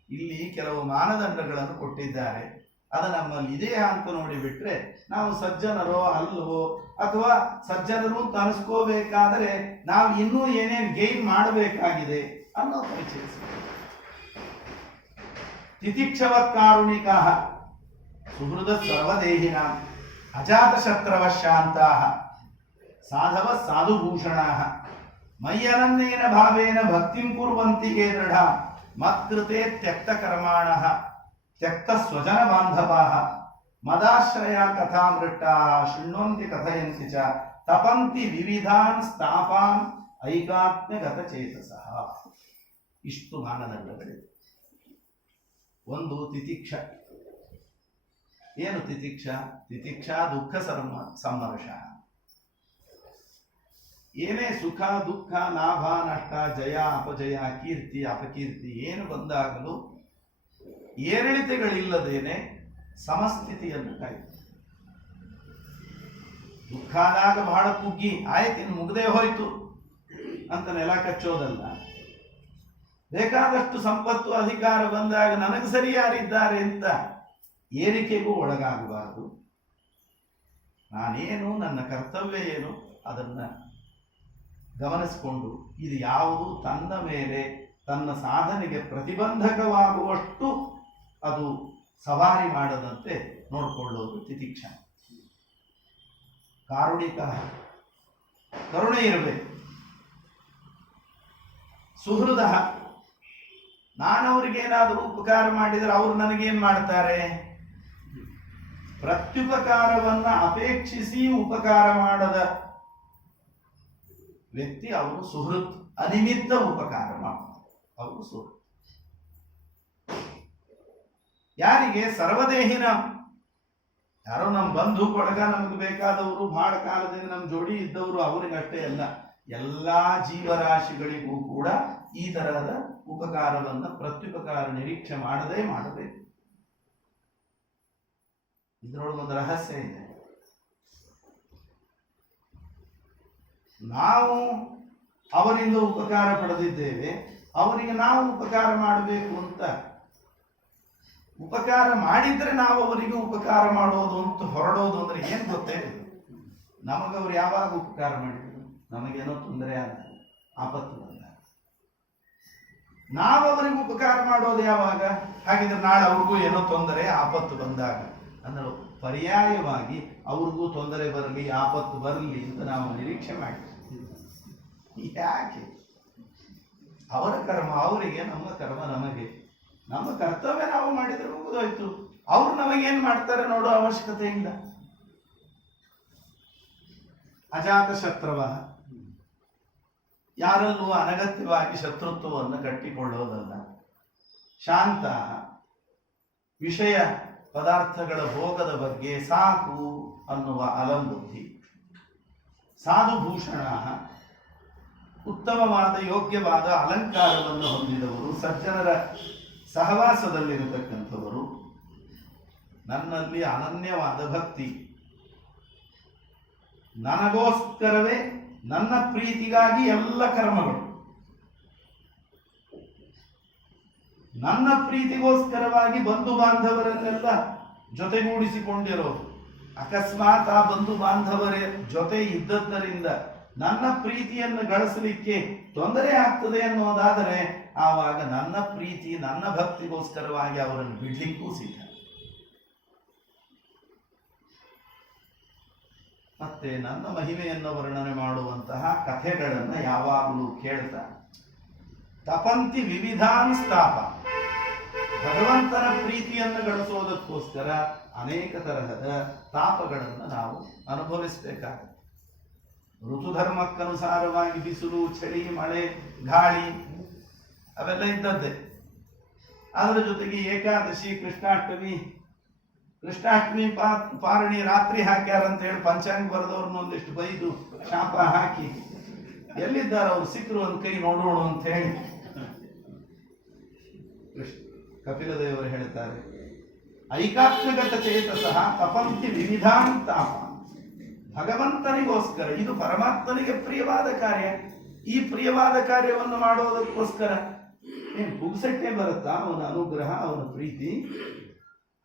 ಇಲ್ಲಿ ಕೆಲವು ಮಾನದಂಡಗಳನ್ನು ಕೊಟ್ಟಿದ್ದಾರೆ, ಅದು ನಮ್ಮಲ್ಲಿ ಇದೆ ಅಂತ ನೋಡಿಬಿಟ್ರೆ ನಾವು ಸಜ್ಜನರೋ ಅಲ್ವೋ, ಅಥವಾ ಸಜ್ಜನರು ಅಂತ ಅನಿಸ್ಕೋಬೇಕಾದರೆ ನಾವು ಇನ್ನೂ ಏನೇನು ಗೈನ್ ಮಾಡಬೇಕಾಗಿದೆ ಅನ್ನೋ ಪರಿಚಯಿಸಬೇಕು. ತಿತಿಕ್ಷವತ್ ಕಾರುಣಿಕಾ ಸುಹೃದ ಸರ್ವದೇಹಿನ ಅಜಾತ ಶತ್ರವ ಶಾಂತಾ ಸಾಧವ ಸಾಧುಭೂಷಣಾ ಮಯ್ಯನನ್ನೇನ ಭಾವೇನ ಭಕ್ತಿಂ ಕುರ್ವಂತಿಗೆ ದೃಢ ಮತ್ಕೃತೆ ತ್ಯಕ್ತ ಕರ್ಮಾಣಃ ತ್ಯಕ್ತ ಸ್ವಜನ ಬಾಂಧವಾಃ ಮದಾಶ್ರಯ ಕಥಾಮೃಟ್ಟಾ ಶೃಣ್ವಂತಿ ಕಥಯಂತಿ ಚ ತಪಂತಿ ವಿವಿಧಾನ್ ಸ್ಥಾಪಾನ್ ಐಕಾತ್ಮ್ಯಗತ ಚೇತಸಃ. ಇಷ್ಟು ಮಾನದಂಡಗಳಿವೆ. ಒಂದು ತಿತಿಕ್ಷ. ಏನು ತಿತಿಕ್ಷ? ತಿತಿಕ್ಷ ದುಃಖ ಸಂಮರ್ಶ. ಏನೇ ಸುಖ ದುಃಖ ಲಾಭ ನಷ್ಟ ಜಯ ಅಪಜಯ ಕೀರ್ತಿ ಅಪಕೀರ್ತಿ ಏನು ಬಂದಾಗಲೂ ಏರಿಳಿತಗಳಿಲ್ಲದೇನೆ ಸಮಸ್ಥಿತಿಯನ್ನು ಕಾಯ್ತು. ದುಃಖ ಆದಾಗ ಬಹಳ ಕುಗ್ಗಿ ಆಯ್ತು ಇನ್ನು ಮುಗ್ದೇ ಹೋಯ್ತು ಅಂತ ನೆಲ ಕಚ್ಚೋದಲ್ಲ. ಬೇಕಾದಷ್ಟು ಸಂಪತ್ತು ಅಧಿಕಾರ ಬಂದಾಗ ನನಗೆ ಸರಿ ಯಾರಿದ್ದಾರೆ ಅಂತ ಏರಿಕೆಗೂ ಒಳಗಾಗಬಾರದು. ನಾನೇನು, ನನ್ನ ಕರ್ತವ್ಯ ಏನು ಅದನ್ನು ಗಮನಿಸಿಕೊಂಡು ಇದು ಯಾವುದು ತನ್ನ ಮೇಲೆ ತನ್ನ ಸಾಧನೆಗೆ ಪ್ರತಿಬಂಧಕವಾಗುವಷ್ಟು ಅದು ಸವಾರಿ ಮಾಡದಂತೆ ನೋಡಿಕೊಳ್ಳೋದು ತಿತಿಕ್ಷ. ಕಾರುಣಿಕ, ಕರುಣೆ ಇರಬೇಕು. ಸುಹೃದ, ನಾನವರಿಗೇನಾದರೂ ಉಪಕಾರ ಮಾಡಿದರೆ ಅವರು ನನಗೇನ್ ಮಾಡ್ತಾರೆ? ಪ್ರತ್ಯುಪಕಾರವನ್ನ ಅಪೇಕ್ಷಿಸಿ ಉಪಕಾರ ಮಾಡದ ವ್ಯಕ್ತಿ ಅವರು ಸುಹೃತ್. ಅನಿಮಿತ್ತ ಉಪಕಾರ ಮಾಡ್ತಾರೆ ಅವರು ಸುಹೃತ್. ಯಾರಿಗೆ? ಸರ್ವದೇಹಿನ. ಯಾರೋ ನಮ್ಮ ಬಂಧು ಕೊಡಗ, ನಮ್ಗೆ ಬೇಕಾದವರು, ಬಹಳ ಕಾಲದಿಂದ ನಮ್ಮ ಜೋಡಿ ಇದ್ದವರು, ಅವರಿಗಷ್ಟೇ ಅಲ್ಲ, ಎಲ್ಲಾ ಜೀವರಾಶಿಗಳಿಗೂ ಕೂಡ ಈ ತರಹದ ಉಪಕಾರವನ್ನ ಪ್ರತ್ಯುಪಕಾರ ನಿರೀಕ್ಷೆ ಮಾಡದೇ ಮಾಡಬೇಕು. ಇದರೊಳಗೊಂದು ರಹಸ್ಯ ಇದೆ. ನಾವು ಅವರಿಂದ ಉಪಕಾರ ಪಡೆದಿದ್ದೇವೆ, ಅವರಿಗೆ ನಾವು ಉಪಕಾರ ಮಾಡಬೇಕು ಅಂತ ಉಪಕಾರ ಮಾಡಿದ್ರೆ ನಾವು ಅವರಿಗೆ ಉಪಕಾರ ಮಾಡೋದು ಅಂತ ಹೊರಡೋದು ಅಂದ್ರೆ ಏನ್ ಗೊತ್ತೇ? ನಮಗವ್ರು ಯಾವಾಗ ಉಪಕಾರ ಮಾಡಿದ್ರು? ನಮಗೇನೋ ತೊಂದರೆ ಆದ, ಆಪತ್ತು ಬಂದ. ನಾವು ಅವರಿಗೆ ಉಪಕಾರ ಮಾಡೋದು ಯಾವಾಗ? ಹಾಗಿದ್ರೆ ನಾಳೆ ಅವ್ರಿಗೂ ಏನೋ ತೊಂದರೆ ಆಪತ್ತು ಬಂದಾಗ ಅಂದ್ರೆ ಪರ್ಯಾಯವಾಗಿ ಅವ್ರಿಗೂ ತೊಂದರೆ ಬರಲಿ, ಆಪತ್ತು ಬರಲಿ ಅಂತ ನಾವು ನಿರೀಕ್ಷೆ ಮಾಡ್ತೀವಿ. ಯಾಕೆ? ಅವರ ಕರ್ಮ ಅವರಿಗೆ, ನಮ್ಮ ಕರ್ಮ ನಮಗೆ. ನಮ್ಮ ಕರ್ತವ್ಯ ನಾವು ಮಾಡಿದರೆ ಮುಗಿದೋಯ್ತು. ಅವ್ರು ನಮಗೇನು ಮಾಡ್ತಾರೆ ನೋಡೋ ಅವಶ್ಯಕತೆ ಇಲ್ಲ. ಅಜಾತ ಶತ್ರುವ, ಯಾರಲ್ಲೂ ಅನಗತ್ಯವಾಗಿ ಶತ್ರುತ್ವವನ್ನು ಕಟ್ಟಿಕೊಳ್ಳೋದಲ್ಲ. ಶಾಂತ, ವಿಷಯ ಪದಾರ್ಥಗಳ ಭೋಗದ ಬಗ್ಗೆ ಸಾಕು ಅನ್ನುವ ಅಲಂಬುದ್ಧಿ. ಸಾಧುಭೂಷಣ, ಉತ್ತಮವಾದ ಯೋಗ್ಯವಾದ ಅಲಂಕಾರವನ್ನು ಹೊಂದಿದವರು, ಸಜ್ಜನರ ಸಹವಾಸದಲ್ಲಿರತಕ್ಕಂಥವರು. ನನ್ನಲ್ಲಿ ಅನನ್ಯವಾದ ಭಕ್ತಿ, ನನಗೋಸ್ಕರವೇ, ನನ್ನ ಪ್ರೀತಿಗಾಗಿ ಎಲ್ಲ ಕರ್ಮಗಳು, ನನ್ನ ಪ್ರೀತಿಗೋಸ್ಕರವಾಗಿ ಬಂಧು ಬಾಂಧವರನ್ನೆಲ್ಲ ಜೊತೆಗೂಡಿಸಿಕೊಂಡಿರೋದು. ಅಕಸ್ಮಾತ್ ಆ ಬಂಧು ಬಾಂಧವರ ಜೊತೆ ಇದ್ದದ್ದರಿಂದ ನನ್ನ ಪ್ರೀತಿಯನ್ನು ಗಳಿಸಲಿಕ್ಕೆ ತೊಂದರೆ ಆಗ್ತದೆ ಅನ್ನೋದಾದರೆ ಆವಾಗ ನನ್ನ ಪ್ರೀತಿ, ನನ್ನ ಭಕ್ತಿಗೋಸ್ಕರವಾಗಿ ಅವರನ್ನು ಬಿಡ್ಲಿಕ್ಕೂ ಸಿದ್ಧ. ಮತ್ತೆ ನನ್ನ ಮಹಿಮೆಯನ್ನು ವರ್ಣನೆ ಮಾಡುವಂತಹ ಕಥೆಗಳನ್ನು ಯಾವಾಗಲೂ ಕೇಳ್ತಾ, ತಪಂತಿ ವಿವಿಧಾನ್ ಸ್ಥಾಪ, ಭಗವಂತನ ಪ್ರೀತಿಯನ್ನು ಗಳಿಸೋದಕ್ಕೋಸ್ಕರ ಅನೇಕ ತರಹದ ತಾಪಗಳನ್ನು ನಾವು ಅನುಭವಿಸಬೇಕಾಗುತ್ತೆ. ಋತುಧರ್ಮಕ್ಕನುಸಾರವಾಗಿ ಬಿಸಿಲು, ಚಳಿ, ಮಳೆ, ಗಾಳಿ ಅವೆಲ್ಲ ಇದ್ದದ್ದೇ. ಅದರ ಜೊತೆಗೆ ಏಕಾದಶಿ, ಕೃಷ್ಣಾಷ್ಟಮಿ ಪಾರಣಿ ರಾತ್ರಿ ಹಾಕ್ಯಾರ ಅಂತ ಹೇಳಿ ಪಂಚಾಂಗ ಬರೆದವ್ರನ್ನ ಒಂದಿಷ್ಟು ಬೈದು ಶಾಪ ಹಾಕಿ, ಎಲ್ಲಿದ್ದಾರೆ ಅವ್ರು ಸಿಕ್ಕರು ಒಂದು ಕೈ ನೋಡೋಣ ಅಂತ ಹೇಳಿ ಕಪಿಲ ದೇವರು ಹೇಳ್ತಾರೆ, ಐಕಾತ್ಮಗತ ಚೇತಸಃ ತಪಂತಿ ವಿವಿಧಾನ್ ತಾಪ. ಭಗವಂತನಿಗೋಸ್ಕರ, ಇದು ಪರಮಾತ್ಮನಿಗೆ ಪ್ರಿಯವಾದ ಕಾರ್ಯ. ಈ ಪ್ರಿಯವಾದ ಕಾರ್ಯವನ್ನು ಮಾಡೋದಕ್ಕೋಸ್ಕರ ಏನು ಪುಗ್ಸಟ್ಟೆ ಬರುತ್ತಾ? ಅವನ ಅನುಗ್ರಹ, ಅವನ ಪ್ರೀತಿ,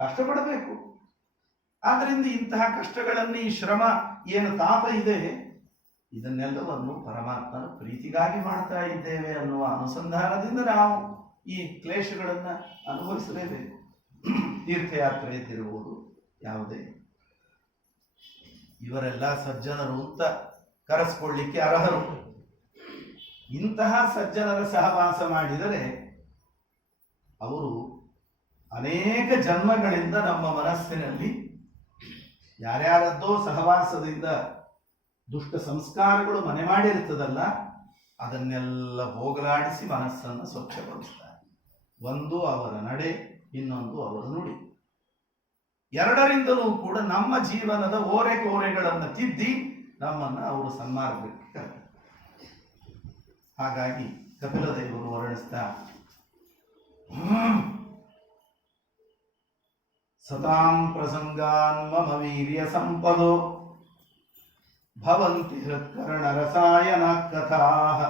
ಕಷ್ಟಪಡಬೇಕು. ಆದ್ರಿಂದ ಇಂತಹ ಕಷ್ಟಗಳನ್ನು, ಈ ಶ್ರಮ, ಏನು ತಾಪ ಇದೆ, ಇದನ್ನೆಲ್ಲವನ್ನು ಪರಮಾತ್ಮನ ಪ್ರೀತಿಗಾಗಿ ಮಾಡ್ತಾ ಇದ್ದೇವೆ ಅನ್ನುವ ಅನುಸಂಧಾನದಿಂದ ನಾವು ಈ ಕ್ಲೇಶಗಳನ್ನು ಅನುಭವಿಸಲೇಬೇಕು. ತೀರ್ಥಯಾತ್ರೆ ತಿರುವುದು ಯಾವುದೇ, ಇವರೆಲ್ಲ ಸಜ್ಜನರು ಅಂತ ಕರೆಸ್ಕೊಳ್ಳಿಕ್ಕೆ ಅರ್ಹರು. ಇಂತಹ ಸಜ್ಜನರ ಸಹವಾಸ ಮಾಡಿದರೆ ಅವರು ಅನೇಕ ಜನ್ಮಗಳಿಂದ ನಮ್ಮ ಮನಸ್ಸಿನಲ್ಲಿ ಯಾರ್ಯಾರದ್ದೋ ಸಹವಾಸದಿಂದ ದುಷ್ಟ ಸಂಸ್ಕಾರಗಳು ಮನೆ ಮಾಡಿರ್ತದಲ್ಲ, ಅದನ್ನೆಲ್ಲ ಹೋಗಲಾಡಿಸಿ ಮನಸ್ಸನ್ನು ಸ್ವಚ್ಛಗೊಳಿಸ್ತಾರೆ. ಒಂದು ಅವರ ನಡೆ, ಇನ್ನೊಂದು ಅವರ ನುಡಿ. ಎರಡರಿಂದಲೂ ಕೂಡ ನಮ್ಮ ಜೀವನದ ಓರೆಕೋರೆಗಳನ್ನು ತಿದ್ದಿ ನಮ್ಮನ್ನು ಅವರು ಸನ್ಮಾರ್ಗಕ್ಕೆ ಕರೆದರು. ಹಾಗಾಗಿ ಕಪಿಲ ದೇವರು ವರ್ಣಿಸ್ತಾ, ಸತಾಂ ಪ್ರಸಂಗಾನ್ ಮಮ ವೀರ್ಯ ಸಂಪದೋ ಭವಂತಿ ಹೃತ್ಕರ್ಣ ರಸಾಯನ ಕಥಾಃ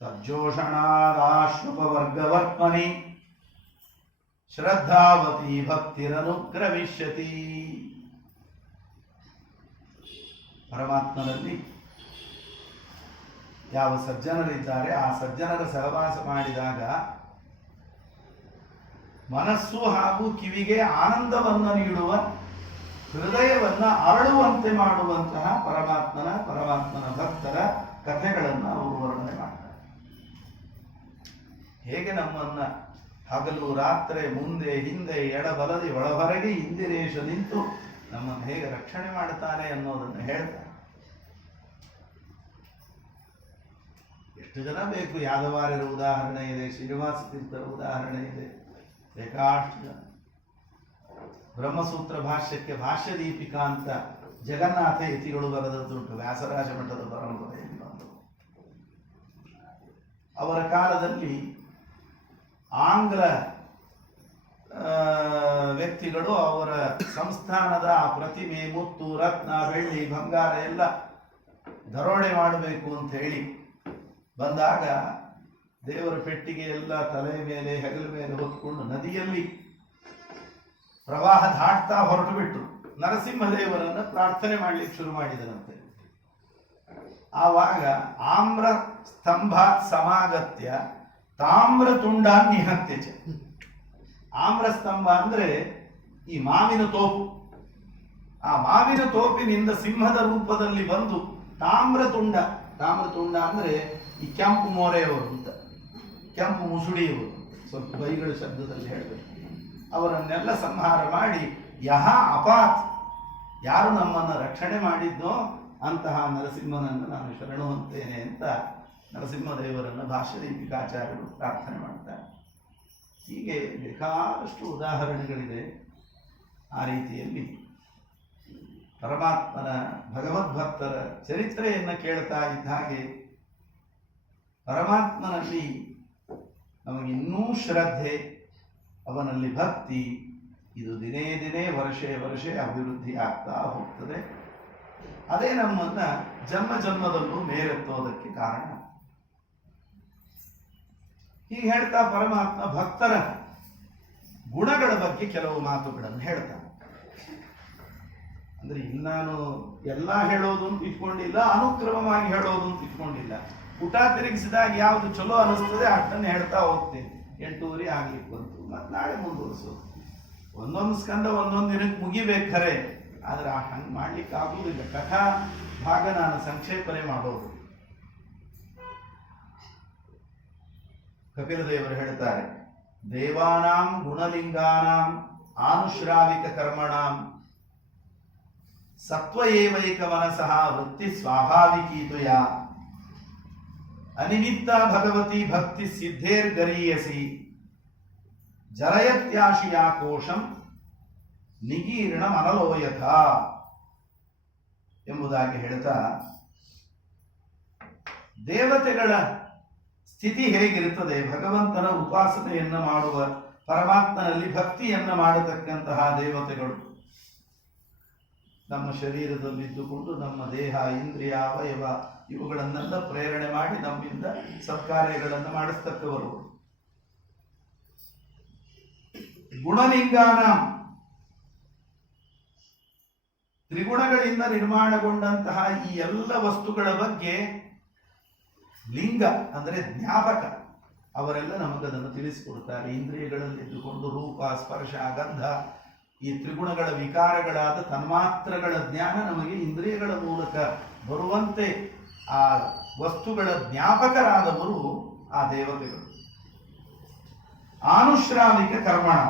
ತಜ್ಜೋಷಣಾದಾಶ್ವಪವರ್ಗವರ್ತ್ಮನಿ ಶ್ರದ್ಧಾವತಿ ಭಕ್ತಿರನುಗ್ರವಿಷ್ಯತಿ. ಪರಮಾತ್ಮನಲ್ಲಿ ಯಾವ ಸಜ್ಜನರಿದ್ದಾರೆ, ಆ ಸಜ್ಜನರ ಸಹವಾಸ ಮಾಡಿದಾಗ ಮನಸ್ಸು ಹಾಗೂ ಕಿವಿಗೆ ಆನಂದವನ್ನು ನೀಡುವ, ಹೃದಯವನ್ನು ಅರಳುವಂತೆ ಮಾಡುವಂತಹ ಪರಮಾತ್ಮನ ಭಕ್ತರ ಕಥೆಗಳನ್ನು ಅವರು ವರ್ಣನೆ ಮಾಡ್ತಾರೆ. ಹೇಗೆ ನಮ್ಮನ್ನ ಹಗಲು ರಾತ್ರಿ ಮುಂದೆ ಹಿಂದೆ ಎಡಬಲದಿ ಒಳಹೊರಗೆ ಇಂದಿರೇಶ ನಿಂತು ನಮ್ಮನ್ನು ಹೇಗೆ ರಕ್ಷಣೆ ಮಾಡುತ್ತಾನೆ ಅನ್ನೋದನ್ನು ಹೇಳ್ತಾರೆ. ಎಷ್ಟು ಜನ ಬೇಕು? ಯಾದವಾರ್ಯರ ಉದಾಹರಣೆ ಇದೆ, ಶ್ರೀನಿವಾಸ ತೀರ್ಥರ ಉದಾಹರಣೆ ಇದೆ, ಬೇಕಾಷ್ಟು ಜನ. ಬ್ರಹ್ಮಸೂತ್ರ ಭಾಷ್ಯಕ್ಕೆ ಭಾಷ್ಯ ದೀಪಿಕಾ ಅಂತ ಜಗನ್ನಾಥ ಯತಿಗಳು ಬರೆದದ್ದುಂಟು, ವ್ಯಾಸರಾಜ ಮಠದ ಪರಂಪರೆಯಲ್ಲಿ ಬಂದು. ಅವರ ಕಾಲದಲ್ಲಿ ಆಂಗ್ಲ ವ್ಯಕ್ತಿಗಳು ಅವರ ಸಂಸ್ಥಾನದ ಪ್ರತಿಮೆ, ಮುತ್ತು, ರತ್ನ, ಬೆಳ್ಳಿ, ಬಂಗಾರ ಎಲ್ಲ ದರೋಡೆ ಮಾಡಬೇಕು ಅಂತ ಹೇಳಿ ಬಂದಾಗ ದೇವರ ಪೆಟ್ಟಿಗೆ ಎಲ್ಲ ತಲೆ ಮೇಲೆ, ಹೆಗಲ ಮೇಲೆ ಹೊತ್ಕೊಂಡು ನದಿಯಲ್ಲಿ ಪ್ರವಾಹ ದಾಟ್ತಾ ಹೊರಟು ಬಿಟ್ಟು ನರಸಿಂಹದೇವರನ್ನು ಪ್ರಾರ್ಥನೆ ಮಾಡಲಿಕ್ಕೆ ಶುರು ಮಾಡಿದರಂತೆ. ಆವಾಗ ಆಮ್ರ ಸ್ತಂಭಾತ್ ಸಮಾಗತ್ಯ ತಾಮ್ರ ತುಂಡ ನಿಹತ್ಯಚ. ಆಮ್ರ ಸ್ತಂಭ ಅಂದ್ರೆ ಈ ಮಾವಿನ ತೋಪು. ಆ ಮಾವಿನ ತೋಪಿನಿಂದ ಸಿಂಹದ ರೂಪದಲ್ಲಿ ಬಂದು ತಾಮ್ರತುಂಡ ಅಂದ್ರೆ ಈ ಕೆಂಪು ಮೋರೆಯವರು ಅಂತ, ಕೆಂಪು ಮುಸುಡಿಯವರು, ಸ್ವಲ್ಪ ಬೈಗಳ ಶಬ್ದದಲ್ಲಿ ಹೇಳಬೇಕು, ಅವರನ್ನೆಲ್ಲ ಸಂಹಾರ ಮಾಡಿ ಯಹ ಅಪಾತ್, ಯಾರು ನಮ್ಮನ್ನು ರಕ್ಷಣೆ ಮಾಡಿದ್ದೋ ಅಂತಹ ನರಸಿಂಹನನ್ನು ನಾನು ಶರಣುವಂತೇನೆ ಅಂತ ನರಸಿಂಹದೇವರನ್ನು ಭಾಷ್ಯದೀಪಿಕಾಚಾರ್ಯರು ಪ್ರಾರ್ಥನೆ ಮಾಡ್ತಾರೆ. ಹೀಗೆ ಬೇಕಾದಷ್ಟು ಉದಾಹರಣೆಗಳಿದೆ. ಆ ರೀತಿಯಲ್ಲಿ ಪರಮಾತ್ಮನ ಭಗವದ್ಭಕ್ತರ ಚರಿತ್ರೆಯನ್ನು ಕೇಳ್ತಾ ಇದ್ದ ಹಾಗೆ ಪರಮಾತ್ಮನಲ್ಲಿ ನಮಗಿನ್ನೂ ಶ್ರದ್ಧೆ, ಅವನಲ್ಲಿ ಭಕ್ತಿ, ಇದು ದಿನೇ ದಿನೇ ವರ್ಷೆ ಅಭಿವೃದ್ಧಿ ಆಗ್ತಾ ಹೋಗ್ತದೆ. ಅದೇ ನಮ್ಮನ್ನ ಜನ್ಮ ಜನ್ಮದಲ್ಲೂ ಮೇಲೆತ್ತೋದಕ್ಕೆ ಕಾರಣ. ಹೀಗೆ ಹೇಳ್ತಾ ಪರಮಾತ್ಮ ಭಕ್ತರ ಗುಣಗಳ ಬಗ್ಗೆ ಕೆಲವು ಮಾತುಗಳನ್ನು ಹೇಳ್ತಾನೆ. ಅಂದ್ರೆ ಇಲ್ಲಿ ನಾನು ಎಲ್ಲ ಹೇಳೋದು ಅಂತ ಇಟ್ಕೊಂಡಿಲ್ಲ, ಅನುಕ್ರಮವಾಗಿ ಹೇಳೋದು ಅಂತ ಇಟ್ಕೊಂಡಿಲ್ಲ. ಊಟ ತಿರುಗಿಸಿದಾಗ ಯಾವುದು ಚಲೋ ಅನಿಸ್ತದೆ ಅಷ್ಟನ್ನು ಹೇಳ್ತಾ ಹೋಗ್ತೇನೆ. 8:30 ಆಗ್ಲಿಕ್ಕೆ ಬಂತು, ಮತ್ತೆ ನಾಳೆ ಮುಂದುವರಿಸೋದು. ಒಂದೊಂದು ಸ್ಕಂದ ಒಂದೊಂದು ದಿನಕ್ಕೆ ಮುಗಿಬೇಕು ಖರೆ, ಆದ್ರೆ ಹಂಗೆ ಮಾಡ್ಲಿಕ್ಕೆ ಆಗುವುದಿಲ್ಲ. ಕಥಾ ಭಾಗ ನಾನು ಸಂಕ್ಷೇಪನೆ ಮಾಡೋದು. ಕಪಿಲದೇವರು ಹೇಳ್ತಾರೆ, ದೇವಾನಾಂ ಗುಣಲಿಂಗಾನಾಂ ಆನುಶ್ರಾವಿಕ ಕರ್ಮಣಾಂ ಸತ್ವ ಏವೈಕ ಮನಸಃ ವೃತ್ತಿ ಸ್ವಾಭಾವಿಕೀತುಯ ಅನಿಮಿತ್ತ ಭಗವತಿ ಭಕ್ತಿ ಸಿದ್ಧೇರ್ಗರೀಯಸಿ ಜರಯತ್ಯಾಶಿಯಾ ಕೋಶಂ ನಿಗೀರ್ಣ ಮನಲೋಯಥ ಎಂಬುದಾಗಿ ಹೇಳ್ತಾ, ದೇವತೆಗಳ ಸ್ಥಿತಿ ಹೇಗಿರುತ್ತದೆ, ಭಗವಂತನ ಉಪಾಸನೆಯನ್ನು ಮಾಡುವ, ಪರಮಾತ್ಮನಲ್ಲಿ ಭಕ್ತಿಯನ್ನು ಮಾಡತಕ್ಕಂತಹ ದೇವತೆಗಳು ನಮ್ಮ ಶರೀರದಲ್ಲಿದ್ದುಕೊಂಡು ನಮ್ಮ ದೇಹ, ಇಂದ್ರಿಯ, ಅವಯವ ಇವುಗಳನ್ನೆಲ್ಲ ಪ್ರೇರಣೆ ಮಾಡಿ ನಮ್ಮಿಂದ ಸತ್ಕಾರ್ಯಗಳನ್ನು ಮಾಡಿಸ್ತಕ್ಕವರು. ಗುಣಲಿಂಗಾನ, ತ್ರಿಗುಣಗಳಿಂದ ನಿರ್ಮಾಣಗೊಂಡಂತಹ ಈ ಎಲ್ಲ ವಸ್ತುಗಳ ಬಗ್ಗೆ ಲಿಂಗ ಅಂದರೆ ಜ್ಞಾಪಕ, ಅವರೆಲ್ಲ ನಮಗದನ್ನು ತಿಳಿಸಿಕೊಡ್ತಾರೆ. ಇಂದ್ರಿಯಗಳಲ್ಲಿ ಇದ್ದುಕೊಂಡು ರೂಪ, ಸ್ಪರ್ಶ, ಗಂಧ, ಈ ತ್ರಿಗುಣಗಳ ವಿಕಾರಗಳಾದ ತನ್ಮಾತ್ರಗಳ ಜ್ಞಾನ ನಮಗೆ ಇಂದ್ರಿಯಗಳ ಮೂಲಕ ಬರುವಂತೆ ಆ ವಸ್ತುಗಳ ಜ್ಞಾಪಕರಾದವರು ಆ ದೇವತೆಗಳು. ಆನುಶ್ರಾವಿಕ ಕರ್ಮಣ,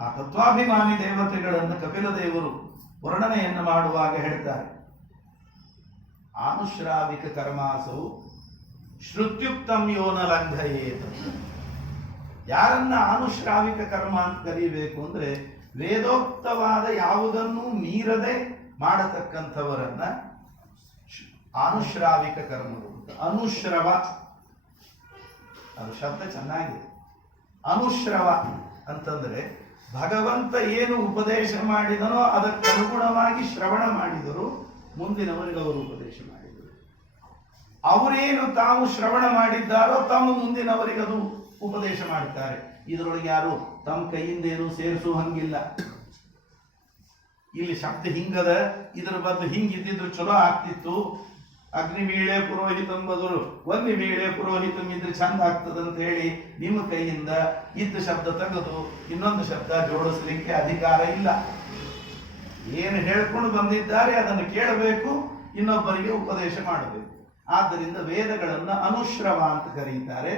ಆ ತತ್ವಾಭಿಮಾನಿ ದೇವತೆಗಳನ್ನು ಕಪಿಲ ದೇವರು ವರ್ಣನೆಯನ್ನು ಮಾಡುವಾಗ ಹೇಳ್ತಾರೆ, ಆನುಶ್ರಾವಿಕ ಕರ್ಮಾಸೌ ಶ್ರುತ್ಯುಕ್ತಂ ಯೋನ ಲಂಘಯೇತ್. ಯಾರನ್ನ ಆನುಶ್ರಾವಿಕ ಕರ್ಮ ಅಂತ ಕರೀಬೇಕು ಅಂದ್ರೆ ವೇದೋಕ್ತವಾದ ಯಾವುದನ್ನು ಮೀರದೆ ಮಾಡತಕ್ಕಂಥವರನ್ನ ಆನುಶ್ರಾವಿಕ ಕರ್ಮಗಳು. ಅನುಶ್ರವ, ಅದು ಶಬ್ದ ಚೆನ್ನಾಗಿದೆ. ಅನುಶ್ರವ ಅಂತಂದ್ರೆ ಭಗವಂತ ಏನು ಉಪದೇಶ ಮಾಡಿದನೋ ಅದಕ್ಕನುಗುಣವಾಗಿ ಶ್ರವಣ ಮಾಡಿದರು, ಮುಂದಿನವರಿಗೆ ಅವರು ಉಪದೇಶ ಮಾಡಿದರು. ಅವರೇನು ತಾವು ಶ್ರವಣ ಮಾಡಿದ್ದಾರೋ ತಮ್ಮ ಮುಂದಿನವರಿಗೆ ಅದು ಉಪದೇಶ ಮಾಡುತ್ತಾರೆ. ಇದರೊಳಗೆ ಯಾರು ತಮ್ಮ ಕೈಯಿಂದ ಏನು ಸೇರಿಸೋ ಹಂಗಿಲ್ಲ. ಇಲ್ಲಿ ಶಬ್ದ ಹಿಂಗದ, ಇದರ ಬದಲು ಹಿಂಗಿದ್ದಿದ್ರು ಚಲೋ ಆಗ್ತಿತ್ತು. ಅಗ್ನಿಮೀಳೆ ಪುರೋಹಿತಂ ಬದಲು ವನ್ನಿಮೀಳೆ ಪುರೋಹಿತಂ ಇದ್ರೆ ಚಂದ ಆಗ್ತದಂತ ಹೇಳಿ ನಿಮ್ಮ ಕೈಯಿಂದ ಇದ್ದ ಶಬ್ದ ತೆಗೆದು ಇನ್ನೊಂದು ಶಬ್ದ ಜೋಡಿಸಲಿಕ್ಕೆ ಅಧಿಕಾರ ಇಲ್ಲ. ಏನು ಹೇಳ್ಕೊಂಡು ಬಂದಿದ್ದಾರೆ ಅದನ್ನು ಕೇಳಬೇಕು, ಇನ್ನೊಬ್ಬರಿಗೆ ಉಪದೇಶ ಮಾಡಬೇಕು. ಆದ್ದರಿಂದ ವೇದಗಳನ್ನ ಅನುಶ್ರವ ಅಂತ ಕರೀತಾರೆ.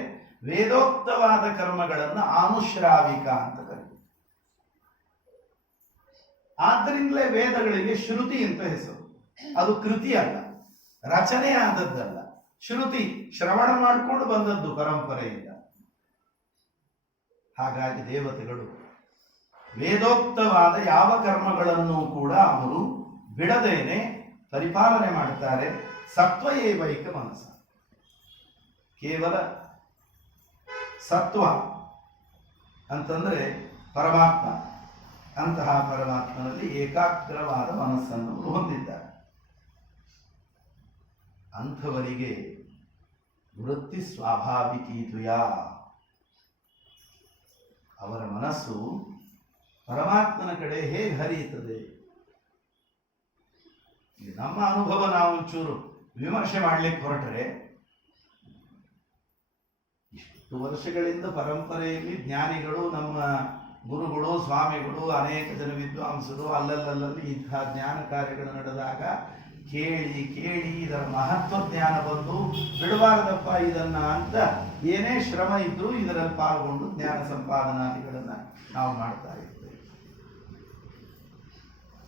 ವೇದೋಕ್ತವಾದ ಕರ್ಮಗಳನ್ನು ಆನುಶ್ರಾವಿಕ ಅಂತ ಕರೀತಾರೆ. ಆದ್ದರಿಂದಲೇ ವೇದಗಳಿಗೆ ಶ್ರುತಿ ಅಂತ ಹೆಸರು. ಅದು ಕೃತಿ ಅಲ್ಲ, ರಚನೆ ಆದದ್ದಲ್ಲ, ಶ್ರುತಿ, ಶ್ರವಣ ಮಾಡಿಕೊಂಡು ಬಂದದ್ದು ಪರಂಪರೆಯಿಂದ. ಹಾಗಾಗಿ ದೇವತೆಗಳು ವೇದೋಕ್ತವಾದ ಯಾವ ಕರ್ಮಗಳನ್ನು ಕೂಡ ಅವರು ಬಿಡದೇನೆ ಪರಿಪಾಲನೆ ಮಾಡುತ್ತಾರೆ. ಸತ್ವ ಏವೈಕ ಮನಸ, ಕೇವಲ ಸತ್ವ ಅಂತಂದ್ರೆ ಪರಮಾತ್ಮ, ಅಂತಹ ಪರಮಾತ್ಮನಲ್ಲಿ ಏಕಾಗ್ರವಾದ ಮನಸ್ಸನ್ನು ಹೊಂದಿದ್ದಾರೆ. ಅಂಥವರಿಗೆ ವೃತ್ತಿ ಸ್ವಾಭಾವಿಕೀತುಯ, ಅವರ ಮನಸ್ಸು ಪರಮಾತ್ಮನ ಕಡೆ ಹೇಗೆ ಹರಿಯುತ್ತದೆ. ನಮ್ಮ ಅನುಭವ ನಾವು ಒಂಚೂರು ವಿಮರ್ಶೆ ಮಾಡಲಿಕ್ಕೆ ಹೊರಟ್ರೆ, ಇಷ್ಟು ವರ್ಷಗಳಿಂದ ಪರಂಪರೆಯಲ್ಲಿ ಜ್ಞಾನಿಗಳು ನಮ್ಮ ಗುರುಗಳು, ಸ್ವಾಮಿಗಳು, ಅನೇಕ ಜನ ವಿದ್ವಾಂಸರು ಅಲ್ಲಲ್ಲಿ ಇಂತಹ ಜ್ಞಾನ ಕಾರ್ಯಗಳು ನಡೆದಾಗ ಕೇಳಿ ಕೇಳಿ ಇದರ ಮಹತ್ವ ಜ್ಞಾನ ಬಂದು ಬಿಡಬಾರದಪ್ಪ ಇದನ್ನ ಅಂತ ಏನೇ ಶ್ರಮ ಇದ್ರೂ ಇದರಲ್ಲಿ ಪಾಲ್ಗೊಂಡು ಜ್ಞಾನ ಸಂಪಾದನಾದಿಗಳನ್ನ ನಾವು ಮಾಡ್ತಾ ಇರ್ತೇವೆ.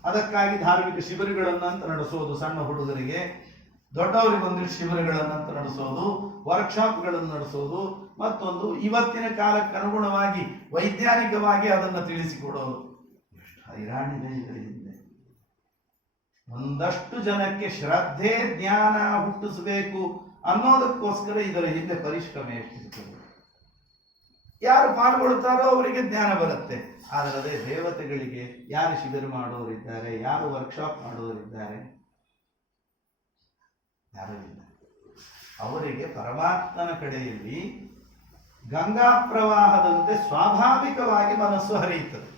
ಅದಕ್ಕಾಗಿ ಧಾರ್ಮಿಕ ಶಿಬಿರಗಳನ್ನಂತ ನಡೆಸೋದು, ಸಣ್ಣ ಹುಡುಗರಿಗೆ, ದೊಡ್ಡವರಿಗೆ ಒಂದಿಷ್ಟು ಶಿಬಿರಗಳನ್ನಂತ ನಡೆಸೋದು, ವರ್ಕ್ಶಾಪ್ಗಳನ್ನು ನಡೆಸೋದು, ಮತ್ತೊಂದು ಇವತ್ತಿನ ಕಾಲಕ್ಕೆ ಅನುಗುಣವಾಗಿ ವೈಜ್ಞಾನಿಕವಾಗಿ ಅದನ್ನು ತಿಳಿಸಿಕೊಡೋದು. ಎಷ್ಟು ಹೈರಾಣಿದೆ ಇದರ ಹಿಂದೆ. ಒಂದಷ್ಟು ಜನಕ್ಕೆ ಶ್ರದ್ಧೆ ಜ್ಞಾನ ಹುಟ್ಟಿಸಬೇಕು ಅನ್ನೋದಕ್ಕೋಸ್ಕರ ಇದರ ಹಿಂದೆ ಪರಿಶ್ರಮ ಎಷ್ಟಿರ್ತದೆ. ಯಾರು ಪಾಲ್ಗೊಳ್ತಾರೋ ಅವರಿಗೆ ಜ್ಞಾನ ಬರುತ್ತೆ. ಆದರೆ ಅದೇ ದೇವತೆಗಳಿಗೆ ಯಾರು ಶಿಬಿರ ಮಾಡೋರಿದ್ದಾರೆ, ಯಾರು ವರ್ಕ್ಶಾಪ್ ಮಾಡೋರಿದ್ದಾರೆ? ಯಾರೂ ಇಲ್ಲ. ಅವರಿಗೆ ಪರಮಾತ್ಮನ ಕಡೆಯಲ್ಲಿ ಗಂಗಾ ಪ್ರವಾಹದಂತೆ ಸ್ವಾಭಾವಿಕವಾಗಿ ಮನಸ್ಸು ಹರಿಯುತ್ತದೆ.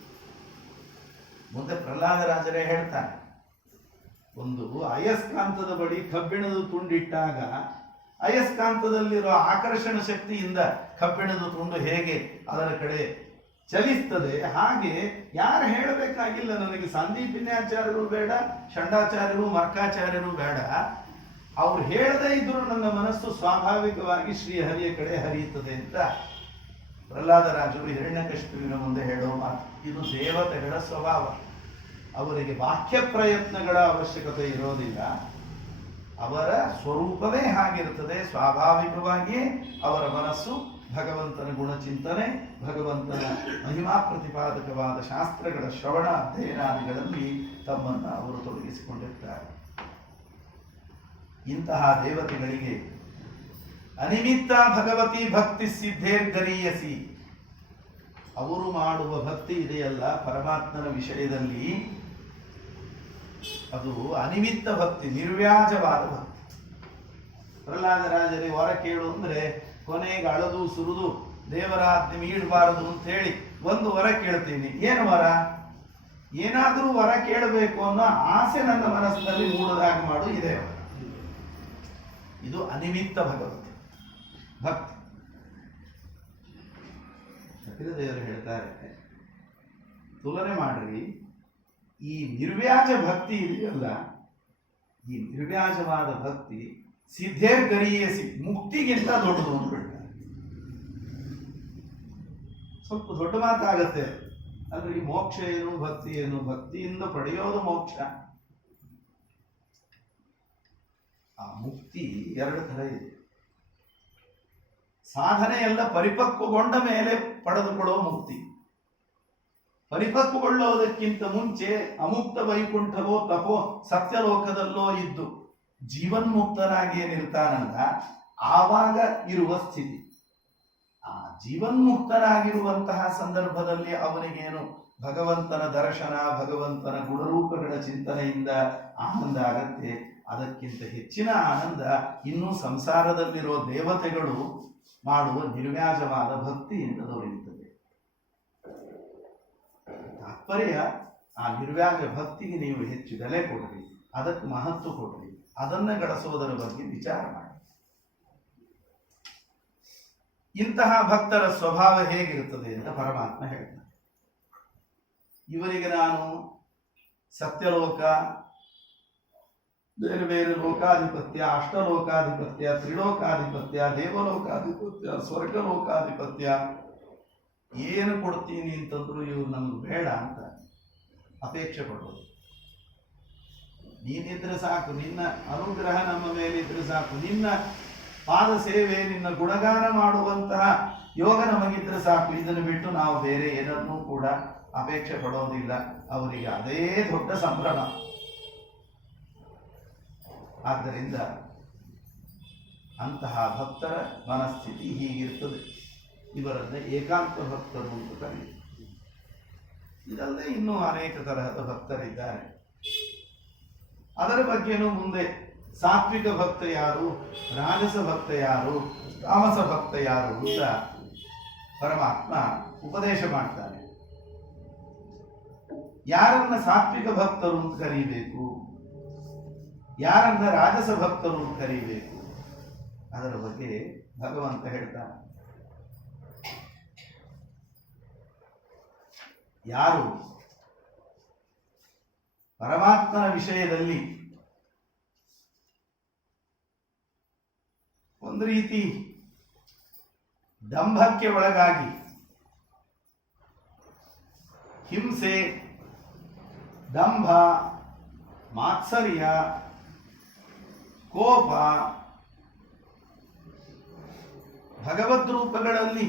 ಮುಂದೆ ಪ್ರಹ್ಲಾದರಾಜರೇ ಹೇಳ್ತಾನೆ, ಒಂದು ಅಯಸ್ಕಾಂತದ ಬಳಿ ಕಬ್ಬಿಣದ ತುಂಡಿಟ್ಟಾಗ ಅಯಸ್ಕಾಂತದಲ್ಲಿರೋ ಆಕರ್ಷಣ ಶಕ್ತಿಯಿಂದ ಕಬ್ಬಿಣದ ತುಂಡು ಹೇಗೆ ಅದರ ಕಡೆ ಚಲಿಸ್ತದೆ, ಹಾಗೆ ಯಾರು ಹೇಳಬೇಕಾಗಿಲ್ಲ. ನನಗೆ ಸಂದೀಪಿನ್ಯಾಚಾರ್ಯರು ಬೇಡ, ಷಂಡಾಚಾರ್ಯರು, ಮರ್ಕಾಚಾರ್ಯರು ಬೇಡ. ಅವ್ರು ಹೇಳದೇ ಇದ್ರು ನನ್ನ ಮನಸ್ಸು ಸ್ವಾಭಾವಿಕವಾಗಿ ಶ್ರೀಹರಿಯ ಕಡೆ ಹರಿಯುತ್ತದೆ ಅಂತ ಪ್ರಹ್ಲಾದರಾಜರು ಹಿರಣ್ಯಕಶಿಪುವಿನ ಮುಂದೆ ಹೇಳೋ ಮಾತು. ಇದು ದೇವತೆಗಳ ಸ್ವಭಾವ. ಅವರಿಗೆ ಬಾಹ್ಯ ಪ್ರಯತ್ನಗಳ ಅವಶ್ಯಕತೆ ಇರೋದಿಲ್ಲ. ಅವರ ಸ್ವರೂಪವೇ ಹಾಗಿರುತ್ತದೆ. ಸ್ವಾಭಾವಿಕವಾಗಿಯೇ ಅವರ ಮನಸ್ಸು ಭಗವಂತನ ಗುಣಚಿಂತನೆ, ಭಗವಂತನ ಮಹಿಮಾ ಪ್ರತಿಪಾದಕವಾದ ಶಾಸ್ತ್ರಗಳ ಶ್ರವಣ ಅಧ್ಯಯನಾದಿಗಳಲ್ಲಿ ತಮ್ಮನ್ನು ಅವರು ತೊಡಗಿಸಿಕೊಂಡಿರ್ತಾರೆ. ಇಂತಹ ದೇವತೆಗಳಿಗೆ ಅನಿಮಿತ್ತ ಭಗವತಿ ಭಕ್ತಿ ಸಿದ್ಧೇರ್ಗರೀಯಸಿ, ಅವರು ಮಾಡುವ ಭಕ್ತಿ ಇದೆಯಲ್ಲ ಪರಮಾತ್ಮನ ವಿಷಯದಲ್ಲಿ, ಅದು ಅನಿಮಿತ್ತ ಭಕ್ತಿ, ನಿರ್ವ್ಯಾಜವಾದ ಭಕ್ತಿ. ಪ್ರಹ್ಲಾದರಾಜರೇ ವರ ಕೇಳು ಅಂದ್ರೆ ಕೊನೆಗೆ ಅಳದು ಸುರಿದು ದೇವರ ಆಜ್ಞೆ ಮೀಳಬಾರದು ಅಂತ ಹೇಳಿ ಒಂದು ವರ ಕೇಳ್ತೀನಿ. ಏನು ವರ? ಏನಾದರೂ ವರ ಕೇಳಬೇಕು ಅನ್ನೋ ಆಸೆ ನನ್ನ ಮನಸ್ಸಿನಲ್ಲಿ ಮೂಡದಾಗ ಮಾಡು, ಇದೆ ವರ. ಇದು ಅನಿಮಿತ್ತ ಭಗವತಿ ಭಕ್ತಿ. ದೇವರು ಹೇಳ್ತಾರೆ, ತುಲನೆ ಮಾಡ್ರಿ, ಈ ನಿರ್ವ್ಯಾಜ ಭಕ್ತಿ ಇದೆಯಲ್ಲ, ಈ ನಿರ್ವ್ಯಾಜವಾದ ಭಕ್ತಿ ಸಿದ್ಧೇರ್ಗರೀಯಸಿ, ಮುಕ್ತಿಗಿಂತ ದೊಡ್ಡದು ಅಂತ ಹೇಳ್ತಾರೆ. ಸ್ವಲ್ಪ ದೊಡ್ಡ ಮಾತಾಗತ್ತೆ ಅಂದ್ರೆ ಈ ಮೋಕ್ಷ ಏನು, ಭಕ್ತಿ ಏನು? ಭಕ್ತಿಯಿಂದ ಪಡೆಯೋದು ಮೋಕ್ಷ. ಆ ಮುಕ್ತಿ ಎರಡು ಥರ ಇದೆ. ಸಾಧನೆ ಎಲ್ಲ ಪರಿಪಕ್ವಗೊಂಡ ಮೇಲೆ ಪಡೆದುಕೊಳ್ಳುವ ಮುಕ್ತಿ. ಪರಿಪಕ್ವಗೊಳ್ಳುವುದಕ್ಕಿಂತ ಮುಂಚೆ ಅಮುಕ್ತ ವೈಕುಂಠವೋ ತಪೋ ಸತ್ಯಲೋಕದಲ್ಲೋ ಇದ್ದು ಜೀವನ್ಮುಕ್ತನಾಗಿ ಏನಿರ್ತಾನಲ್ಲ, ಆವಾಗ ಇರುವ ಸ್ಥಿತಿ. ಆ ಜೀವನ್ಮುಕ್ತನಾಗಿರುವಂತಹ ಸಂದರ್ಭದಲ್ಲಿ ಅವನಿಗೇನು ಭಗವಂತನ ದರ್ಶನ, ಭಗವಂತನ ಗುಣರೂಪಗಳ ಚಿಂತನೆಯಿಂದ ಆನಂದ ಆಗತ್ತೆ. ಅದಕ್ಕಿಂತ ಹೆಚ್ಚಿನ ಆನಂದ ಇನ್ನೂ ಸಂಸಾರದಲ್ಲಿರೋ ದೇವತೆಗಳು ಮಾಡುವ ನಿರ್ವ್ಯಾಜವಾದ ಭಕ್ತಿಯಿಂದ ದೊರೆಯುತ್ತದೆ. ತಾತ್ಪರ್ಯ, ಆ ನಿರ್ವ್ಯಾಜ ಭಕ್ತಿಗೆ ನೀವು ಹೆಚ್ಚು ಬೆಲೆ ಕೊಡ್ರಿ, ಅದಕ್ಕೆ ಮಹತ್ವ ಕೊಡ್ರಿ, ಅದನ್ನ ಗಳಿಸೋದರ ಬಗ್ಗೆ ವಿಚಾರ ಮಾಡಿ. ಇಂತಹ ಭಕ್ತರ ಸ್ವಭಾವ ಹೇಗಿರುತ್ತದೆ ಅಂತ ಪರಮಾತ್ಮ ಹೇಳ್ತಾನೆ. ಇವರಿಗೆ ನಾನು ಸತ್ಯಲೋಕ, ಬೇರೆ ಬೇರೆ ಲೋಕಾಧಿಪತ್ಯ, ಅಷ್ಟಲೋಕಾಧಿಪತ್ಯ, ತ್ರಿಲೋಕಾಧಿಪತ್ಯ, ದೇವಲೋಕಾಧಿಪತ್ಯ, ಸ್ವರ್ಗಲೋಕಾಧಿಪತ್ಯ ಏನು ಕೊಡ್ತೀನಿ ಅಂತಂದ್ರು ಇವ್ರು ನಮ್ಗೆ ಬೇಡ ಅಂತ ಅಪೇಕ್ಷೆ ಪಡೋದು. ನೀನಿದ್ರೆ ಸಾಕು, ನಿನ್ನ ಅನುಗ್ರಹ ನಮ್ಮ ಮೇಲಿದ್ರೆ ಸಾಕು, ನಿನ್ನ ಪಾದ ಸೇವೆ, ನಿನ್ನ ಗುಣಗಾನ ಮಾಡುವಂತಹ ಯೋಗ ನಮಗಿದ್ರೆ ಸಾಕು, ಇದನ್ನು ಬಿಟ್ಟು ನಾವು ಬೇರೆ ಏನನ್ನೂ ಕೂಡ ಅಪೇಕ್ಷೆ ಪಡೋದಿಲ್ಲ. ಅವರಿಗೆ ಅದೇ ದೊಡ್ಡ ಸಂಭ್ರಮ. ಆದ್ದರಿಂದ ಅಂತಹ ಭಕ್ತರ ಮನಸ್ಥಿತಿ ಹೀಗಿರ್ತದೆ. ಇವರನ್ನೇ ಏಕಾಂತ ಭಕ್ತರು ಅಂತ ಕರೆಯುತ್ತಾರೆ. ಇದಲ್ಲದೆ ಇನ್ನೂ ಅನೇಕ ತರಹದ ಭಕ್ತರಿದ್ದಾರೆ. ಅದರ ಬಗ್ಗೆನೂ ಮುಂದೆ ಸಾತ್ವಿಕ ಭಕ್ತ ಯಾರು, ರಾಜಸ ಭಕ್ತ ಯಾರು, ತಾಮಸ ಭಕ್ತ ಯಾರು ಅಂತ ಪರಮಾತ್ಮ ಉಪದೇಶ ಮಾಡ್ತಾನೆ. ಯಾರನ್ನ ಸಾತ್ವಿಕ ಭಕ್ತರು ಅಂತ ಕರೀಬೇಕು, ಯಾರನ್ನ ರಾಜಸ ಭಕ್ತರು ಅಂತ ಕರೀಬೇಕು, ಅದರ ಬಗ್ಗೆ ಭಗವಂತ ಹೇಳ್ತಾನೆ. ಯಾರು ಪರಮಾತ್ಮನ ವಿಷಯದಲ್ಲಿ ಒಂದು ರೀತಿ ದಂಭಕ್ಕೆ ಒಳಗಾಗಿ ಹಿಂಸೆ, ದಂಭ, ಮಾತ್ಸರ್ಯ, ಕೋಪ, ಭಗವದ್ ರೂಪಗಳಲ್ಲಿ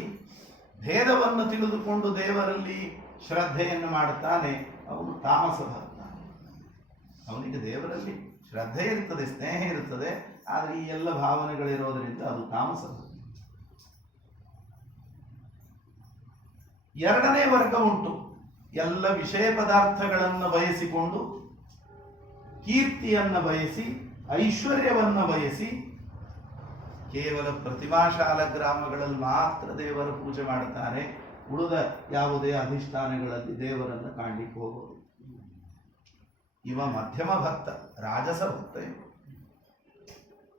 ಭೇದವನ್ನು ತಿಳಿದುಕೊಂಡು ದೇವರಲ್ಲಿ ಶ್ರದ್ಧೆಯನ್ನು ಮಾಡುತ್ತಾನೆ, ಅವನು ತಾಮಸ ಭಕ್ತ. ಅವನಿಗೆ ದೇವರಲ್ಲಿ ಶ್ರದ್ಧೆ ಇರ್ತದೆ, ಸ್ನೇಹ ಇರ್ತದೆ, ಆದರೆ ಈ ಎಲ್ಲ ಭಾವನೆಗಳಿರೋದರಿಂದ ಅದು ತಾಮಸ ಭಕ್ತಿ. ಎರಡನೇ ವರ್ಗ ಉಂಟು, ಎಲ್ಲ ವಿಷಯ ಪದಾರ್ಥಗಳನ್ನು ಬಯಸಿಕೊಂಡು ಕೀರ್ತಿಯನ್ನು ಬಯಸಿ ಐಶ್ವರ್ಯವನ್ನು ಬಯಸಿ ಕೇವಲ ಪ್ರತಿಮಾಶಾಲ ಗ್ರಾಮಗಳಲ್ಲಿ ಮಾತ್ರ ದೇವರ ಪೂಜೆ ಮಾಡುತ್ತಾರೆ, ಉಳಿದ ಯಾವುದೇ ಅಧಿಷ್ಠಾನಗಳಲ್ಲಿ ದೇವರನ್ನು ಕಾಣಲಿಕ್ಕೆ ಹೋಗೋದು. ಇವ ಮಧ್ಯಮ ಭಕ್ತ, ರಾಜಸ ಭಕ್ತ.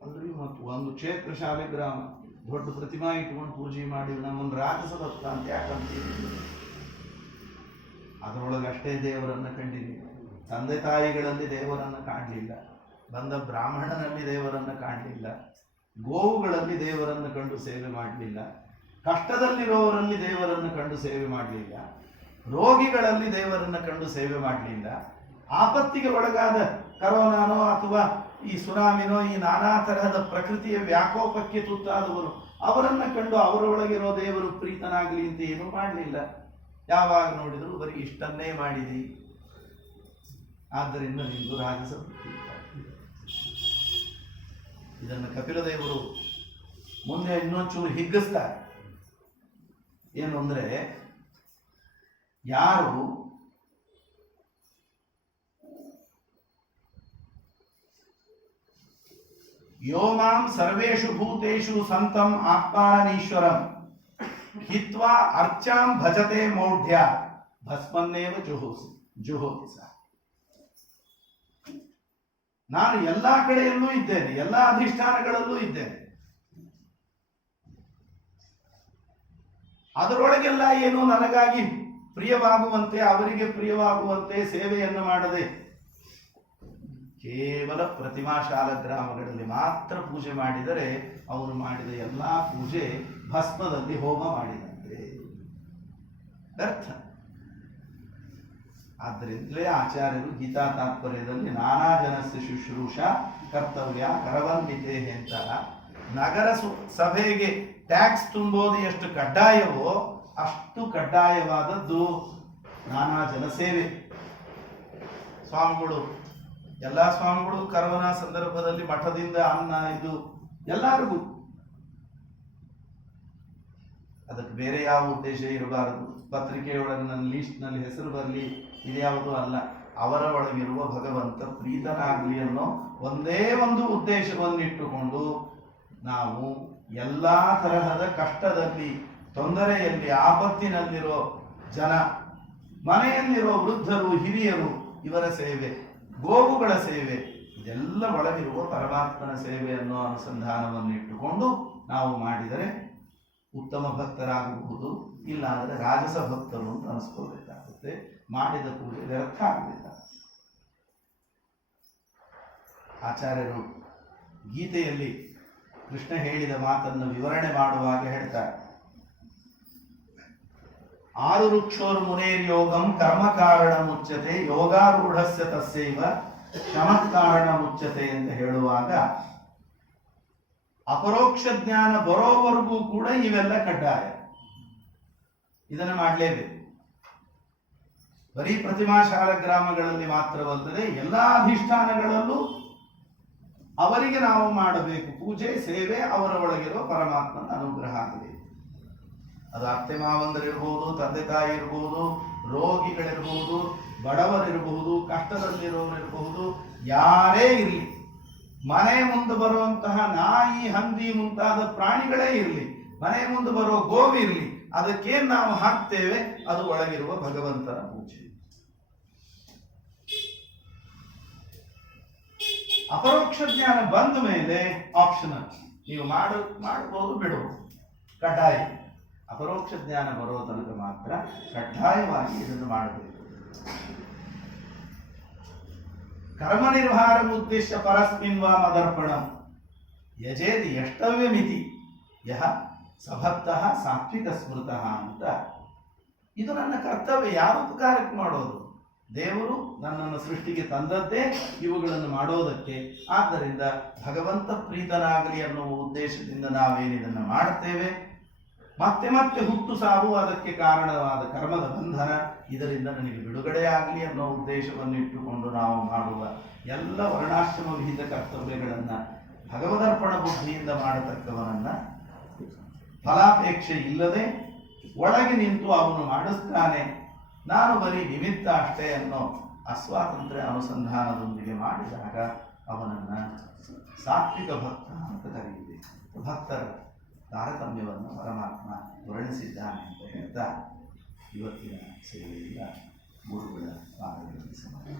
ಅಂದ್ರೆ ಮತ್ತು ಒಂದು ಕ್ಷೇತ್ರ ಶಾಲೆ ಗ್ರಾಮ ದೊಡ್ಡ ಪ್ರತಿಮಾ ಇಟ್ಕೊಂಡು ಪೂಜೆ ಮಾಡಿ ನಮ್ಮೊಂದು ರಾಜಸ ಭಕ್ತ ಅಂತ ಯಾಕಂತೀವಿ? ಅದರೊಳಗಷ್ಟೇ ದೇವರನ್ನು ಕಂಡಿಲ್ಲ, ತಂದೆ ತಾಯಿಗಳಲ್ಲಿ ದೇವರನ್ನು ಕಾಣಲಿಲ್ಲ, ಬಂದ ಬ್ರಾಹ್ಮಣನಲ್ಲಿ ದೇವರನ್ನು ಕಾಣಲಿಲ್ಲ, ಗೋವುಗಳಲ್ಲಿ ದೇವರನ್ನು ಕಂಡು ಸೇವೆ ಮಾಡಲಿಲ್ಲ, ಕಷ್ಟದಲ್ಲಿರೋವರಲ್ಲಿ ದೇವರನ್ನು ಕಂಡು ಸೇವೆ ಮಾಡಲಿಲ್ಲ, ರೋಗಿಗಳಲ್ಲಿ ದೇವರನ್ನು ಕಂಡು ಸೇವೆ ಮಾಡಲಿಲ್ಲ, ಆಪತ್ತಿಗೆ ಒಳಗಾದ ಕರೋನಾನೋ ಅಥವಾ ಈ ಸುನಾಮಿನೋ ಈ ನಾನಾ ತರಹದ ಪ್ರಕೃತಿಯ ವ್ಯಾಕೋಪಕ್ಕೆ ತುತ್ತಾದವರು ಅವರನ್ನು ಕಂಡು ಅವರೊಳಗಿರೋ ದೇವರು ಪ್ರೀತನಾಗಲಿ ಅಂತ ಏನೂ ಮಾಡಲಿಲ್ಲ. ಯಾವಾಗ ನೋಡಿದರೂ ಬರೀ ಇಷ್ಟನ್ನೇ ಮಾಡಿದಿ. ಆದ್ದರಿಂದ ನಿಂದು ರಾಜಸ ಭಕ್ತಿ. ಇದನ್ನು ಕಪಿಲದೇವರು ಮುಂದೆ ಇನ್ನೊಂಚೂರು ಹಿಗ್ಗಿಸ್ತಾರೆ. ಏನು ಅಂದ್ರೆ, ಯಾರು ಯೋಮಾಂ ಸರ್ವೇಷು ಭೂತೇಷು ಸಂತಂ ಆತ್ಮಾನೀಶ್ವರಂ ಹಿತ್ವಾ ಅರ್ಚಾಂ ಭಜತೆ ಮೌಢ್ಯ ಭಸ್ಮನ್ನೇವ ಜುಹೋತಿ ಸಹ. ನಾನು ಎಲ್ಲಾ ಕಡೆಯಲ್ಲೂ ಇದ್ದೇನೆ, ಎಲ್ಲಾ ಅಧಿಷ್ಠಾನಗಳಲ್ಲೂ ಇದ್ದೇನೆ, ಅದರೊಳಗೆಲ್ಲ ಏನು ನನಗಾಗಿ ಪ್ರಿಯವಾಗುವಂತೆ ಅವರಿಗೆ ಪ್ರಿಯವಾಗುವಂತೆ ಸೇವೆಯನ್ನು ಮಾಡದೆ ಕೇವಲ ಪ್ರತಿಮಾಶಾಲ ಗ್ರಾಮಗಳಲ್ಲಿ ಮಾತ್ರ ಪೂಜೆ ಮಾಡಿದರೆ ಅವರು ಮಾಡಿದ ಎಲ್ಲಾ ಪೂಜೆ ಭಸ್ಮದಲ್ಲಿ ಹೋಮ ಮಾಡಿದಂತೆ ಅರ್ಥ. ಆದ್ದರಿಂದಲೇ ಆಚಾರ್ಯರು ಗೀತಾ ತಾತ್ಪರ್ಯದಲ್ಲಿ ನಾನಾ ಜನಸ್ಯ ಶುಶ್ರೂಷ ಕರ್ತವ್ಯ ಕರವಂದಿತೆ ಅಂತ ನಗರ ಸಭೆಗೆ ಟ್ಯಾಕ್ಸ್ ತುಂಬೋದು ಎಷ್ಟು ಕಡ್ಡಾಯವೋ ಅಷ್ಟು ಕಡ್ಡಾಯವಾದದ್ದು ನಾನಾ ಜನ ಸೇವೆ. ಸ್ವಾಮಿಗಳು ಎಲ್ಲ ಸ್ವಾಮಿಗಳು ಕರೋನಾ ಸಂದರ್ಭದಲ್ಲಿ ಮಠದಿಂದ ಅನ್ನ ಇದು ಎಲ್ಲರಿಗೂ, ಅದಕ್ಕೆ ಬೇರೆ ಯಾವ ಉದ್ದೇಶ ಇರಬಾರದು. ಪತ್ರಿಕೆಯೊಳಗೆ ನನ್ನ ಲೀಸ್ಟ್ನಲ್ಲಿ ಹೆಸರು ಬರಲಿ ಇದ್ಯಾವುದೂ ಅಲ್ಲ, ಅವರ ಒಳಗಿರುವ ಭಗವಂತ ಪ್ರೀತನಾಗಲಿ ಅನ್ನೋ ಒಂದೇ ಒಂದು ಉದ್ದೇಶವನ್ನಿಟ್ಟುಕೊಂಡು ನಾವು ಎಲ್ಲಾ ತರಹದ ಕಷ್ಟದಲ್ಲಿ, ತೊಂದರೆಯಲ್ಲಿ, ಆಪತ್ತಿನಲ್ಲಿರೋ ಜನ, ಮನೆಯಲ್ಲಿರೋ ವೃದ್ಧರು, ಹಿರಿಯರು, ಇವರ ಸೇವೆ, ಗೋವುಗಳ ಸೇವೆ, ಇದೆಲ್ಲ ಒಳಗಿರುವ ಪರಮಾತ್ಮನ ಸೇವೆ ಅನ್ನೋ ಅನುಸಂಧಾನವನ್ನು ಇಟ್ಟುಕೊಂಡು ನಾವು ಮಾಡಿದರೆ ಉತ್ತಮ ಭಕ್ತರಾಗಬಹುದು. ಇಲ್ಲ ಅಂದರೆ ರಾಜಸ ಭಕ್ತರು ಅಂತ ಅನಿಸ್ಕೋಬೇಕಾಗುತ್ತೆ. ಮಾಡಿದ ಪೂಜೆ ವ್ಯರ್ಥ ಆಗಲಿಲ್ಲ. ಆಚಾರ್ಯರು ಗೀತೆಯಲ್ಲಿ ಕೃಷ್ಣ ಹೇಳಿದ ಮಾತನ್ನು ವಿವರಣೆ ಮಾಡುವಾಗ ಹೇಳ್ತಾರೆ, ಆರು ವೃಕ್ಷೋರ್ ಮುನೇರ್ಯೋಗಂ ಕರ್ಮ ಕಾರಣ ಮುಚ್ಚತೆ ಯೋಗಾರೂಢಸ್ಯ ತಸ್ಯೈವ ಶಮತ್ಕಾರಣ ಮುಚ್ಚತೆ ಅಂತ ಹೇಳುವಾಗ ಅಪರೋಕ್ಷ ಜ್ಞಾನ ಬರೋವರೆಗೂ ಕೂಡ ಇವೆಲ್ಲ ಕಡ್ಡಾಯ. ಇದನ್ನು ಮಾಡಲೇಬೇಕು. ಬರೀ ಪ್ರತಿಮಾಶಾಲ ಗ್ರಾಮಗಳಲ್ಲಿ ಮಾತ್ರವಲ್ಲದೆ ಎಲ್ಲಾ ಅಧಿಷ್ಠಾನಗಳಲ್ಲೂ ಅವರಿಗೆ ನಾವು ಮಾಡಬೇಕು ಪೂಜೆ, ಸೇವೆ, ಅವರ ಒಳಗಿರುವ ಪರಮಾತ್ಮನ ಅನುಗ್ರಹ ಆಗಬೇಕು. ಅದು ಅತ್ತೆ ಮಾವಂದರಿರ್ಬೋದು, ತಂದೆ ತಾಯಿ ಇರ್ಬೋದು, ರೋಗಿಗಳಿರ್ಬೋದು, ಬಡವರಿರ್ಬಹುದು, ಕಷ್ಟದಲ್ಲಿರೋರಿರ್ಬಹುದು, ಯಾರೇ ಇರಲಿ, ಮನೆ ಮುಂದೆ ಬರುವಂತಹ ನಾಯಿ, ಹಂದಿ ಮುಂತಾದ ಪ್ರಾಣಿಗಳೇ ಇರಲಿ, ಮನೆ ಮುಂದೆ ಬರೋ ಗೋವಿರಲಿ, ಅದಕ್ಕೇನು ನಾವು ಹಾಕ್ತೇವೆ ಅದು ಒಳಗಿರುವ ಭಗವಂತನ ಪೂಜೆ. ಅಪರೋಕ್ಷ ಜ್ಞಾನ ಬಂದ ಮೇಲೆ ಆಪ್ಷನಲ್, ನೀವು ಮಾಡಬಹುದು ಬಿಡಬಹುದು, ಕಡ್ಡಾಯ ಅಪರೋಕ್ಷ ಜ್ಞಾನ ಬರೋ ತನಕ ಮಾತ್ರ ಕಡ್ಡಾಯವಾಗಿ ಇದನ್ನು ಮಾಡಬೇಕು. ಕರ್ಮ ನಿರ್ವಹಾರ ಉದ್ದೇಶ ಪರಸ್ಮಿನ್ ವಾ ಮದರ್ಪಣಂ ಯಜೇದಿ ಯಷ್ಟವ್ಯ ಮಿತಿ ಯಹ ಸಭಕ್ತಃ ಸಾತ್ವಿಕ ಸ್ಮೃತಃ ಅಂತ. ಇದು ನನ್ನ ಕರ್ತವ್ಯ. ಯಾವ ಉಪಕಾರಕ್ಕೆ ಮಾಡೋದು? ದೇವರು ನನ್ನನ್ನು ಸೃಷ್ಟಿಗೆ ತಂದದ್ದೇ ಇವುಗಳನ್ನು ಮಾಡೋದಕ್ಕೆ. ಆದ್ದರಿಂದ ಭಗವಂತ ಪ್ರೀತನಾಗಲಿ ಅನ್ನುವ ಉದ್ದೇಶದಿಂದ ನಾವೇನಿದನ್ನು ಮಾಡುತ್ತೇವೆ. ಮತ್ತೆ ಮತ್ತೆ ಹುಟ್ಟು ಸಾವು ಅದಕ್ಕೆ ಕಾರಣವಾದ ಕರ್ಮದ ಬಂಧನ, ಇದರಿಂದ ನನಗೆ ಬಿಡುಗಡೆಯಾಗಲಿ ಅನ್ನೋ ಉದ್ದೇಶವನ್ನು ಇಟ್ಟುಕೊಂಡು ನಾವು ಮಾಡುವ ಎಲ್ಲ ವರ್ಣಾಶ್ರಮ ವಿಹಿತ ಕರ್ತವ್ಯಗಳನ್ನು ಭಗವದರ್ಪಣ ಬುದ್ಧಿಯಿಂದ ಮಾಡತಕ್ಕವನನ್ನು ಫಲಾಪೇಕ್ಷೆ ಇಲ್ಲದೆ ಒಳಗೆ ನಿಂತು ಅವನು ಮಾಡಿಸ್ತಾನೆ, ನಾನು ಬರೀ ನಿಮಿತ್ತ ಅಷ್ಟೇ ಅನ್ನೋ ಅಸ್ವಾತಂತ್ರ್ಯ ಅನುಸಂಧಾನದೊಂದಿಗೆ ಮಾಡಿದಾಗ ಅವನನ್ನು ಸಾತ್ವಿಕ ಭಕ್ತ ಅಂತ ಕರೆಯುತ್ತೇವೆ. ಭಕ್ತರ ತಾರತಮ್ಯವನ್ನು ಪರಮಾತ್ಮ ವರ್ಣಿಸಿದ್ದಾನೆ ಅಂತ ಹೇಳ್ತಾ ಇವತ್ತಿನ ಸೇವೆಯಿಂದ ಗುರುಗಳ ಪಾದಗಳಿಗೆ ಸಮಾನ.